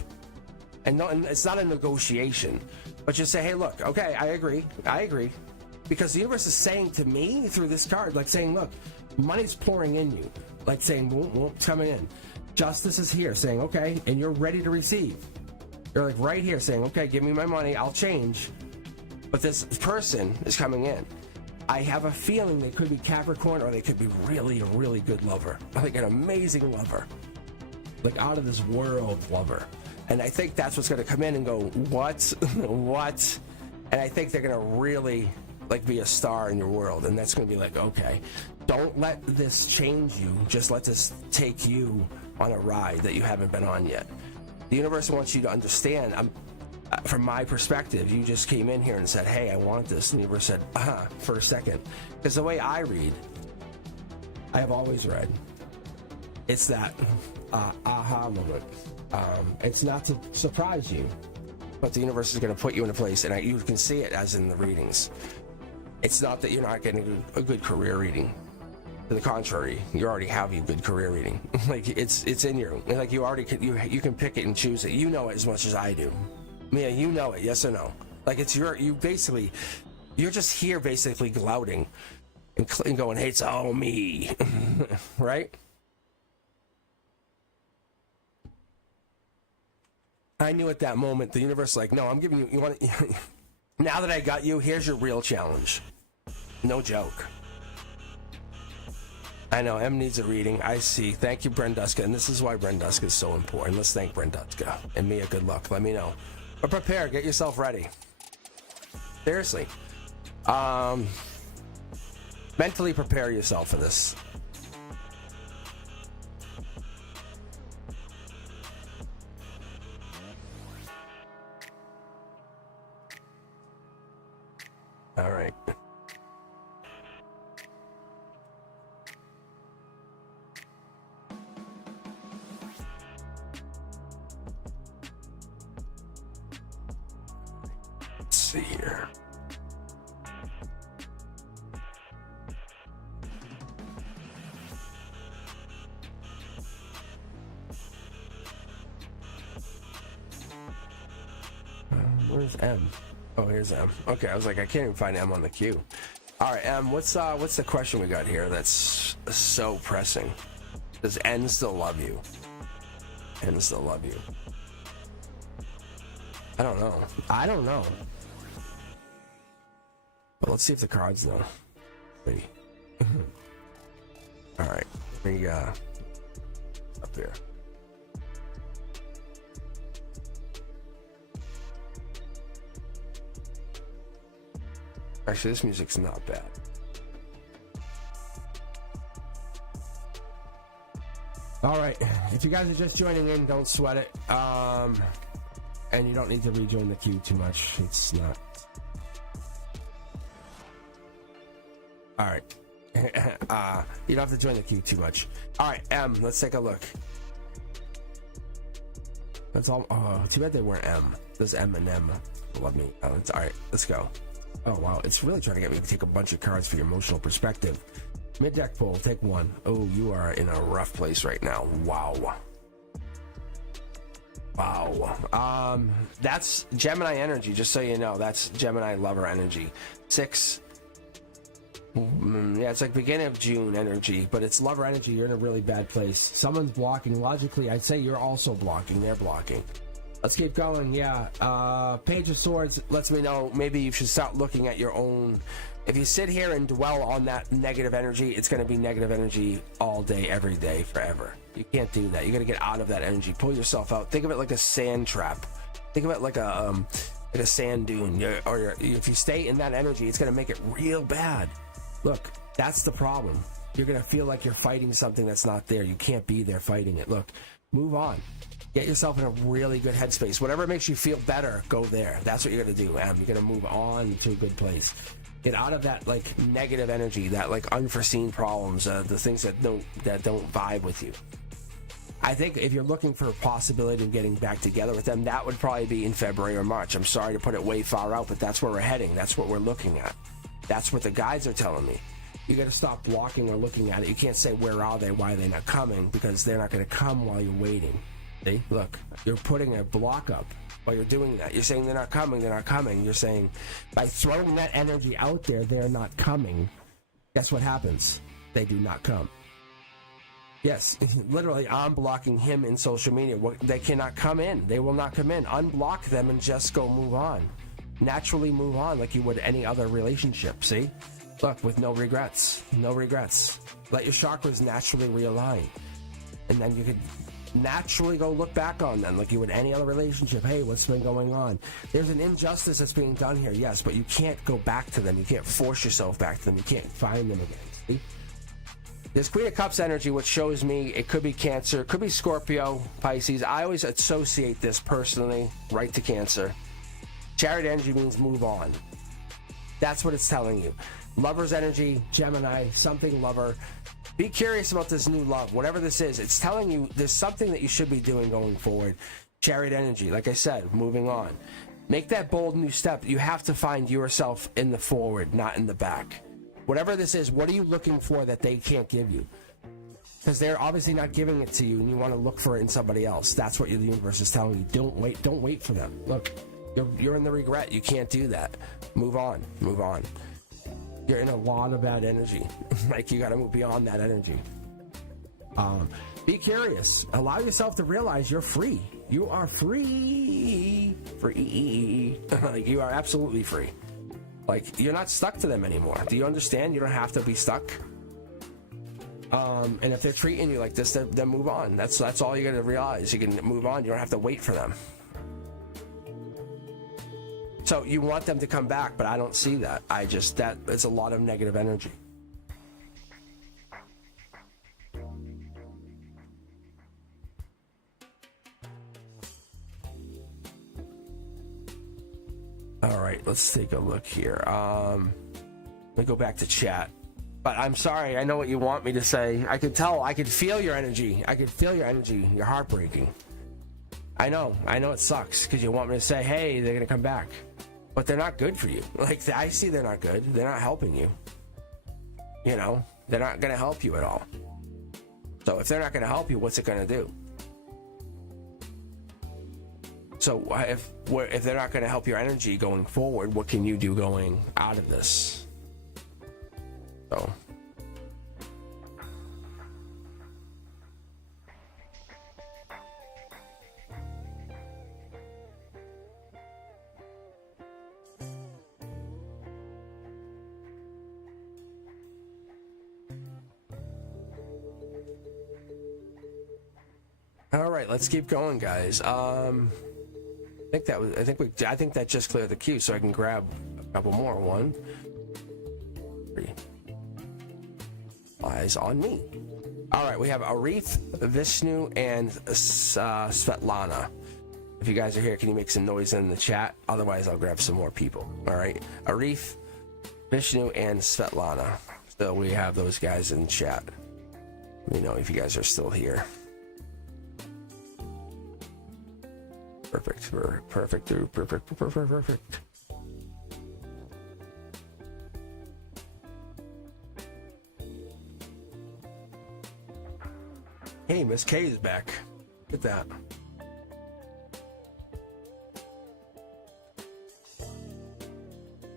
And it's not a negotiation, but just say, hey, look, okay, I agree. Because the universe is saying to me through this card, like saying, look, money's pouring in you. Like saying, it's coming in. Justice is here, saying, okay, and you're ready to receive. You're like right here saying, okay, give me my money, I'll change. But this person is coming in. I have a feeling they could be Capricorn, or they could be really a really good lover. Like an amazing lover. Like out of this world lover. And I think that's what's going to come in and go, what? What? And I think they're going to really like be a star in your world. And that's going to be like, okay, don't let this change you. Just let this take you on a ride that you haven't been on yet. The universe wants you to understand, from my perspective, you just came in here and said, hey, I want this. And the universe said, for a second. Because the way I read, I have always read, it's that aha moment. It's not to surprise you, but the universe is going to put you in a place, and you can see it as in the readings. It's not that you're not getting a good career reading. To the contrary, you already have a good career reading. Like it's in you. Like you already you can pick it and choose it. You know it as much as I do. Mia, you know it, yes or no? Like it's you're just here basically gloating and going, hey, it's all me, right? I knew at that moment the universe like, no, I'm giving you want now that I got you, here's your real challenge. No joke. I know M needs a reading. I see. Thank you, Brenduska, and this is why Brenduska is so important. Let's thank Brenduska. And Mia, good luck. Let me know. But prepare. Get yourself ready. Seriously. Mentally prepare yourself for this. All right. Let's see here. Where's M? Oh, here's M. Okay, I was like, I can't even find M on the queue. All right, M, what's the question we got here that's so pressing? Does N still love you? N still love you? I don't know. But let's see if the cards know. Maybe. All right, let me up here. Actually, this music's not bad. All right, if you guys are just joining in, don't sweat it. And you don't need to rejoin the queue too much. It's not. All right. You don't have to join the queue too much. All right, M, let's take a look. That's all. Oh, too bad they weren't M. There's M and M. Love me. Oh, all right, let's go. Oh, wow. It's really trying to get me to take a bunch of cards for your emotional perspective. Mid-deck pull, take one. Oh, you are in a rough place right now. Wow. Wow. That's Gemini energy, just so you know. That's Gemini lover energy. 6. Yeah, it's like beginning of June energy, but it's lover energy. You're in a really bad place. Someone's blocking. Logically, I'd say you're also blocking. They're blocking. Let's keep going. Yeah. Page of Swords lets me know maybe you should start looking at your own. If you sit here and dwell on that negative energy, it's going to be negative energy all day, every day, forever. You can't do that. You got to get out of that energy. Pull yourself out. Think of it like a sand trap. Think of it like a sand dune. If you stay in that energy, it's going to make it real bad. Look, that's the problem. You're going to feel like you're fighting something that's not there. You can't be there fighting it. Look, move on. Get yourself in a really good headspace. Whatever makes you feel better, go there. That's what you're going to do, Em. You're going to move on to a good place. Get out of that like negative energy, that like unforeseen problems, the things that don't vibe with you. I think if you're looking for a possibility of getting back together with them, that would probably be in February or March. I'm sorry to put it way far out, but that's where we're heading. That's what we're looking at. That's what the guides are telling me. You got to stop blocking or looking at it. You can't say, where are they? Why are they not coming? Because they're not going to come while you're waiting. See? Look, you're putting a block up while you're doing that. You're saying they're not coming. They're not coming. You're saying by throwing that energy out there, they're not coming. Guess what happens? They do not come. Yes, literally, I'm blocking him in social media. They cannot come in. They will not come in. Unblock them and just go move on. Naturally move on like you would any other relationship, see? Look, with no regrets. No regrets. Let your chakras naturally realign. And then you could naturally go look back on them like you would any other relationship. Hey, what's been going on? There's an injustice that's being done here, yes, but you can't go back to them. You can't force yourself back to them. You can't find them again, see? This Queen of Cups energy, which shows me it could be Cancer, it could be Scorpio, Pisces. I always associate this personally right to Cancer. Chariot energy means move on. That's what it's telling you. Lover's energy, Gemini, something lover. Be curious about this new love, whatever this is. It's telling you there's something that you should be doing going forward. Chariot energy, like I said, moving on. Make that bold new step. You have to find yourself in the forward, not in the back. Whatever this is, what are you looking for that they can't give you? Because they're obviously not giving it to you, and you want to look for it in somebody else. That's what the universe is telling you. Don't wait for them. Look, you're in the regret. You can't do that. Move on. Move on. You're in a lot of bad energy. Like, you got to move beyond that energy. Be curious. Allow yourself to realize you're free. You are free. Free. Like, you are absolutely free. Like, you're not stuck to them anymore. Do you understand? You don't have to be stuck. And if they're treating you like this, then move on. That's all you got to realize. You can move on. You don't have to wait for them. So you want them to come back, but I don't see that. It's a lot of negative energy. All right, let's take a look here. Let me go back to chat. But I'm sorry, I know what you want me to say. I could tell, I could feel your energy. I could feel your energy. You're heartbreaking. I know it sucks because you want me to say, hey, they're going to come back. But they're not good for you. Like, I see they're not good. They're not helping you. You know, they're not going to help you at all. So if they're not going to help you, what's it going to do? So if they're not going to help your energy going forward, what can you do going out of this? So. All right, let's keep going, guys. I think that just cleared the queue, so I can grab a couple more. 1, 3. Eyes on me. All right, we have Arif, Vishnu, and Svetlana. If you guys are here, can you make some noise in the chat? Otherwise, I'll grab some more people. All right, Arif, Vishnu, and Svetlana. So we have those guys in chat. Let me know if you guys are still here. Perfect. Hey, Miss K is back. Look at that.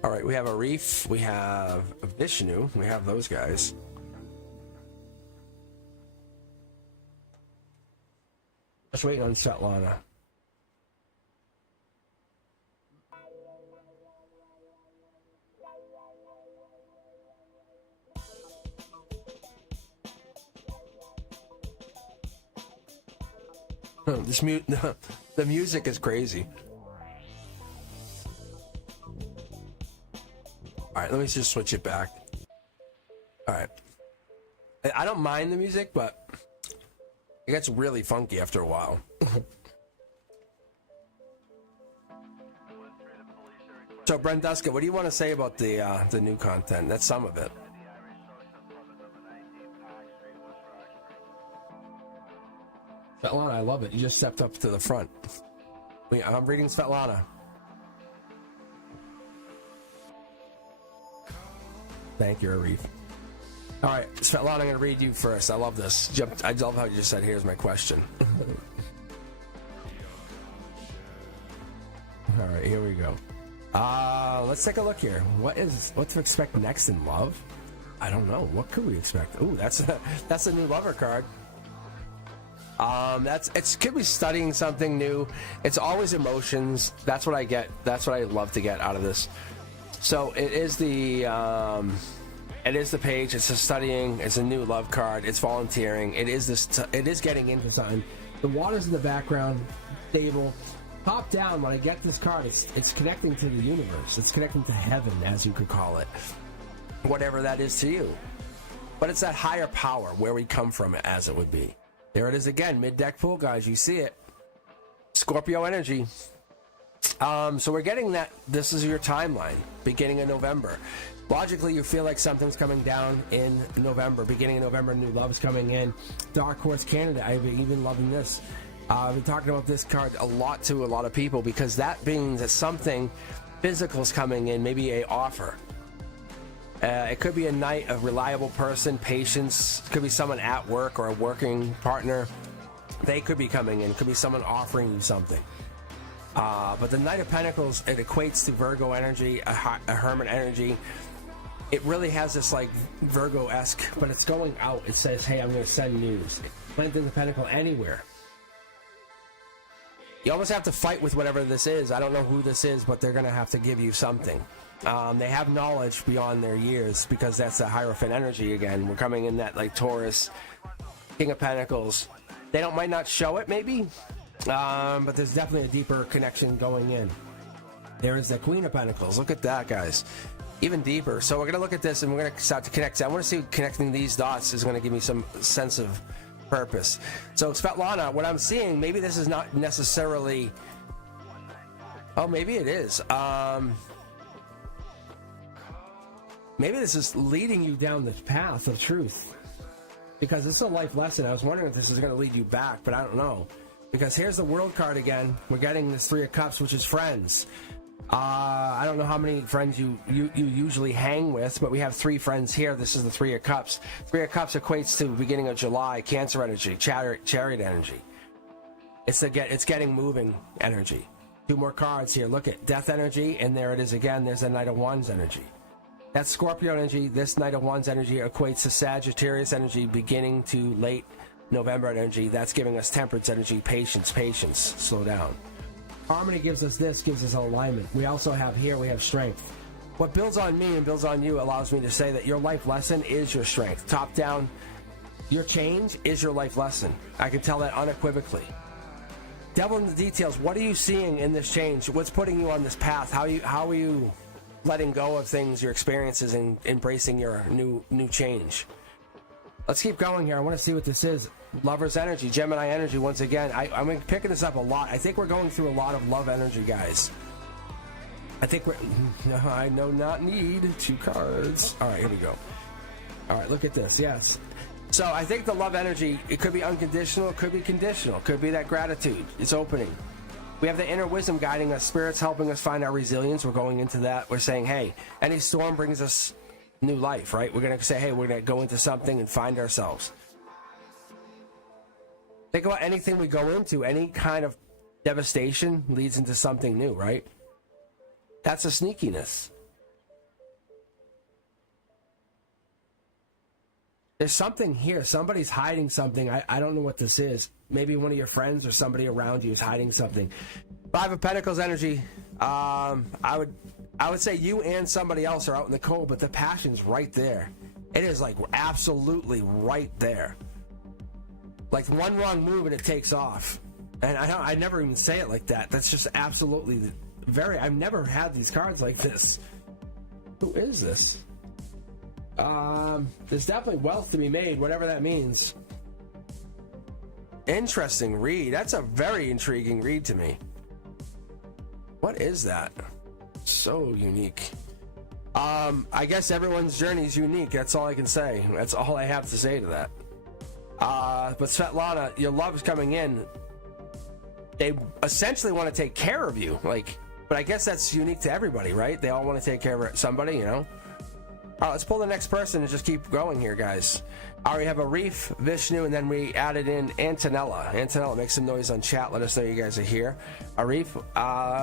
All right, we have Arif, we have Vishnu, we have those guys. Just waiting on Svetlana. The music is crazy. All right, let me just switch it back. All right. I don't mind the music, but it gets really funky after a while. So, Brenduska, what do you want to say about the new content? That's some of it. Svetlana, I love it. You just stepped up to the front. I'm reading Svetlana. Thank you, Arif. All right, Svetlana, I'm going to read you first. I love this. I love how you just said, here's my question. All right, here we go. Let's take a look here. What to expect next in love? I don't know. What could we expect? Ooh, that's a new lover card. It could be studying something new. It's always emotions. That's what I get. That's what I love to get out of this. So it is the page. It's a studying. It's a new love card. It's volunteering. It is getting into something. The water's in the background, stable. Top down, when I get this card, it's connecting to the universe. It's connecting to heaven, as you could call it. Whatever that is to you. But it's that higher power, where we come from, as it would be. There it is again, mid-deck pool, guys. You see it. Scorpio energy. So we're getting that. This is your timeline, beginning of November. Logically, you feel like something's coming down in November. Beginning of November, new love's coming in. Dark Horse Canada, I've been even loving this. I've been talking about this card a lot to a lot of people because that means that something physical is coming in, maybe a offer. It could be a night, a reliable person, patience. It could be someone at work or a working partner. They could be coming in. It could be someone offering you something. But the Knight of Pentacles, it equates to Virgo energy, a Hermit energy. It really has this like Virgo-esque, but it's going out. It says, hey, I'm going to send news. Length in the Pentacle anywhere. You almost have to fight with whatever this is. I don't know who this is, but they're going to have to give you something. They have knowledge beyond their years because that's the Hierophant energy again. We're coming in that like Taurus, King of Pentacles. They might not show it maybe, but there's definitely a deeper connection going in. There is the Queen of Pentacles. Look at that, guys. Even deeper. So we're going to look at this and we're going to start to connect. I want to see connecting these dots is going to give me some sense of purpose. So Svetlana, what I'm seeing, maybe this is not necessarily, oh, maybe it is. Maybe this is leading you down this path of truth because it's a life lesson. I was wondering if this is going to lead you back, but I don't know, because here's the World card again. We're getting this Three of Cups, which is friends. I don't know how many friends you usually hang with, but we have 3 friends here. This is the Three of Cups. Three of Cups equates to beginning of July, Cancer energy, Chariot energy. It's getting moving energy. 2 more cards here. Look at Death energy, and there it is again. There's a Knight of Wands energy. That's Scorpio energy. This Knight of Wands energy equates to Sagittarius energy, beginning to late November energy. That's giving us Temperance energy, patience, slow down. Harmony gives us this, gives us alignment. We also have here, we have strength. What builds on me and builds on you allows me to say that your life lesson is your strength. Top down, your change is your life lesson. I can tell that unequivocally. Devil in the details. What are you seeing in this change? What's putting you on this path? How are you letting go of things, your experiences, and embracing your new change? Let's keep going here. I want to see what this is. Lover's energy, Gemini energy once again. I'm picking this up a lot. I think we're going through a lot of love energy, guys. I know not need 2 cards. All right, here we go. All right, look at this. Yes. So I think the love energy, it could be unconditional, it could be conditional, it could be that gratitude. It's opening. We have the inner wisdom guiding us, spirits helping us find our resilience. We're going into that. We're saying, hey, any storm brings us new life, right? We're going to say, hey, we're going to go into something and find ourselves. Think about anything we go into, any kind of devastation leads into something new, right? That's a sneakiness. There's something here. Somebody's hiding something. I don't know what this is. Maybe one of your friends or somebody around you is hiding something. 5 of Pentacles energy. I would say you and somebody else are out in the cold, but the passion's right there. It is like absolutely right there. Like one wrong move and it takes off. And I never even say it like that. That's just absolutely I've never had these cards like this. Who is this? There's definitely wealth to be made, whatever that means. Interesting read. That's a very intriguing read to me. What is that? So unique. I guess everyone's journey is unique. That's all I can say. That's all I have to say to that. But Svetlana, your love is coming in. They essentially want to take care of you. But I guess that's unique to everybody, right? They all want to take care of somebody, you know? All right, let's pull the next person and just keep going here, guys. All right, we have Arif, Vishnu, and then we added in Antonella. Antonella, make some noise on chat. Let us know you guys are here. Arif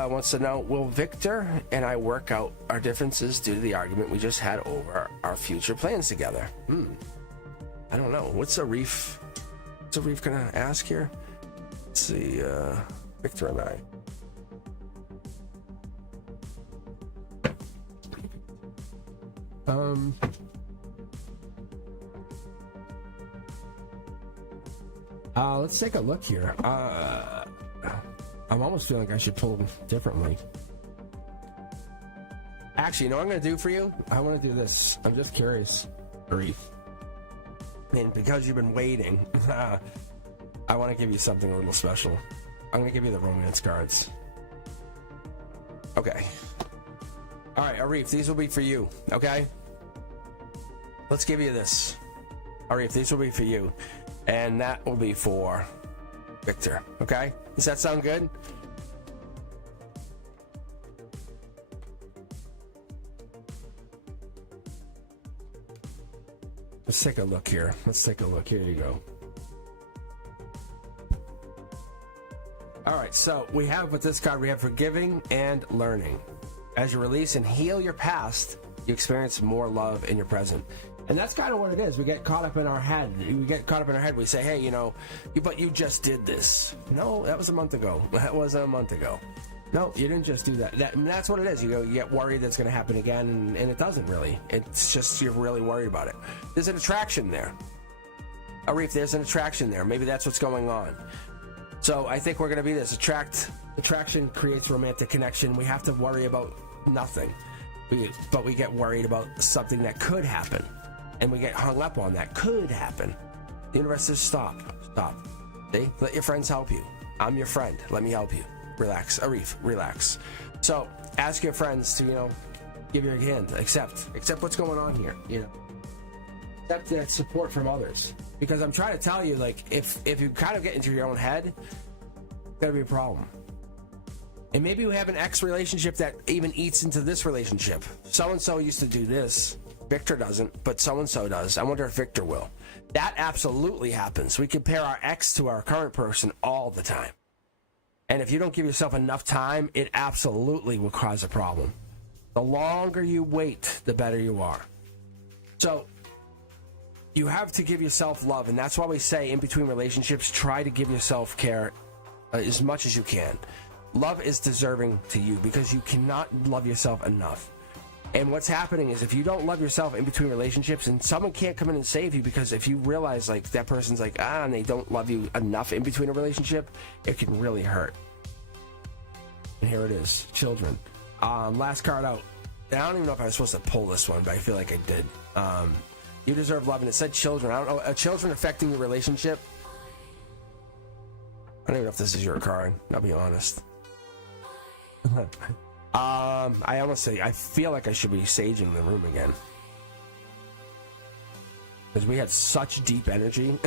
wants to know, will Victor and I work out our differences due to the argument we just had over our future plans together? I don't know. What's Arif going to ask here? Let's see. Victor and I. Let's take a look here. I'm almost feeling like I should pull them differently. Actually, you know what I'm going to do for you? I want to do this. I'm just curious. Arif. And because you've been waiting, I want to give you something a little special. I'm going to give you the romance cards. Okay. All right, Arif, these will be for you, okay? Let's give you this. Arif, these will be for you. And that will be for Victor, okay? Does that sound good? Let's take a look here. Here you go. All right, so we have with this card, we have forgiving and learning. As you release and heal your past, you experience more love in your present. And that's kind of what it is. We get caught up in our head. We say, hey, but you just did this. No, that was a month ago. No, you didn't just do that. That's what it is. You get worried that's going to happen again, and it doesn't really. It's just you're really worried about it. There's an attraction there. Arif, there's an attraction there. Maybe that's what's going on. So I think we're going to be this. Attraction creates romantic connection. We have to worry about nothing. But we get worried about something that could happen. And we get hung up on that. Could happen. The universe says, stop. See? Let your friends help you. I'm your friend. Let me help you. Relax. Arif, relax. So ask your friends to, give your hand. Accept what's going on here. Accept that support from others. Because I'm trying to tell you, if you kind of get into your own head, it's going to be a problem. And maybe you have an ex relationship that even eats into this relationship. So-and-so used to do this. Victor doesn't, but so-and-so does. I wonder if Victor will. That absolutely happens. We compare our ex to our current person all the time. And if you don't give yourself enough time, it absolutely will cause a problem. The longer you wait, the better you are. So you have to give yourself love, and that's why we say in between relationships, try to give yourself care as much as you can. Love is deserving to you because you cannot love yourself enough. And what's happening is if you don't love yourself in between relationships, and someone can't come in and save you, because if you realize that person's and they don't love you enough in between a relationship, it can really hurt. And here it is, children. Last card out. And I don't even know if I was supposed to pull this one, but I feel like I did. You deserve love, and it said children. I don't know, are children affecting your relationship? I don't even know if this is your card, I'll be honest. I feel like I should be saging the room again. Because we had such deep energy.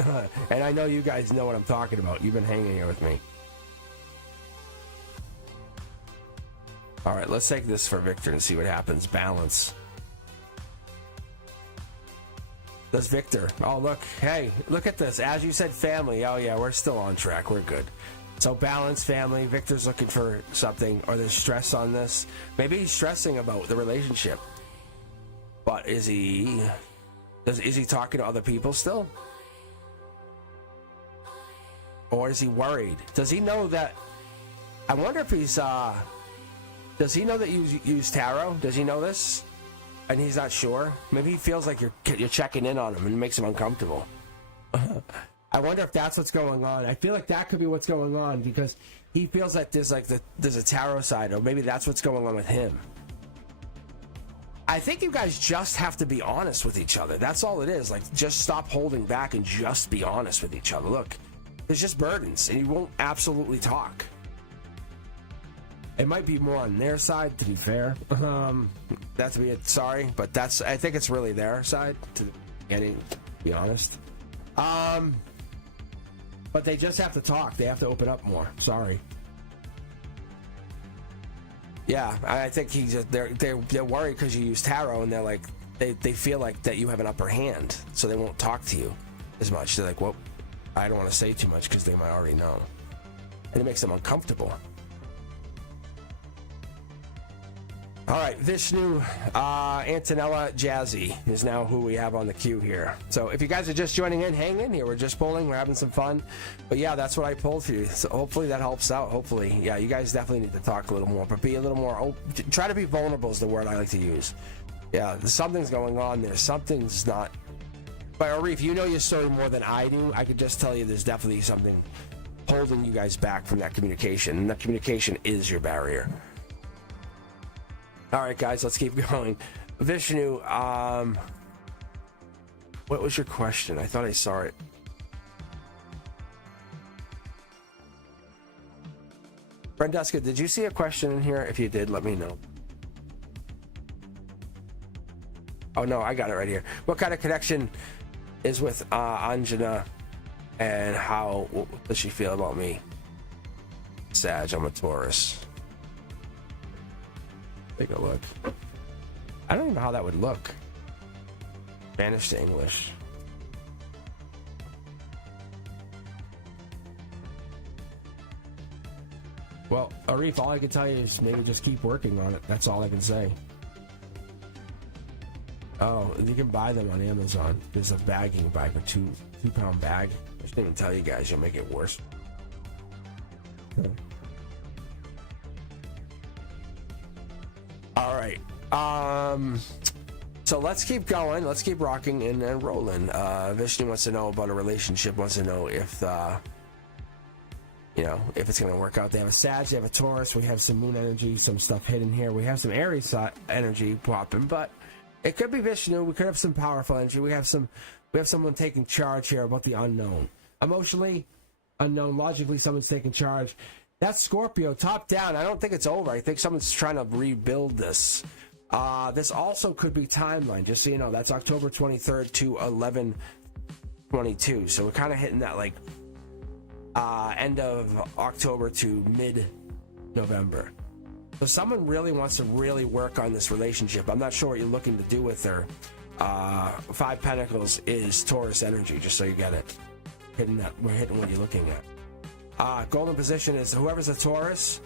And I know you guys know what I'm talking about. You've been hanging here with me. Alright, let's take this for Victor and see what happens. Balance. That's Victor. Oh, look. Hey, look at this. As you said, family. Oh, yeah, we're still on track. We're good. So balance, family. Victor's looking for something, or there's stress on this. Maybe he's stressing about the relationship. But is he talking to other people still? Or is he worried? Does he know that? I wonder if he's does he know that you use tarot? Does he know this? And he's not sure? Maybe he feels like you're checking in on him and it makes him uncomfortable. I wonder if that's what's going on. I feel like that could be what's going on, because he feels like there's a tarot side, or maybe that's what's going on with him. I think you guys just have to be honest with each other. That's all it is. Like, just stop holding back and just be honest with each other. Look, there's just burdens, and you won't absolutely talk. It might be more on their side, to be fair. That's be it. Sorry, but I think it's really their side, to be honest. But they just have to talk. They have to open up more. Sorry. Yeah, I think they're worried because you use tarot, and they're like, they feel like that you have an upper hand, so they won't talk to you as much. They're like, well, I don't want to say too much because they might already know, and it makes them uncomfortable. All right, Vishnu, Antonella Jazzy is now who we have on the queue here. So if you guys are just joining in, hang in here. We're just pulling. We're having some fun. But yeah, that's what I pulled for you. So hopefully that helps out. Hopefully. Yeah, you guys definitely need to talk a little more. But be a little more open. Try to be vulnerable is the word I like to use. Yeah, something's going on there. Something's not. But Arif, you know your story more than I do. I could just tell you there's definitely something holding you guys back from that communication. And that communication is your barrier. All right, guys, let's keep going. Vishnu, what was your question? I thought I saw it. Brenduska, did you see a question in here? If you did, let me know. Oh, no, I got it right here. What kind of connection is with Anjana, and how does she feel about me? Sag, I'm a Taurus. Take a look. I don't even know how that would look. Spanish to English. Well, Arif, all I can tell you is maybe just keep working on it. That's all I can say. Oh, you can buy them on Amazon. There's a bag you can buy for two-pound bag. I just didn't even tell you guys. You'll make it worse. Okay. All right. So let's keep going. Let's keep rocking and rolling. Vishnu wants to know about a relationship. Wants to know if if it's going to work out. They have a Sag. They have a Taurus. We have some Moon energy. Some stuff hidden here. We have some Aries energy popping, but it could be Vishnu. We could have some powerful energy. We have someone taking charge here about the unknown. Emotionally unknown. Logically, someone's taking charge. That's Scorpio, top down. I don't think it's over. I think someone's trying to rebuild this. This also could be timeline, just so you know. That's October 23rd to 11/22. So we're kind of hitting that like end of October to mid-November. So someone really wants to really work on this relationship. I'm not sure what you're looking to do with her. Five Pentacles is Taurus energy, just so you get it. We're hitting what you're looking at. Golden position is whoever's a Taurus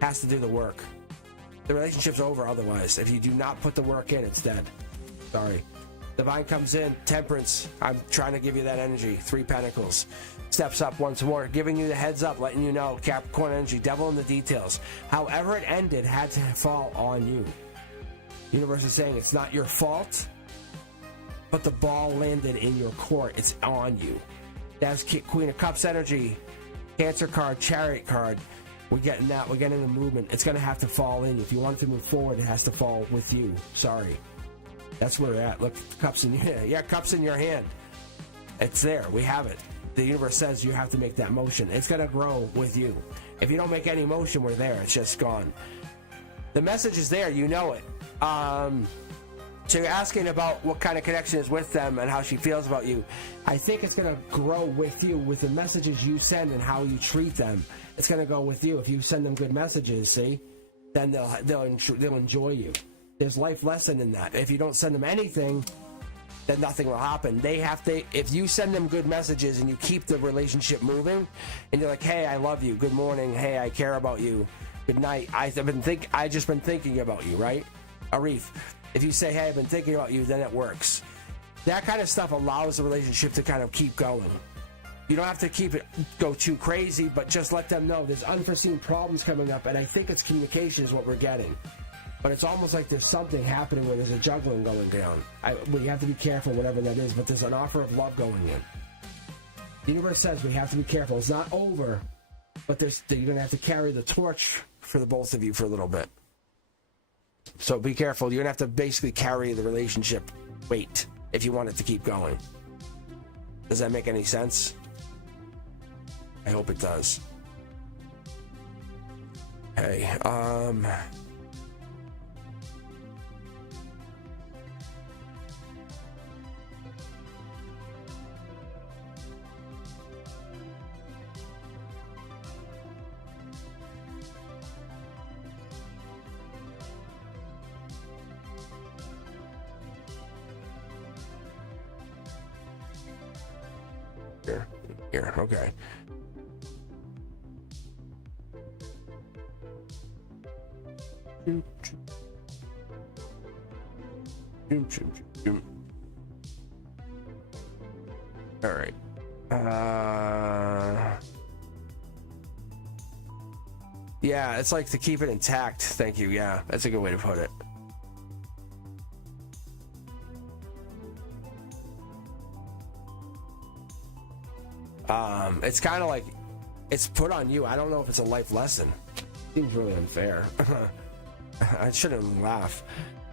has to do the work. The relationship's over otherwise. If you do not put the work in, it's dead. Sorry. Divine comes in. Temperance. I'm trying to give you that energy. Three Pentacles. Steps up once more. Giving you the heads up. Letting you know. Capricorn energy. Devil in the details. However it ended had to fall on you. The universe is saying it's not your fault, but the ball landed in your court. It's on you. That's Queen of Cups energy. Cancer card, Chariot card. We're getting that. We're getting the movement. It's going to have to fall in. If you want it to move forward, it has to fall with you. Sorry. That's where we're at. Look, cups in your hand. Yeah, cups in your hand. It's there. We have it. The universe says you have to make that motion. It's going to grow with you. If you don't make any motion, we're there. It's just gone. The message is there. You know it. So you're asking about what kind of connection is with them and how she feels about you. I think it's going to grow with you, with the messages you send and how you treat them. It's going to go with you. If you send them good messages, see, then they'll enjoy you. There's life lesson in that. If you don't send them anything, then nothing will happen. If you send them good messages and you keep the relationship moving, and you're like, hey, I love you. Good morning. Hey, I care about you. Good night. I just been thinking about you, right? Arif. If you say, hey, I've been thinking about you, then it works. That kind of stuff allows the relationship to kind of keep going. You don't have to go too crazy, but just let them know there's unforeseen problems coming up, and I think it's communication is what we're getting. But it's almost like there's something happening where there's a juggling going down. We have to be careful, whatever that is, but there's an offer of love going in. The universe says we have to be careful. It's not over, but you're going to have to carry the torch for the both of you for a little bit. So be careful. You're gonna have to basically carry the relationship weight if you want it to keep going. Does that make any sense? I hope it does. Hey, here, okay. All right. Yeah, it's like to keep it intact. Thank you. Yeah, that's a good way to put it. It's kind of like it's put on you. I don't know if it's a life lesson. Seems really unfair. I shouldn't laugh.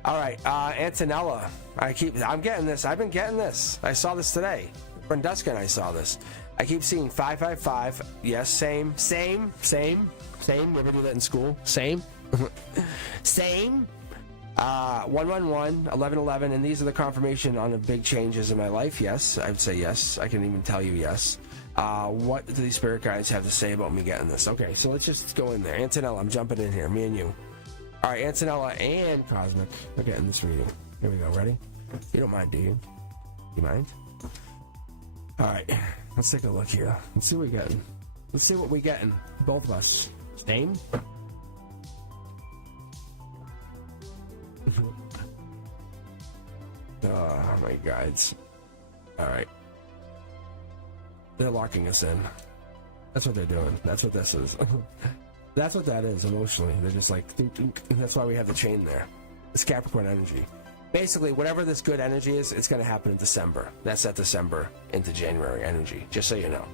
All right, Antonella. I'm getting this. I've been getting this. I saw this today. Brenduska and I saw this. I keep seeing 555. Yes, same. We ever do that in school? Same. Same. 111, 1111, and these are the confirmation on the big changes in my life. Yes, I'd say yes. I can even tell you yes. What do these spirit guides have to say about me getting this? Okay, so let's just go in there. Antonella, I'm jumping in here. Me and you. All right, Antonella and Cosmic. We're getting this reading. Here we go. Ready? You don't mind, do you? You mind? All right, let's take a look here. Let's see what we're getting. Let's see what we're getting. Both of us. Same? Oh, my guides. All right. They're locking us in. That's what they're doing. That's what this is. That's what that is emotionally. They're just like, dink, dink. That's why we have the chain there. It's Capricorn energy. Basically, whatever this good energy is, it's going to happen in December. That's that December into January energy, just so you know.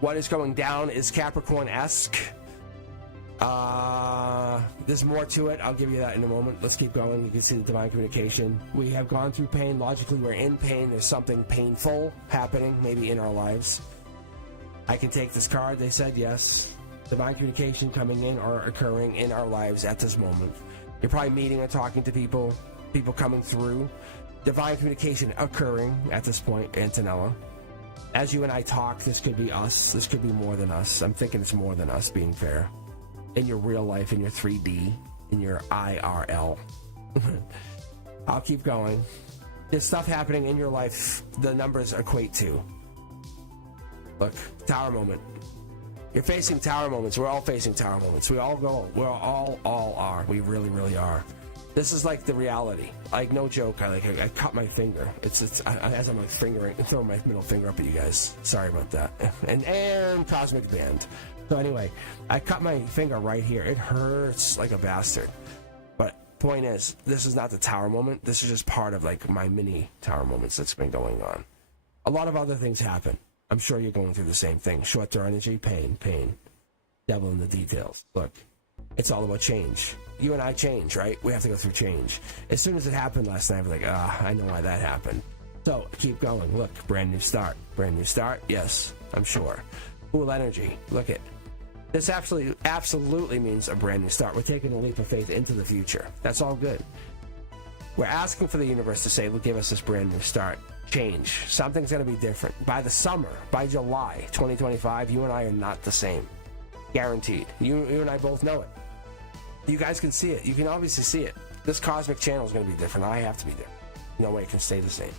What is going down is Capricorn-esque. There's more to it. I'll give you that in a moment. Let's keep going. You can see the divine communication. We have gone through pain. Logically, we're in pain. There's something painful happening, maybe in our lives. I can take this card. They said yes. Divine communication coming in or occurring in our lives at this moment. You're probably meeting or talking to people coming through. Divine communication occurring at this point, Antonella. As you and I talk, this could be us. This could be more than us. I'm thinking it's more than us, being fair. In your real life, in your 3D, in your IRL. I'll keep going. There's stuff happening in your life the numbers equate to. Look, tower moment. You're facing tower moments. We're all facing tower moments. We all go. We're all are. We really, really are. This is like the reality. Like, no joke. I cut my finger. As I'm like throwing my middle finger up at you guys. Sorry about that. And Cosmic Band. So anyway, I cut my finger right here. It hurts like a bastard. But point is, this is not the tower moment. This is just part of like my mini tower moments that's been going on. A lot of other things happen. I'm sure you're going through the same thing. Short-term energy, pain. Devil in the details. Look, it's all about change. You and I change, right? We have to go through change. As soon as it happened last night, I was like, I know why that happened. So keep going. Look, brand new start. Brand new start? Yes, I'm sure. Cool energy. Look it. This absolutely means a brand new start. We're taking a leap of faith into the future. That's all good. We're asking for the universe to say, well, give us this brand new start. Change. Something's going to be different. By the summer, by July 2025, you and I are not the same. Guaranteed. You and I both know it. You guys can see it. You can obviously see it. This cosmic channel is going to be different. I have to be different. No way it can stay the same.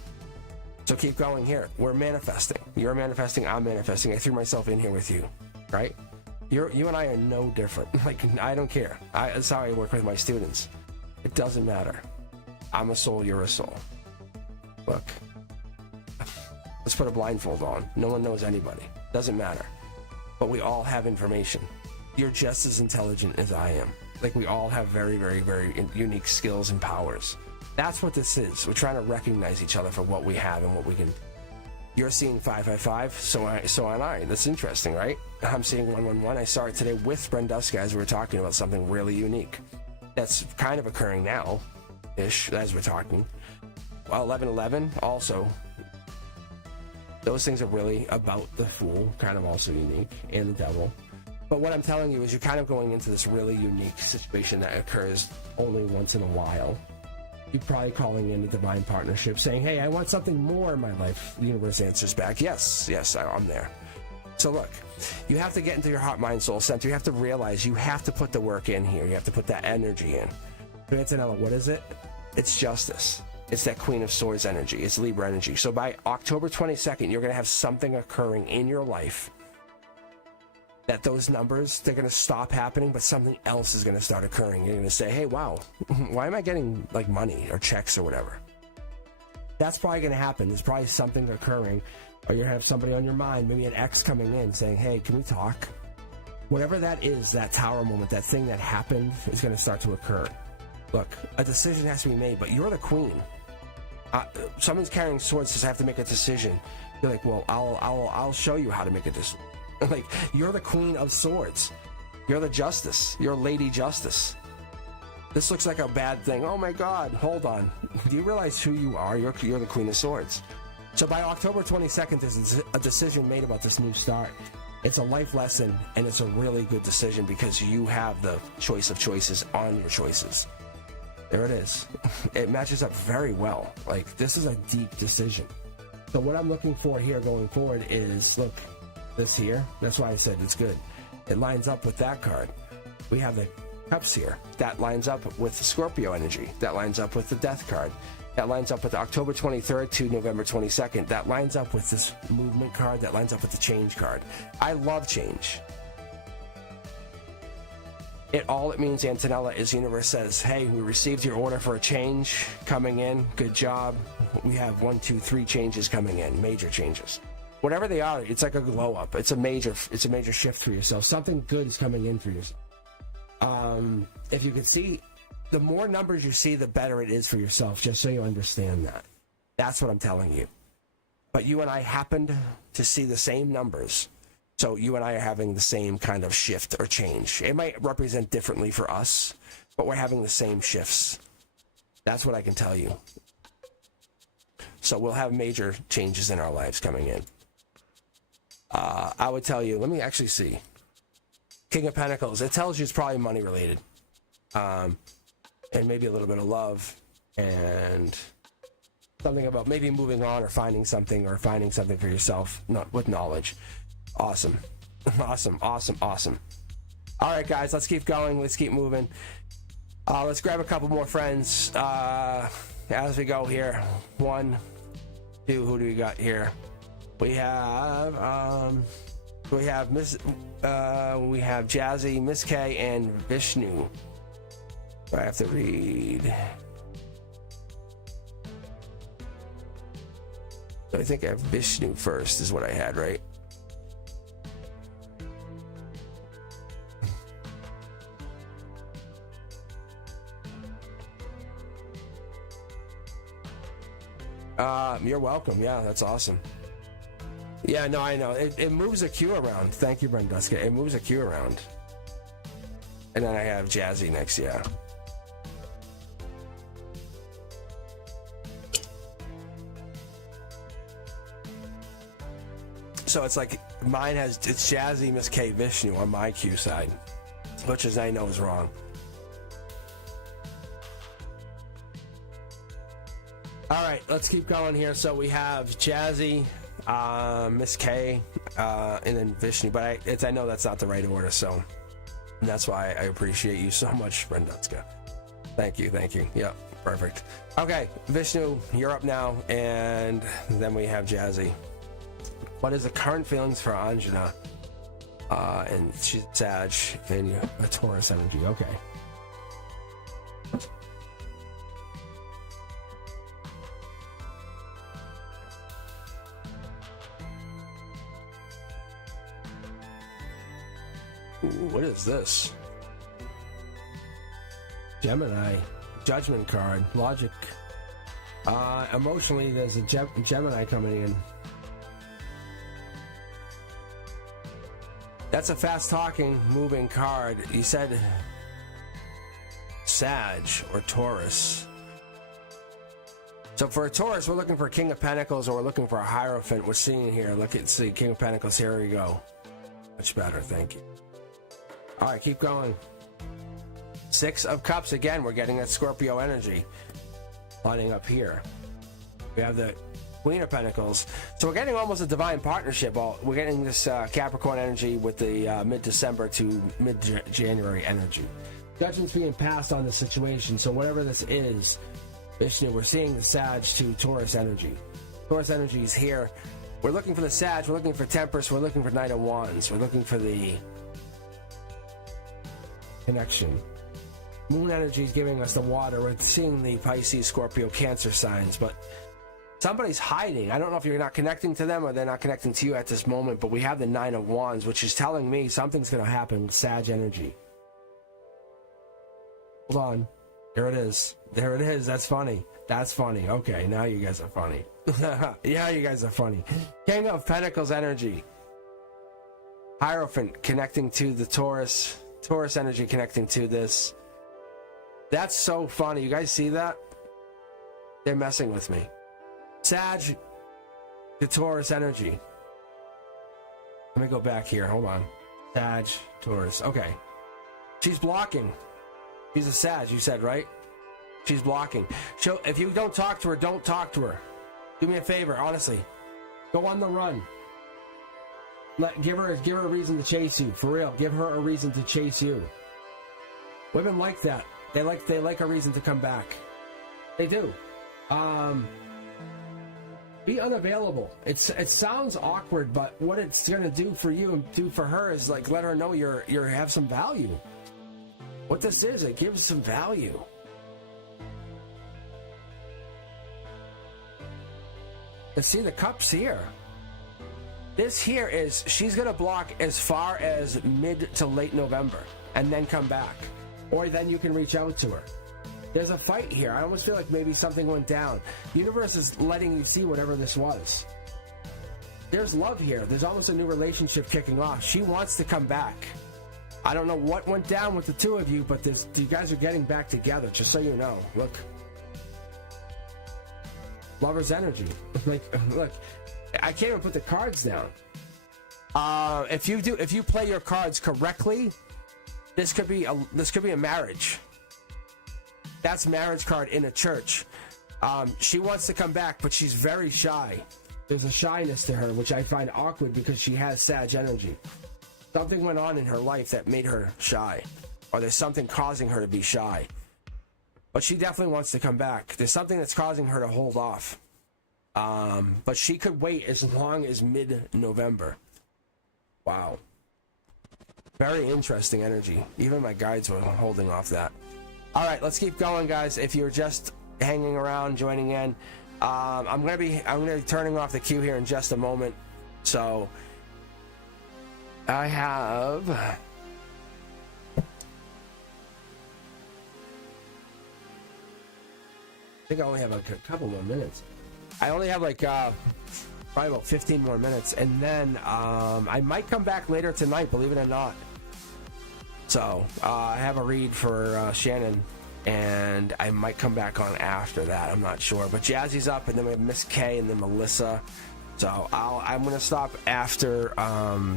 So keep going here. We're manifesting. You're manifesting. I'm manifesting. I threw myself in here with you. Right? You and I are no different. Like, I don't care. That's how I work with my students. It doesn't matter. I'm a soul. You're a soul. Look. Let's put a blindfold on. No one knows anybody. Doesn't matter. But we all have information. You're just as intelligent as I am. Like, we all have very, very, very unique skills and powers. That's what this is. We're trying to recognize each other for what we have and what we can You're seeing 555, so am I. That's interesting, right? I'm seeing 111. I saw it today with Brenduska as we were talking about something really unique. That's kind of occurring now-ish as we're talking. Well, 1111 also. Those things are really about the Fool, kind of also unique, and the Devil. But what I'm telling you is you're kind of going into this really unique situation that occurs only once in a while. You're probably calling in a divine partnership saying, hey, I want something more in my life. The universe answers back, yes, I'm there. So look, you have to get into your heart, mind, soul center. You have to realize you have to put the work in here. You have to put that energy in. So Antonella, what is it? It's justice. It's that Queen of Swords energy. It's Libra energy. So by October 22nd, you're going to have something occurring in your life that those numbers, they're going to stop happening, but something else is going to start occurring. You're going to say, hey, wow, why am I getting like money or checks or whatever? That's probably going to happen. There's probably something occurring, or you have somebody on your mind, maybe an ex coming in saying, hey, can we talk? Whatever that is, that tower moment, that thing that happened is going to start to occur. Look, a decision has to be made, but you're the queen. Someone's carrying swords, says I have to make a decision. You're like, well, I'll show you how to make a decision. Like, you're the Queen of Swords. You're the Justice. You're Lady Justice. This looks like a bad thing. Oh my God, hold on. Do you realize who you are? You're the Queen of Swords. So by October 22nd, there's a decision made about this new start. It's a life lesson, and it's a really good decision because you have the choice of choices on your choices. There it is. It matches up very well. Like, this is a deep decision. So what I'm looking for here going forward is, look, this here, that's why I said it's good. It lines up with that card. We have the Cups here. That lines up with the Scorpio energy. That lines up with the Death card. That lines up with October 23rd to November 22nd. That lines up with this Movement card. That lines up with the Change card. I love change. All it means, Antonella, is the universe says, hey, we received your order for a change coming in. Good job. We have 1, 2, 3 changes coming in, major changes. Whatever they are, it's like a glow up. It's a major shift for yourself. Something good is coming in for yourself. If you can see, the more numbers you see, the better it is for yourself, just so you understand that. That's what I'm telling you. But you and I happened to see the same numbers. So you and I are having the same kind of shift or change. It might represent differently for us, but we're having the same shifts. That's what I can tell you. So we'll have major changes in our lives coming in. I would tell you, let me actually see. King of Pentacles, it tells you it's probably money related. And maybe a little bit of love and something about maybe moving on or finding something for yourself with knowledge. Awesome. Awesome. All right, guys, let's keep going. Let's keep moving. Let's grab a couple more friends as we go here. 1, 2, who do we got here? We have Jazzy, Miss K, and Vishnu. I have to read. I think I have Vishnu first is what I had, right? You're welcome. Yeah, that's awesome. Yeah, no, I know. It moves a queue around. Thank you, Brenduska. It moves a queue around. And then I have Jazzy next, yeah. So it's like mine it's Jazzy, Miss K, Vishnu on my queue side, which is I know is wrong. All right, let's keep going here. So we have Jazzy, Miss K, and then Vishnu. But I know that's not the right order, so that's why I appreciate you so much, Brenduska. Thank you. Yep, perfect. Okay, Vishnu, you're up now, and then we have Jazzy. What is the current feelings for Anjana? And she's Sag, and you a Taurus energy. Okay. Ooh, what is this? Gemini, Judgment card, Logic. Emotionally, there's a Gemini coming in. That's a fast-talking, moving card. You said Sag or Taurus. So for a Taurus, we're looking for King of Pentacles, or we're looking for a Hierophant. We're seeing here. Look at, see, King of Pentacles. Here we go. Much better, thank you. All right, keep going. Six of Cups. Again, we're getting that Scorpio energy lining up here. We have the Queen of Pentacles. So we're getting almost a divine partnership. Well, we're getting this Capricorn energy with the mid-December to mid-January energy. Judgment's being passed on the situation. So whatever this is, Vishnu, we're seeing the Sag to Taurus energy. Taurus energy is here. We're looking for the Sag. We're looking for Temperance. We're looking for Knight of Wands. We're looking for the connection. Moon energy is giving us the water. We're seeing the Pisces, Scorpio, Cancer signs, but somebody's hiding. I don't know if you're not connecting to them or they're not connecting to you at this moment, but we have the Nine of Wands, which is telling me something's going to happen with Sag energy. Hold on. There it is. There it is. That's funny. That's funny. Okay, now you guys are funny. Yeah, you guys are funny. King of Pentacles energy. Hierophant connecting to the Taurus. Taurus energy connecting to this. That's so funny. You guys see that? They're messing with me. Sag, the Taurus energy. Let me go back here. Hold on. Sag, Taurus. Okay. She's blocking. She's a Sag, you said, right? She's blocking. If you don't talk to her, don't talk to her. Do me a favor, honestly. Go on the run. Give her a reason to chase you. For real. Give her a reason to chase you. Women like that. They like a reason to come back. They do. Be unavailable. It sounds awkward, but what it's gonna do for you and do for her is like let her know you have some value. What this is, it gives some value. And see the cups here. This here is she's gonna block as far as mid to late November and then come back. Or then you can reach out to her. There's a fight here. I almost feel like maybe something went down. The universe is letting you see whatever this was. There's love here. There's almost a new relationship kicking off. She wants to come back. I don't know what went down with the two of you, but you guys are getting back together, just so you know. Look. Lover's energy. Like, look. I can't even put the cards down. If you play your cards correctly, this could be a marriage. That's marriage card in a church. She wants to come back, but she's very shy. There's a shyness to her, which I find awkward because she has Sag energy. Something went on in her life that made her shy, or there's something causing her to be shy. But she definitely wants to come back. There's something that's causing her to hold off. But she could wait as long as mid-November. Wow. Very interesting energy. Even my guides were holding off that. All right, let's keep going, guys. If you're just hanging around, joining in, I'm gonna be turning off the queue here in just a moment. So I have I think I only have a couple more minutes. I only have like probably about 15 more minutes, and then I might come back later tonight, believe it or not. So I have a read for Shannon, and I might come back on after that. I'm not sure, but Jazzy's up, and then we have Miss K, and then Melissa. So I'm gonna stop after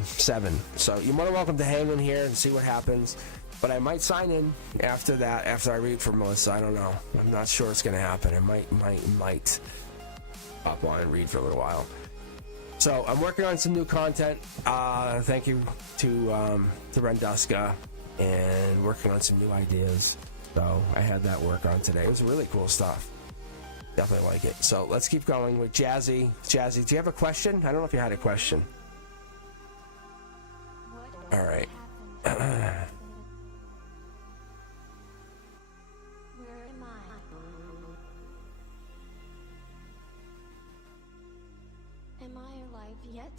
7. So you're more than welcome to hang in here and see what happens. But I might sign in after that, after I read for Melissa. I don't know. I'm not sure it's gonna happen. I might pop on and read for a little while. So I'm working on some new content. Thank you to Renduska, and working on some new ideas. So I had that work on today. It was really cool stuff. Definitely like it. So let's keep going with Jazzy. Jazzy, do you have a question? I don't know if you had a question. All right. Am I alive yet?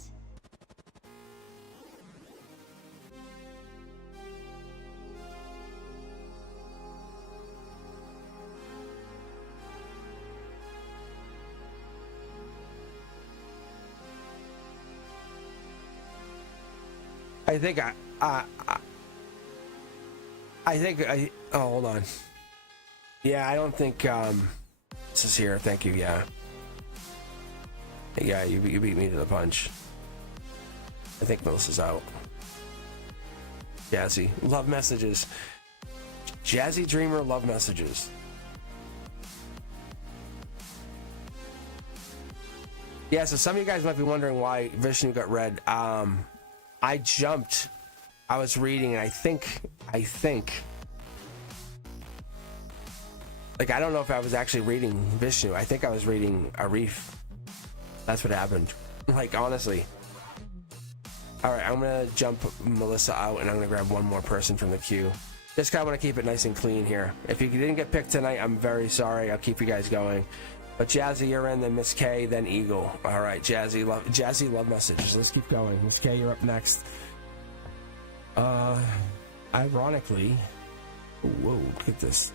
I think oh, hold on. Yeah, I don't think this is here. Thank you. Yeah, you beat me to the punch. I think Melissa's out. Jazzy, love messages. Jazzy Dreamer, love messages. Yeah, so some of you guys might be wondering why Vishnu got red. I jumped. I was reading, and I think, like, I don't know if I was actually reading Vishnu. I think I was reading Arif. That's what happened. Like, honestly. All right, I'm gonna jump Melissa out, and I'm gonna grab one more person from the queue. Just kind of want to keep it nice and clean here. If you didn't get picked tonight, I'm very sorry. I'll keep you guys going. But Jazzy, you're in, then Miss K, then Eagle. All right, Jazzy, love messages. Let's keep going. Miss K, you're up next. Ironically, whoa, look at this.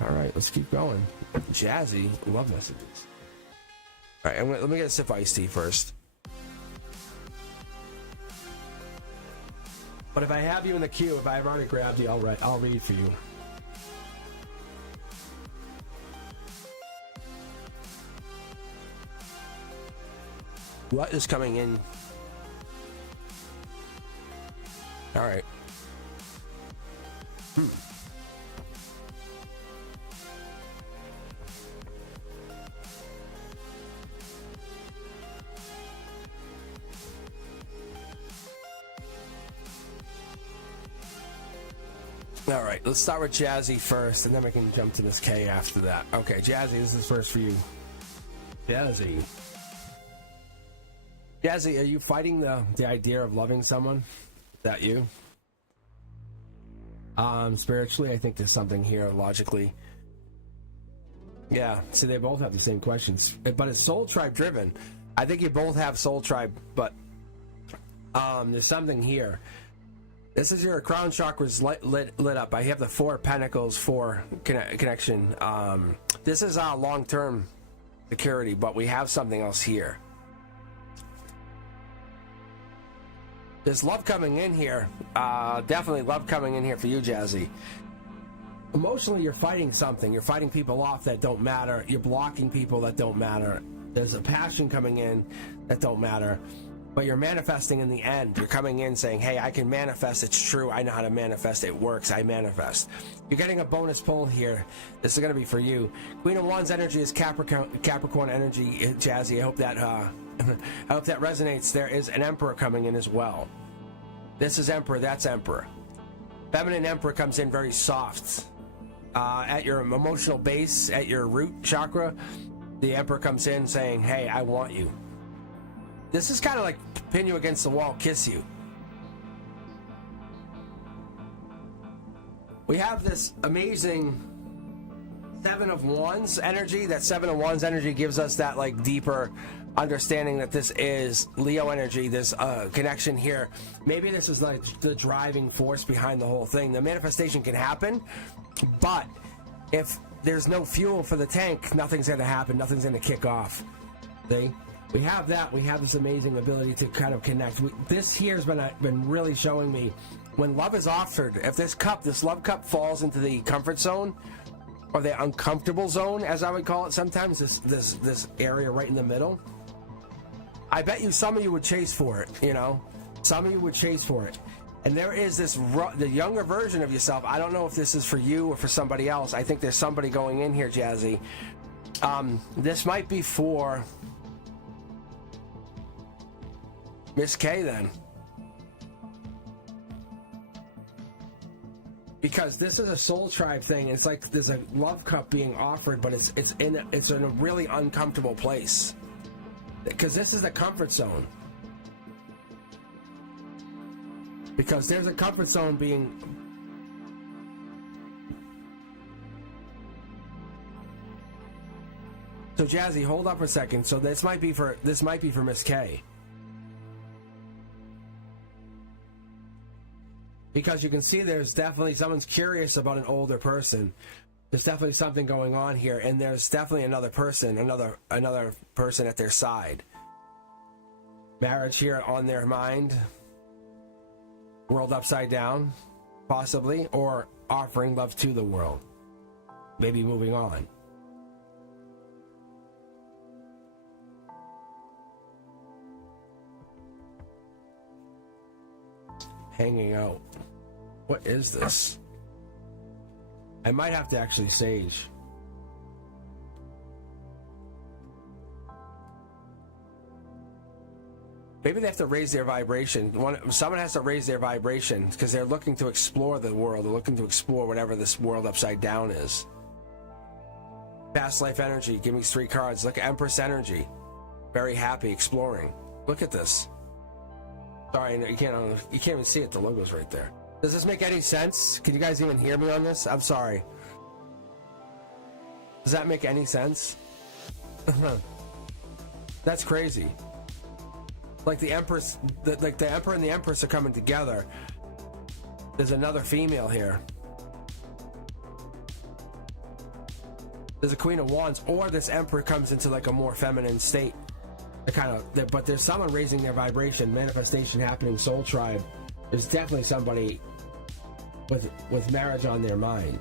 All right, let's keep going. Jazzy, love messages. All right, let me get a sip of iced tea first. But if I have you in the queue, if I've already grabbed you, I'll read for you. What is coming in? All right. All right, let's start with Jazzy first, and then we can jump to this K after that. Okay, Jazzy, this is first for you. Jazzy, are you fighting the idea of loving someone? Is that you? Spiritually, I think there's something here. Logically, yeah. See, they both have the same questions, but it's soul tribe driven. I think you both have soul tribe, but there's something here. This is your crown chakra's lit up. I have the Four Pentacles, connection. This is long-term security, but we have something else here. There's love coming in here. Definitely love coming in here for you, Jazzy. Emotionally, you're fighting something. You're fighting people off that don't matter. You're blocking people that don't matter. There's a passion coming in that don't matter. But you're manifesting in the end. You're coming in saying, hey, I can manifest. It's true. I know how to manifest. It works. I manifest. You're getting a bonus pull here. This is going to be for you. Queen of Wands energy is Capricorn energy, Jazzy. I hope that resonates. There is an Emperor coming in as well. This is Emperor. That's Emperor. Feminine Emperor comes in very soft. At your emotional base, at your root chakra, the Emperor comes in saying, hey, I want you. This is kind of like pin you against the wall, kiss you. We have this amazing Seven of Wands energy. That Seven of Wands energy gives us that like deeper understanding that this is Leo energy. There's a connection here. Maybe this is like the driving force behind the whole thing. The manifestation can happen, but if there's no fuel for the tank, nothing's going to happen. Nothing's going to kick off. See? We have that. We have this amazing ability to kind of connect. This here has been really showing me when love is offered. If this love cup falls into the comfort zone or the uncomfortable zone, as I would call it, sometimes this area right in the middle. I bet you some of you would chase for it. You know, some of you would chase for it. And there is the younger version of yourself. I don't know if this is for you or for somebody else. I think there's somebody going in here, Jazzy. This might be for Miss K then, because this is a soul tribe thing. It's like there's a love cup being offered, but it's in a really uncomfortable place because this is the comfort zone. Because there's a comfort zone being. So Jazzy, hold up for a second. So this might be for Miss K. Because you can see there's definitely someone's curious about an older person. There's definitely something going on here, and there's definitely another person at their side. Marriage here on their mind. World upside down, possibly, or offering love to the world. Maybe moving on. Hanging out. What is this? I might have to actually sage. Maybe they have to raise their vibration. Someone has to raise their vibration because they're looking to explore the world. They're looking to explore whatever this world upside down is. Past life energy. Give me 3 cards. Look at Empress energy. Very happy, exploring. Look at this. Sorry, you can't even see it. The logo's right there. Does this make any sense? Can you guys even hear me on this? I'm sorry. Does that make any sense? That's crazy. Like the Empress, like the Emperor and the Empress are coming together. There's another female here. There's a Queen of Wands, or this Emperor comes into like a more feminine state. But there's someone raising their vibration, manifestation happening, soul tribe. There's definitely somebody with marriage on their mind.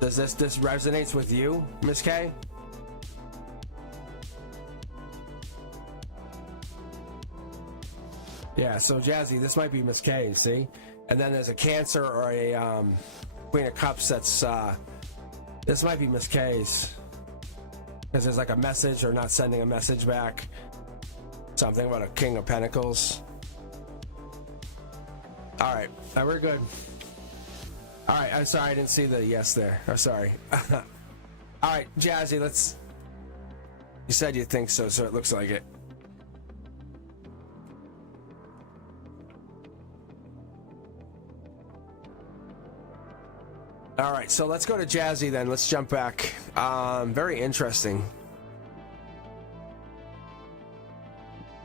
Does this resonates with you, Miss K? Yeah, so Jazzy, this might be Miss K, see? And then there's a Cancer or a Queen of Cups that's, this might be Miss K's. Because there's like a message or not sending a message back. Something about a King of Pentacles. All right, we're good. All right, I'm sorry I didn't see the yes there. I'm sorry. All right, Jazzy, let's... You said you think so, so it looks like it. All right, so let's go to Jazzy then. Let's jump back. Very interesting.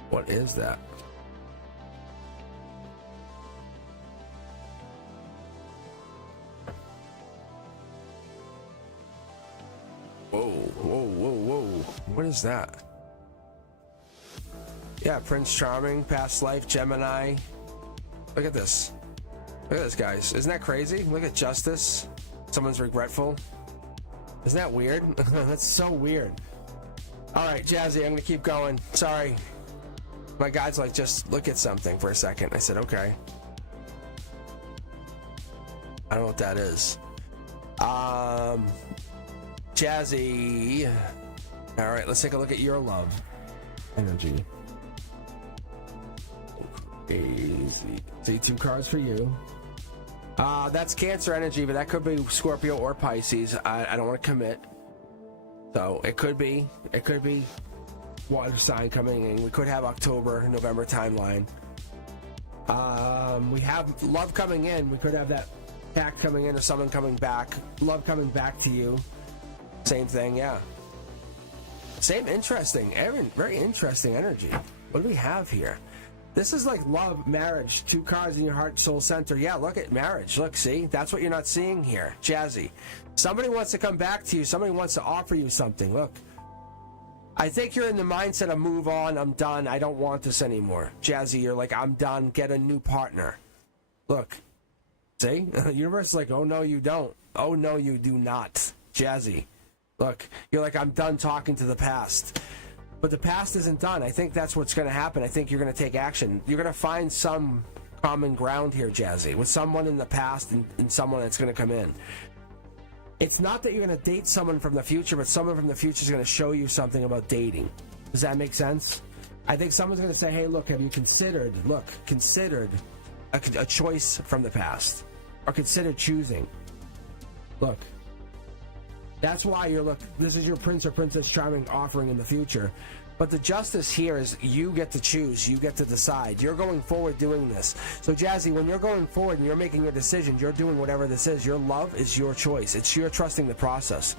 What is that? Whoa, whoa, whoa, whoa. What is that? Yeah, Prince Charming, past life, Gemini. Look at this. Look at this, guys. Isn't that crazy? Look at Justice. Someone's regretful. Isn't that weird? That's so weird. All right, Jazzy, I'm gonna keep going. Sorry. My guide's like, just look at something for a second. I said, okay. I don't know what that is. Jazzy. All right, let's take a look at your love energy. Easy. See, 2 cards for you. That's Cancer energy, but that could be Scorpio or Pisces. I don't want to commit. So it could be water sign coming in. We could have October, November timeline. We have love coming in. We could have that pact coming in or someone coming back. Love coming back to you. Same thing, yeah. Same interesting, very interesting energy. What do we have here? This is like love, marriage, 2 cards in your heart, soul center. Yeah, look at marriage. Look, see? That's what you're not seeing here. Jazzy. Somebody wants to come back to you. Somebody wants to offer you something. Look. I think you're in the mindset of move on. I'm done. I don't want this anymore. Jazzy, you're like, I'm done. Get a new partner. Look. See? The universe is like, oh, no, you don't. Oh, no, you do not. Jazzy. Look. You're like, I'm done talking to the past. But the past isn't done. I think that's what's going to happen. I think you're going to take action. You're going to find some common ground here, Jazzy, with someone in the past and someone that's going to come in. It's not that you're going to date someone from the future, but someone from the future is going to show you something about dating. Does that make sense? I think someone's going to say, hey, look, have you considered a choice from the past? Or considered choosing? Look. That's why this is your Prince or Princess Charming offering in the future. But the justice here is you get to choose. You get to decide. You're going forward doing this. So, Jazzy, when you're going forward and you're making your decision, you're doing whatever this is. Your love is your choice. It's your trusting the process.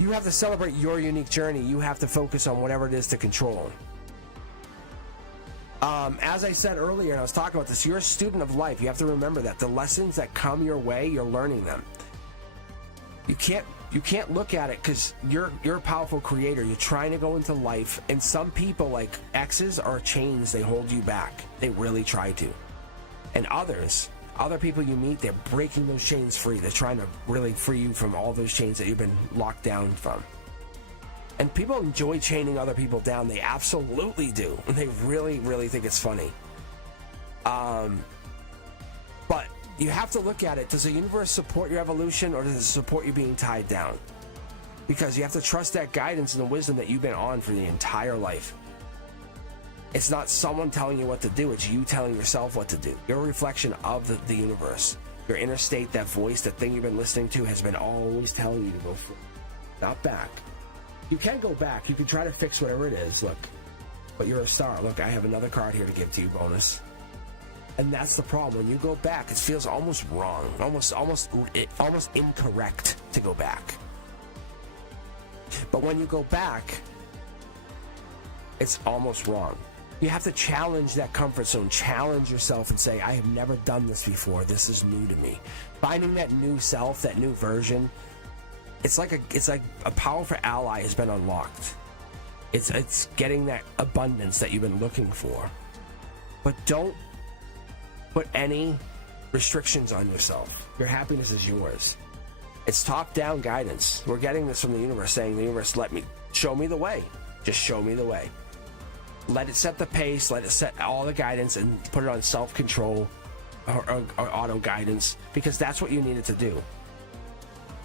You have to celebrate your unique journey. You have to focus on whatever it is to control. As I said earlier, and I was talking about this, you're a student of life. You have to remember that. The lessons that come your way, you're learning them. You You can't look at it because you're a powerful creator. You're trying to go into life, and some people, like exes, are chains. They hold you back. They really try to. And other people you meet, they're breaking those chains free. They're trying to really free you from all those chains that you've been locked down from. And people enjoy chaining other people down. They absolutely do. And they really, really think it's funny. But you have to look at it. Does the universe support your evolution, or does it support you being tied down? Because you have to trust that guidance and the wisdom that you've been on for the entire life. It's not someone telling you what to do. It's you telling yourself what to do. You're a reflection of the universe. Your inner state, that voice, that thing you've been listening to, has been always telling you to go forward, not back. You can go back. You can try to fix whatever it is. Look, but you're a star. Look, I have another card here to give to you, bonus. And that's the problem. When you go back, it feels almost wrong, almost incorrect to go back. But when you go back, it's almost wrong. You have to challenge that comfort zone, challenge yourself and say, I have never done this before. This is new to me. Finding that new self, that new version, it's like a powerful ally has been unlocked. It's getting that abundance that you've been looking for. But don't put any restrictions on yourself. Your happiness is yours. It's top-down guidance. We're getting this from the universe, saying, the universe, show me the way. Just show me the way. Let it set the pace, let it set all the guidance, and put it on self-control or auto guidance, because that's what you need it to do.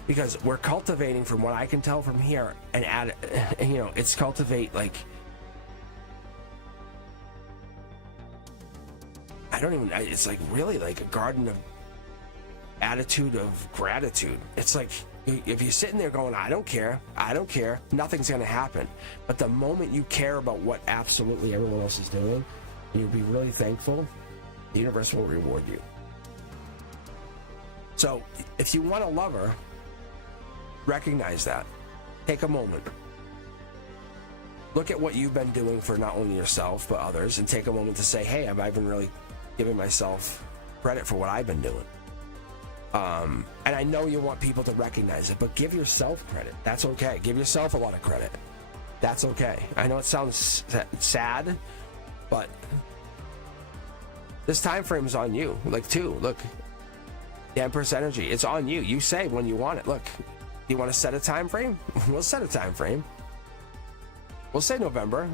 Because we're cultivating, from what I can tell from here, and it's cultivate, like, it's like really like a garden of attitude of gratitude. It's like, if you're sitting there going, I don't care, nothing's going to happen. But the moment you care about what absolutely everyone else is doing, and you'll be really thankful, the universe will reward you. So if you want a lover, recognize that. Take a moment. Look at what you've been doing for not only yourself, but others, and take a moment to say, hey, have I been really giving myself credit for what I've been doing? And I know you want people to recognize it, but give yourself credit. That's okay. Give yourself a lot of credit. That's okay. I know it sounds sad, but this time frame is on you. Look, the Empress energy, it's on you. You say when you want it. Look, you want to set a time frame? We'll set a time frame. We'll say November.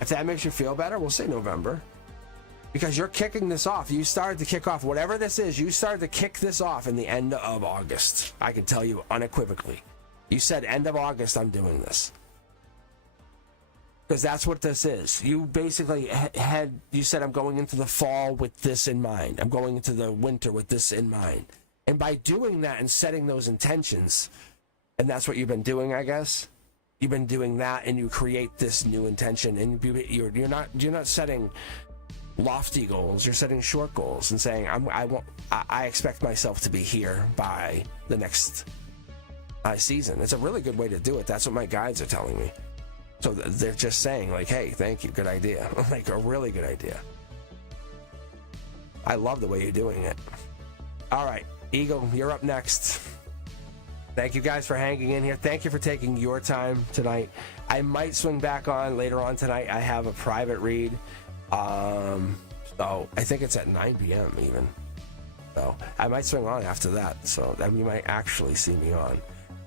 If that makes you feel better, we'll say November. Because you're kicking this off. You started to kick off whatever this is. You started to kick this off in the end of August. I can tell you unequivocally. You said end of August, I'm doing this. Because that's what this is. You basically you said, I'm going into the fall with this in mind. I'm going into the winter with this in mind. And by doing that and setting those intentions, and that's what you've been doing, I guess. You've been doing that, and you create this new intention. And you're not setting lofty goals. You're setting short goals and saying, I expect myself to be here by the next season. It's a really good way to do it. That's what my guides are telling me. So they're just saying, like, hey, thank you, good idea. Like, a really good idea. I love the way you're doing it. All right, Eagle, you're up next. Thank you guys for hanging in here. Thank you for taking your time tonight. I might swing back on later on tonight. I have a private read. So I think it's at 9 p.m. even. So I might swing on after that. So then you might actually see me on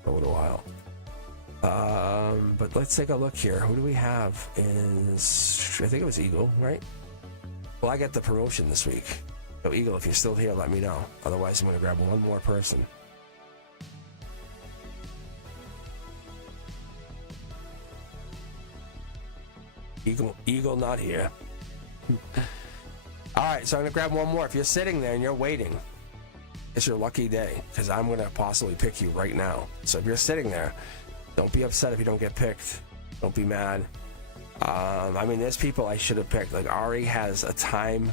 for a little while. But let's take a look here. Who do we have? I think it was Eagle, right? Well, I get the promotion this week. So Eagle, if you're still here, let me know. Otherwise, I'm going to grab one more person. Eagle not here. All right, so I'm gonna grab one more. If you're sitting there and you're waiting, it's your lucky day, because I'm gonna possibly pick you right now. So if you're sitting there, don't be upset if you don't get picked. Don't be mad. I mean, there's people I should have picked. Like Ari has a time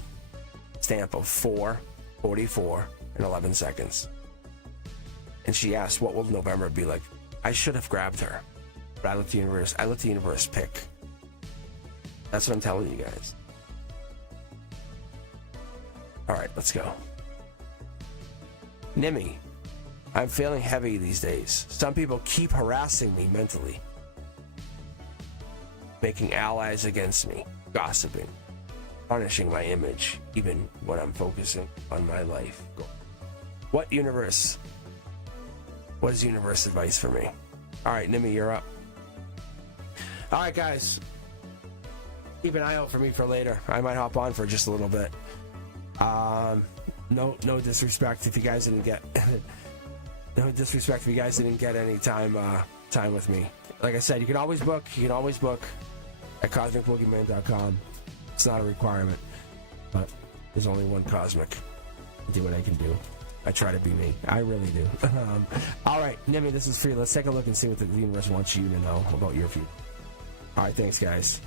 stamp of 4:44 and 11 seconds, and she asked, "What will November be like?" I should have grabbed her, but I let the universe pick. That's what I'm telling you guys. All right, let's go. Nimi, I'm feeling heavy these days. Some people keep harassing me mentally, making allies against me, gossiping, tarnishing my image, even when I'm focusing on my life goal. What is universe advice for me? All right, Nimi, you're up. All right, guys. Keep an eye out for me for later. I might hop on for just a little bit. No disrespect if you guys didn't get no disrespect if you guys didn't get any time with me. Like I said, you can always book at cosmicboogeyman.com. It's not a requirement, but there's only one Cosmic. I do what I can do. I try to be me. I really do. All right, Nimi, this is free. Let's take a look and see what the universe wants you to know about your future. All right, thanks, guys.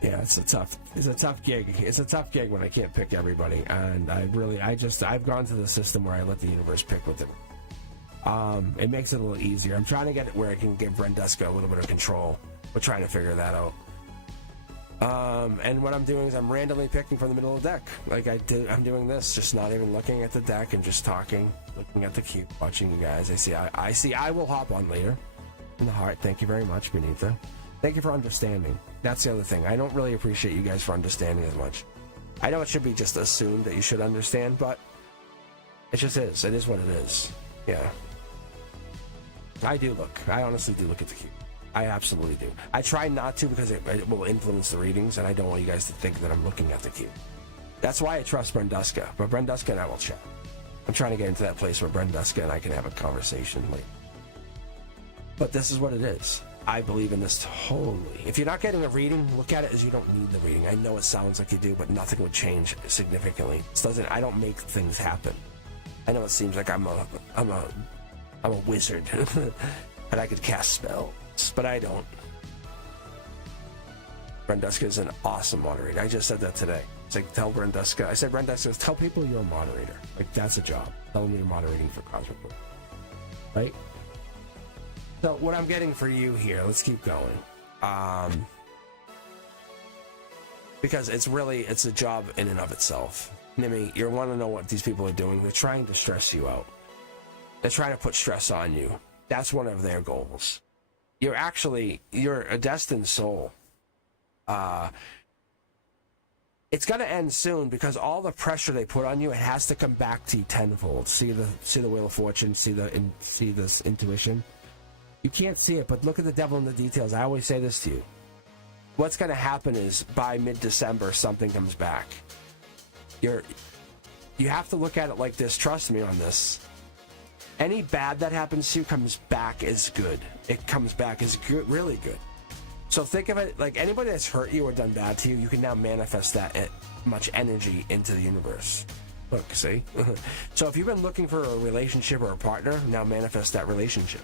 Yeah, it's a tough gig. It's a tough gig when I can't pick everybody, and I've gone to the system where I let the universe pick with them. It makes it a little easier. I'm trying to get it where I can give Brenduska a little bit of control. We're trying to figure that out. And what I'm doing is I'm randomly picking from the middle of the deck. Like I'm doing this, just not even looking at the deck and just talking, looking at the cube, watching you guys. I will hop on later. In the heart, thank you very much, Benita. Thank you for understanding. That's the other thing. I don't really appreciate you guys for understanding as much. I know it should be just assumed that you should understand, but it just is. It is what it is. Yeah. I honestly do look at the cube. I absolutely do. I try not to because it will influence the readings, and I don't want you guys to think that I'm looking at the cube. That's why I trust Brenduska. But Brenduska and I will chat. I'm trying to get into that place where Brenduska and I can have a conversation later. But this is what it is. I believe in this totally. If you're not getting a reading, look at it as you don't need the reading. I know it sounds like you do, but nothing would change significantly. I don't make things happen. I know it seems like I'm a wizard, and I could cast spells, but I don't. Brenduska is an awesome moderator. I just said that today. It's like, tell Brenduska. I said, Brenduska, tell people you're a moderator. Like, that's a job. Tell them you're moderating for Cosmic Book. Right? So what I'm getting for you here, let's keep going. Because it's a job in and of itself. Nimi, you want to know what these people are doing. They're trying to stress you out. They're trying to put stress on you. That's one of their goals. You're a destined soul. It's going to end soon because all the pressure they put on you, it has to come back to you tenfold. See the Wheel of Fortune, see this intuition. You can't see it, but look at the devil in the details. I always say this to you. What's going to happen is by mid-December, something comes back. You have to look at it like this. Trust me on this. Any bad that happens to you comes back as good. It comes back as good, really good. So think of it like anybody that's hurt you or done bad to you, you can now manifest that much energy into the universe. Look, see? So if you've been looking for a relationship or a partner, now manifest that relationship.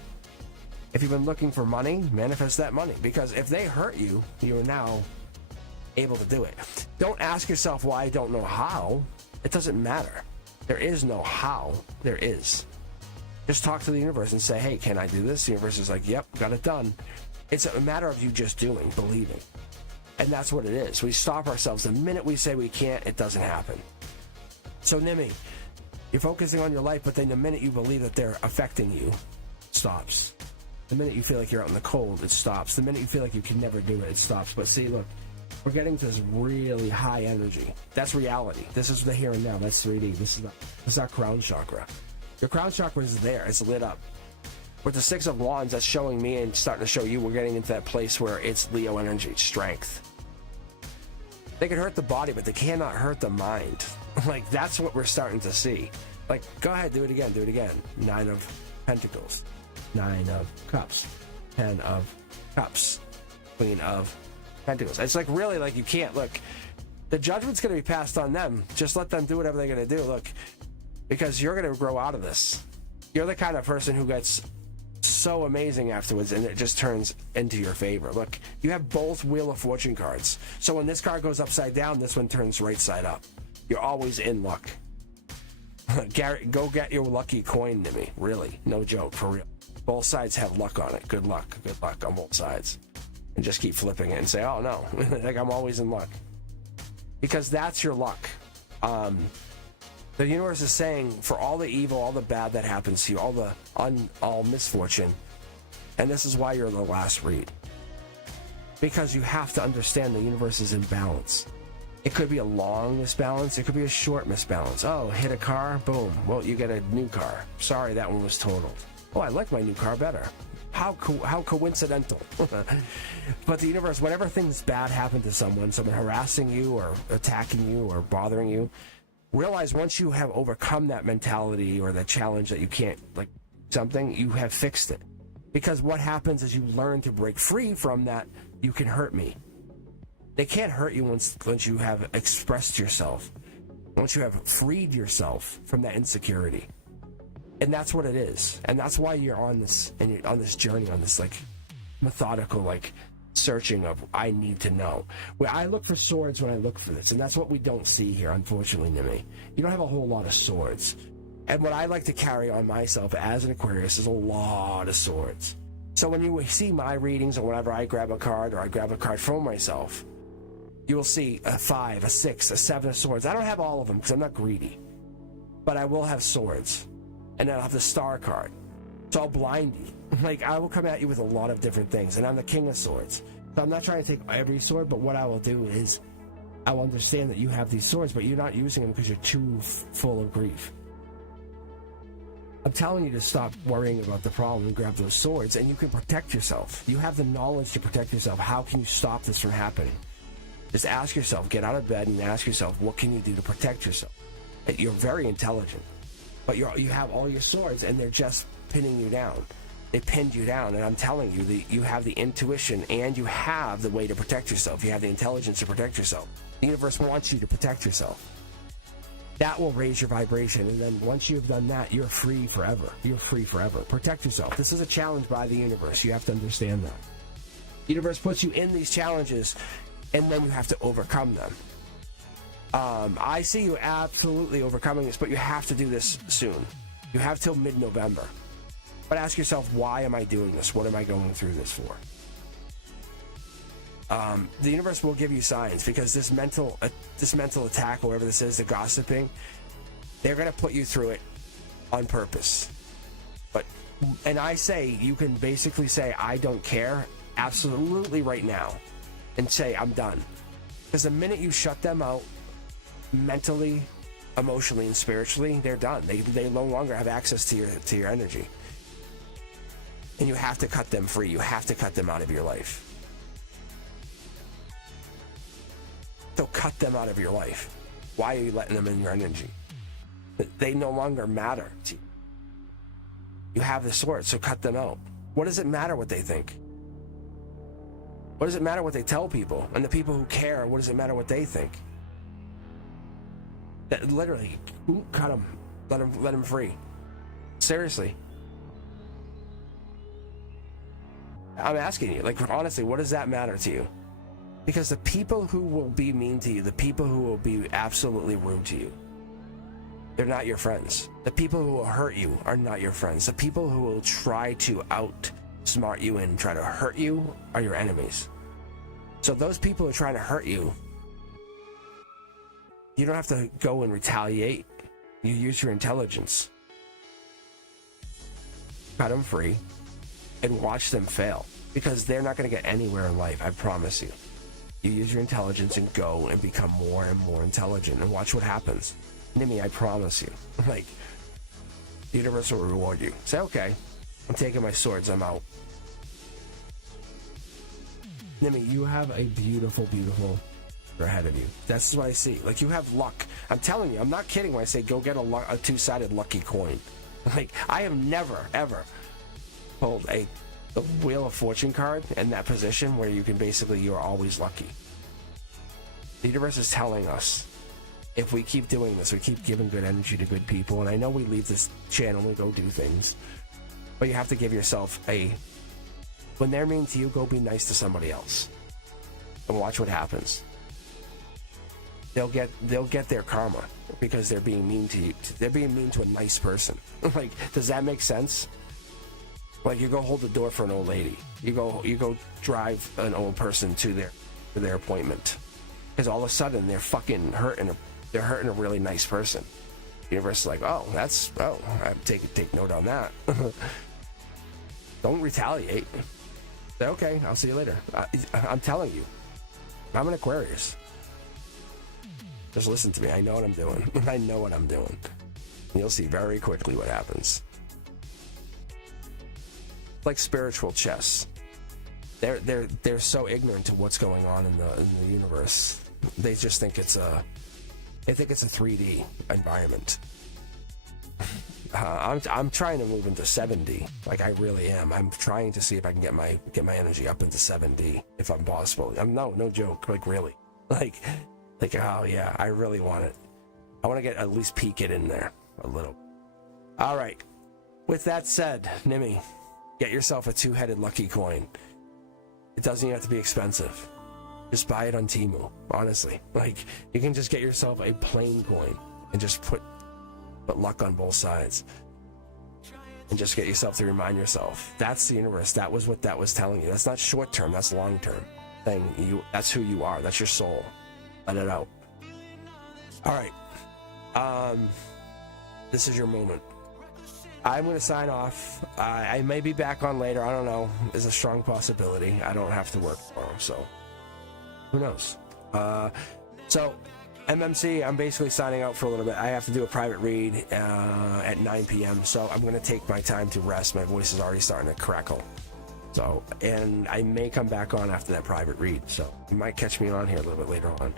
If you've been looking for money, manifest that money. Because if they hurt you, you are now able to do it. Don't ask yourself why I don't know how. It doesn't matter. There is no how. There is. Just talk to the universe and say, hey, can I do this? The universe is like, yep, got it done. It's a matter of you just doing, believing. And that's what it is. We stop ourselves. The minute we say we can't, it doesn't happen. So, Nimi, you're focusing on your life, but then the minute you believe that they're affecting you, it stops. The minute you feel like you're out in the cold, it stops. The minute you feel like you can never do it, it stops. But see, look, we're getting to this really high energy. That's reality. This is the here and now. That's 3D. This is our crown chakra. Your crown chakra is there. It's lit up. With the Six of Wands, that's showing me and starting to show you, we're getting into that place where it's Leo energy, strength. They can hurt the body, but they cannot hurt the mind. Like, that's what we're starting to see. Like, go ahead, do it again. Nine of Pentacles. Nine of Cups. 10 of Cups. Queen of Pentacles. It's like, really, like, you can't, look, the judgment's going to be passed on them. Just let them do whatever they're going to do. Look, because you're going to grow out of this. You're the kind of person who gets so amazing afterwards, and it just turns into your favor. Look, you have both Wheel of Fortune cards. So when this card goes upside down, this one turns right side up. You're always in luck. Garrett, go get your lucky coin, Nimi. Really, no joke, for real. Both sides have luck on it. Good luck on both sides. And just keep flipping it and say, oh no, like I'm always in luck. Because that's your luck. The universe is saying, for all the evil, all the bad that happens to you, all misfortune, and this is why you're the last read. Because you have to understand the universe is in balance. It could be a long misbalance, it could be a short misbalance. Oh, hit a car, boom, well, you get a new car. Sorry, that one was totaled. Oh, I like my new car better. How coincidental. But the universe, whenever things bad happen to someone harassing you or attacking you or bothering you, realize once you have overcome that mentality or that challenge that you can't, like something, you have fixed it. Because what happens is you learn to break free from that, you can hurt me. They can't hurt you once you have expressed yourself, once you have freed yourself from that insecurity. And that's what it is. And that's why you're on this, and you're on this journey, on this like methodical, like searching of, I need to know. Well, I look for swords when I look for this, and that's what we don't see here, unfortunately, Nimi. You don't have a whole lot of swords. And what I like to carry on myself as an Aquarius is a lot of swords. So when you see my readings, or whenever I grab a card, or I grab a card for myself, you will see a 5, a 6, a 7 of swords. I don't have all of them because I'm not greedy, but I will have swords. And then I'll have the star card. So I'll blind you. Like, I will come at you with a lot of different things. And I'm the king of swords. So I'm not trying to take every sword, but what I will do is I will understand that you have these swords, but you're not using them because you're too full of grief. I'm telling you to stop worrying about the problem and grab those swords, and you can protect yourself. You have the knowledge to protect yourself. How can you stop this from happening? Just ask yourself, get out of bed and ask yourself, what can you do to protect yourself? You're very intelligent. But you have all your swords, and they're just pinning you down. They pinned you down, and I'm telling you, you have the intuition, and you have the way to protect yourself. You have the intelligence to protect yourself. The universe wants you to protect yourself. That will raise your vibration, and then once you've done that, you're free forever. You're free forever. Protect yourself. This is a challenge by the universe. You have to understand that. The universe puts you in these challenges, and then you have to overcome them. I see you absolutely overcoming this, but you have to do this soon. You have till mid-November. But ask yourself, why am I doing this? What am I going through this for? The universe will give you signs, because this mental attack, or whatever this is, the gossiping, they're going to put you through it on purpose. And I say, you can basically say, I don't care, absolutely right now, and say, I'm done. Because the minute you shut them out, mentally, emotionally, and spiritually, they're done. They no longer have access to your energy, and you have to cut them free. You have to cut them out of your life. So cut them out of your life. Why are you letting them in your energy? They no longer matter to you. You have the sword, so cut them out. What does it matter what they think? What does it matter what they tell people? And the people who care, what does it matter what they think? That literally, cut them. Let them free. Seriously. I'm asking you, like, honestly, what does that matter to you? Because the people who will be mean to you, the people who will be absolutely rude to you, they're not your friends. The people who will hurt you are not your friends. The people who will try to outsmart you and try to hurt you are your enemies. So those people who are trying to hurt you, you don't have to go and retaliate. You use your intelligence. Cut them free and watch them fail, because they're not going to get anywhere in life, I promise you. You use your intelligence and go and become more and more intelligent, and watch what happens. Nimi, I promise you. Like, the universe will reward you. Say, okay, I'm taking my swords, I'm out. Nimi, you have a beautiful, beautiful ahead of you. That's what I see. Like, you have luck. I'm telling you, I'm not kidding when I say go get a two-sided lucky coin. Like, I have never, ever pulled the Wheel of Fortune card in that position where you can basically, you're always lucky. The universe is telling us, if we keep doing this, we keep giving good energy to good people, and I know we leave this channel and we go do things, but you have to give yourself when they're mean to you, go be nice to somebody else and watch what happens. They'll get their karma because they're being mean to you. They're being mean to a nice person. Like, does that make sense? Like you go hold the door for an old lady. You go drive an old person to their appointment. Because all of a sudden they're fucking hurting. They're hurting a really nice person. The universe is like, I take note on that. Don't retaliate. Say, okay, I'll see you later. I'm telling you, I'm an Aquarius. Just listen to me. I know what I'm doing. I know what I'm doing. You'll see very quickly what happens. Like spiritual chess. They're so ignorant to what's going on in the universe. They just think it's a 3D environment. I'm trying to move into 7D. Like I really am. I'm trying to see if I can get my energy up into 7D if I'm possible. No joke. Like really. Like oh yeah, I really want it. I want to get at least peek it in there a little. All right. With that said, Nimmy, get yourself a 2-headed lucky coin. It doesn't even have to be expensive. Just buy it on Temu, honestly. Like, you can just get yourself a plain coin and just put luck on both sides. And just get yourself to remind yourself. That's the universe. That was what that was telling you. That's not short term, that's long term thing. That's who you are. That's your soul. Let it out. Alright. This is your moment. I'm going to sign off. I may be back on later. I don't know. There's a strong possibility. I don't have to work tomorrow, so who knows? So, MMC, I'm basically signing out for a little bit. I have to do a private read at 9 p.m., so I'm going to take my time to rest. My voice is already starting to crackle. So, and I may come back on after that private read, so you might catch me on here a little bit later on.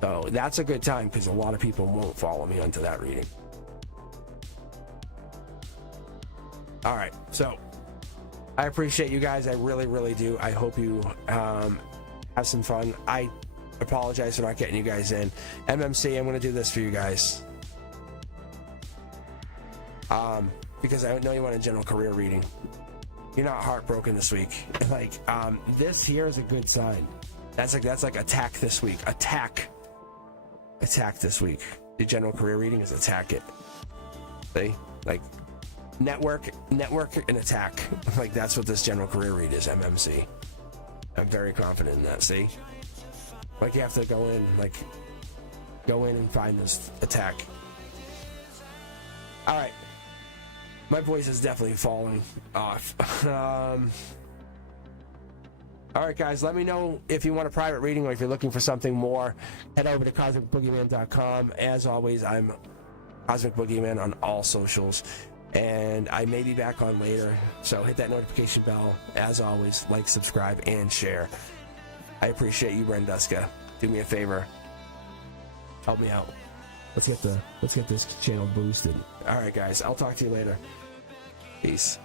So, that's a good time because a lot of people won't follow me onto that reading. All right, so I appreciate you guys. I really, really do. I hope you have some fun. I apologize for not getting you guys in. MMC, I'm going to do this for you guys. Because I know you want a general career reading. You're not heartbroken this week. Like, this here is a good sign. That's like attack this week. Attack this week. The general career reading is attack it. See? Like, network and attack. Like, that's what this general career read is, MMC. I'm very confident in that. See? Like, you have to go in and find this attack. All right. My voice is definitely falling off. All right, guys, let me know if you want a private reading or if you're looking for something more. Head over to cosmicboogeyman.com. As always, I'm Cosmic Boogeyman on all socials. And I may be back on later, so hit that notification bell. As always, like, subscribe, and share. I appreciate you, Brenduska. Do me a favor. Help me out. Let's get this channel boosted. All right, guys. I'll talk to you later. Peace.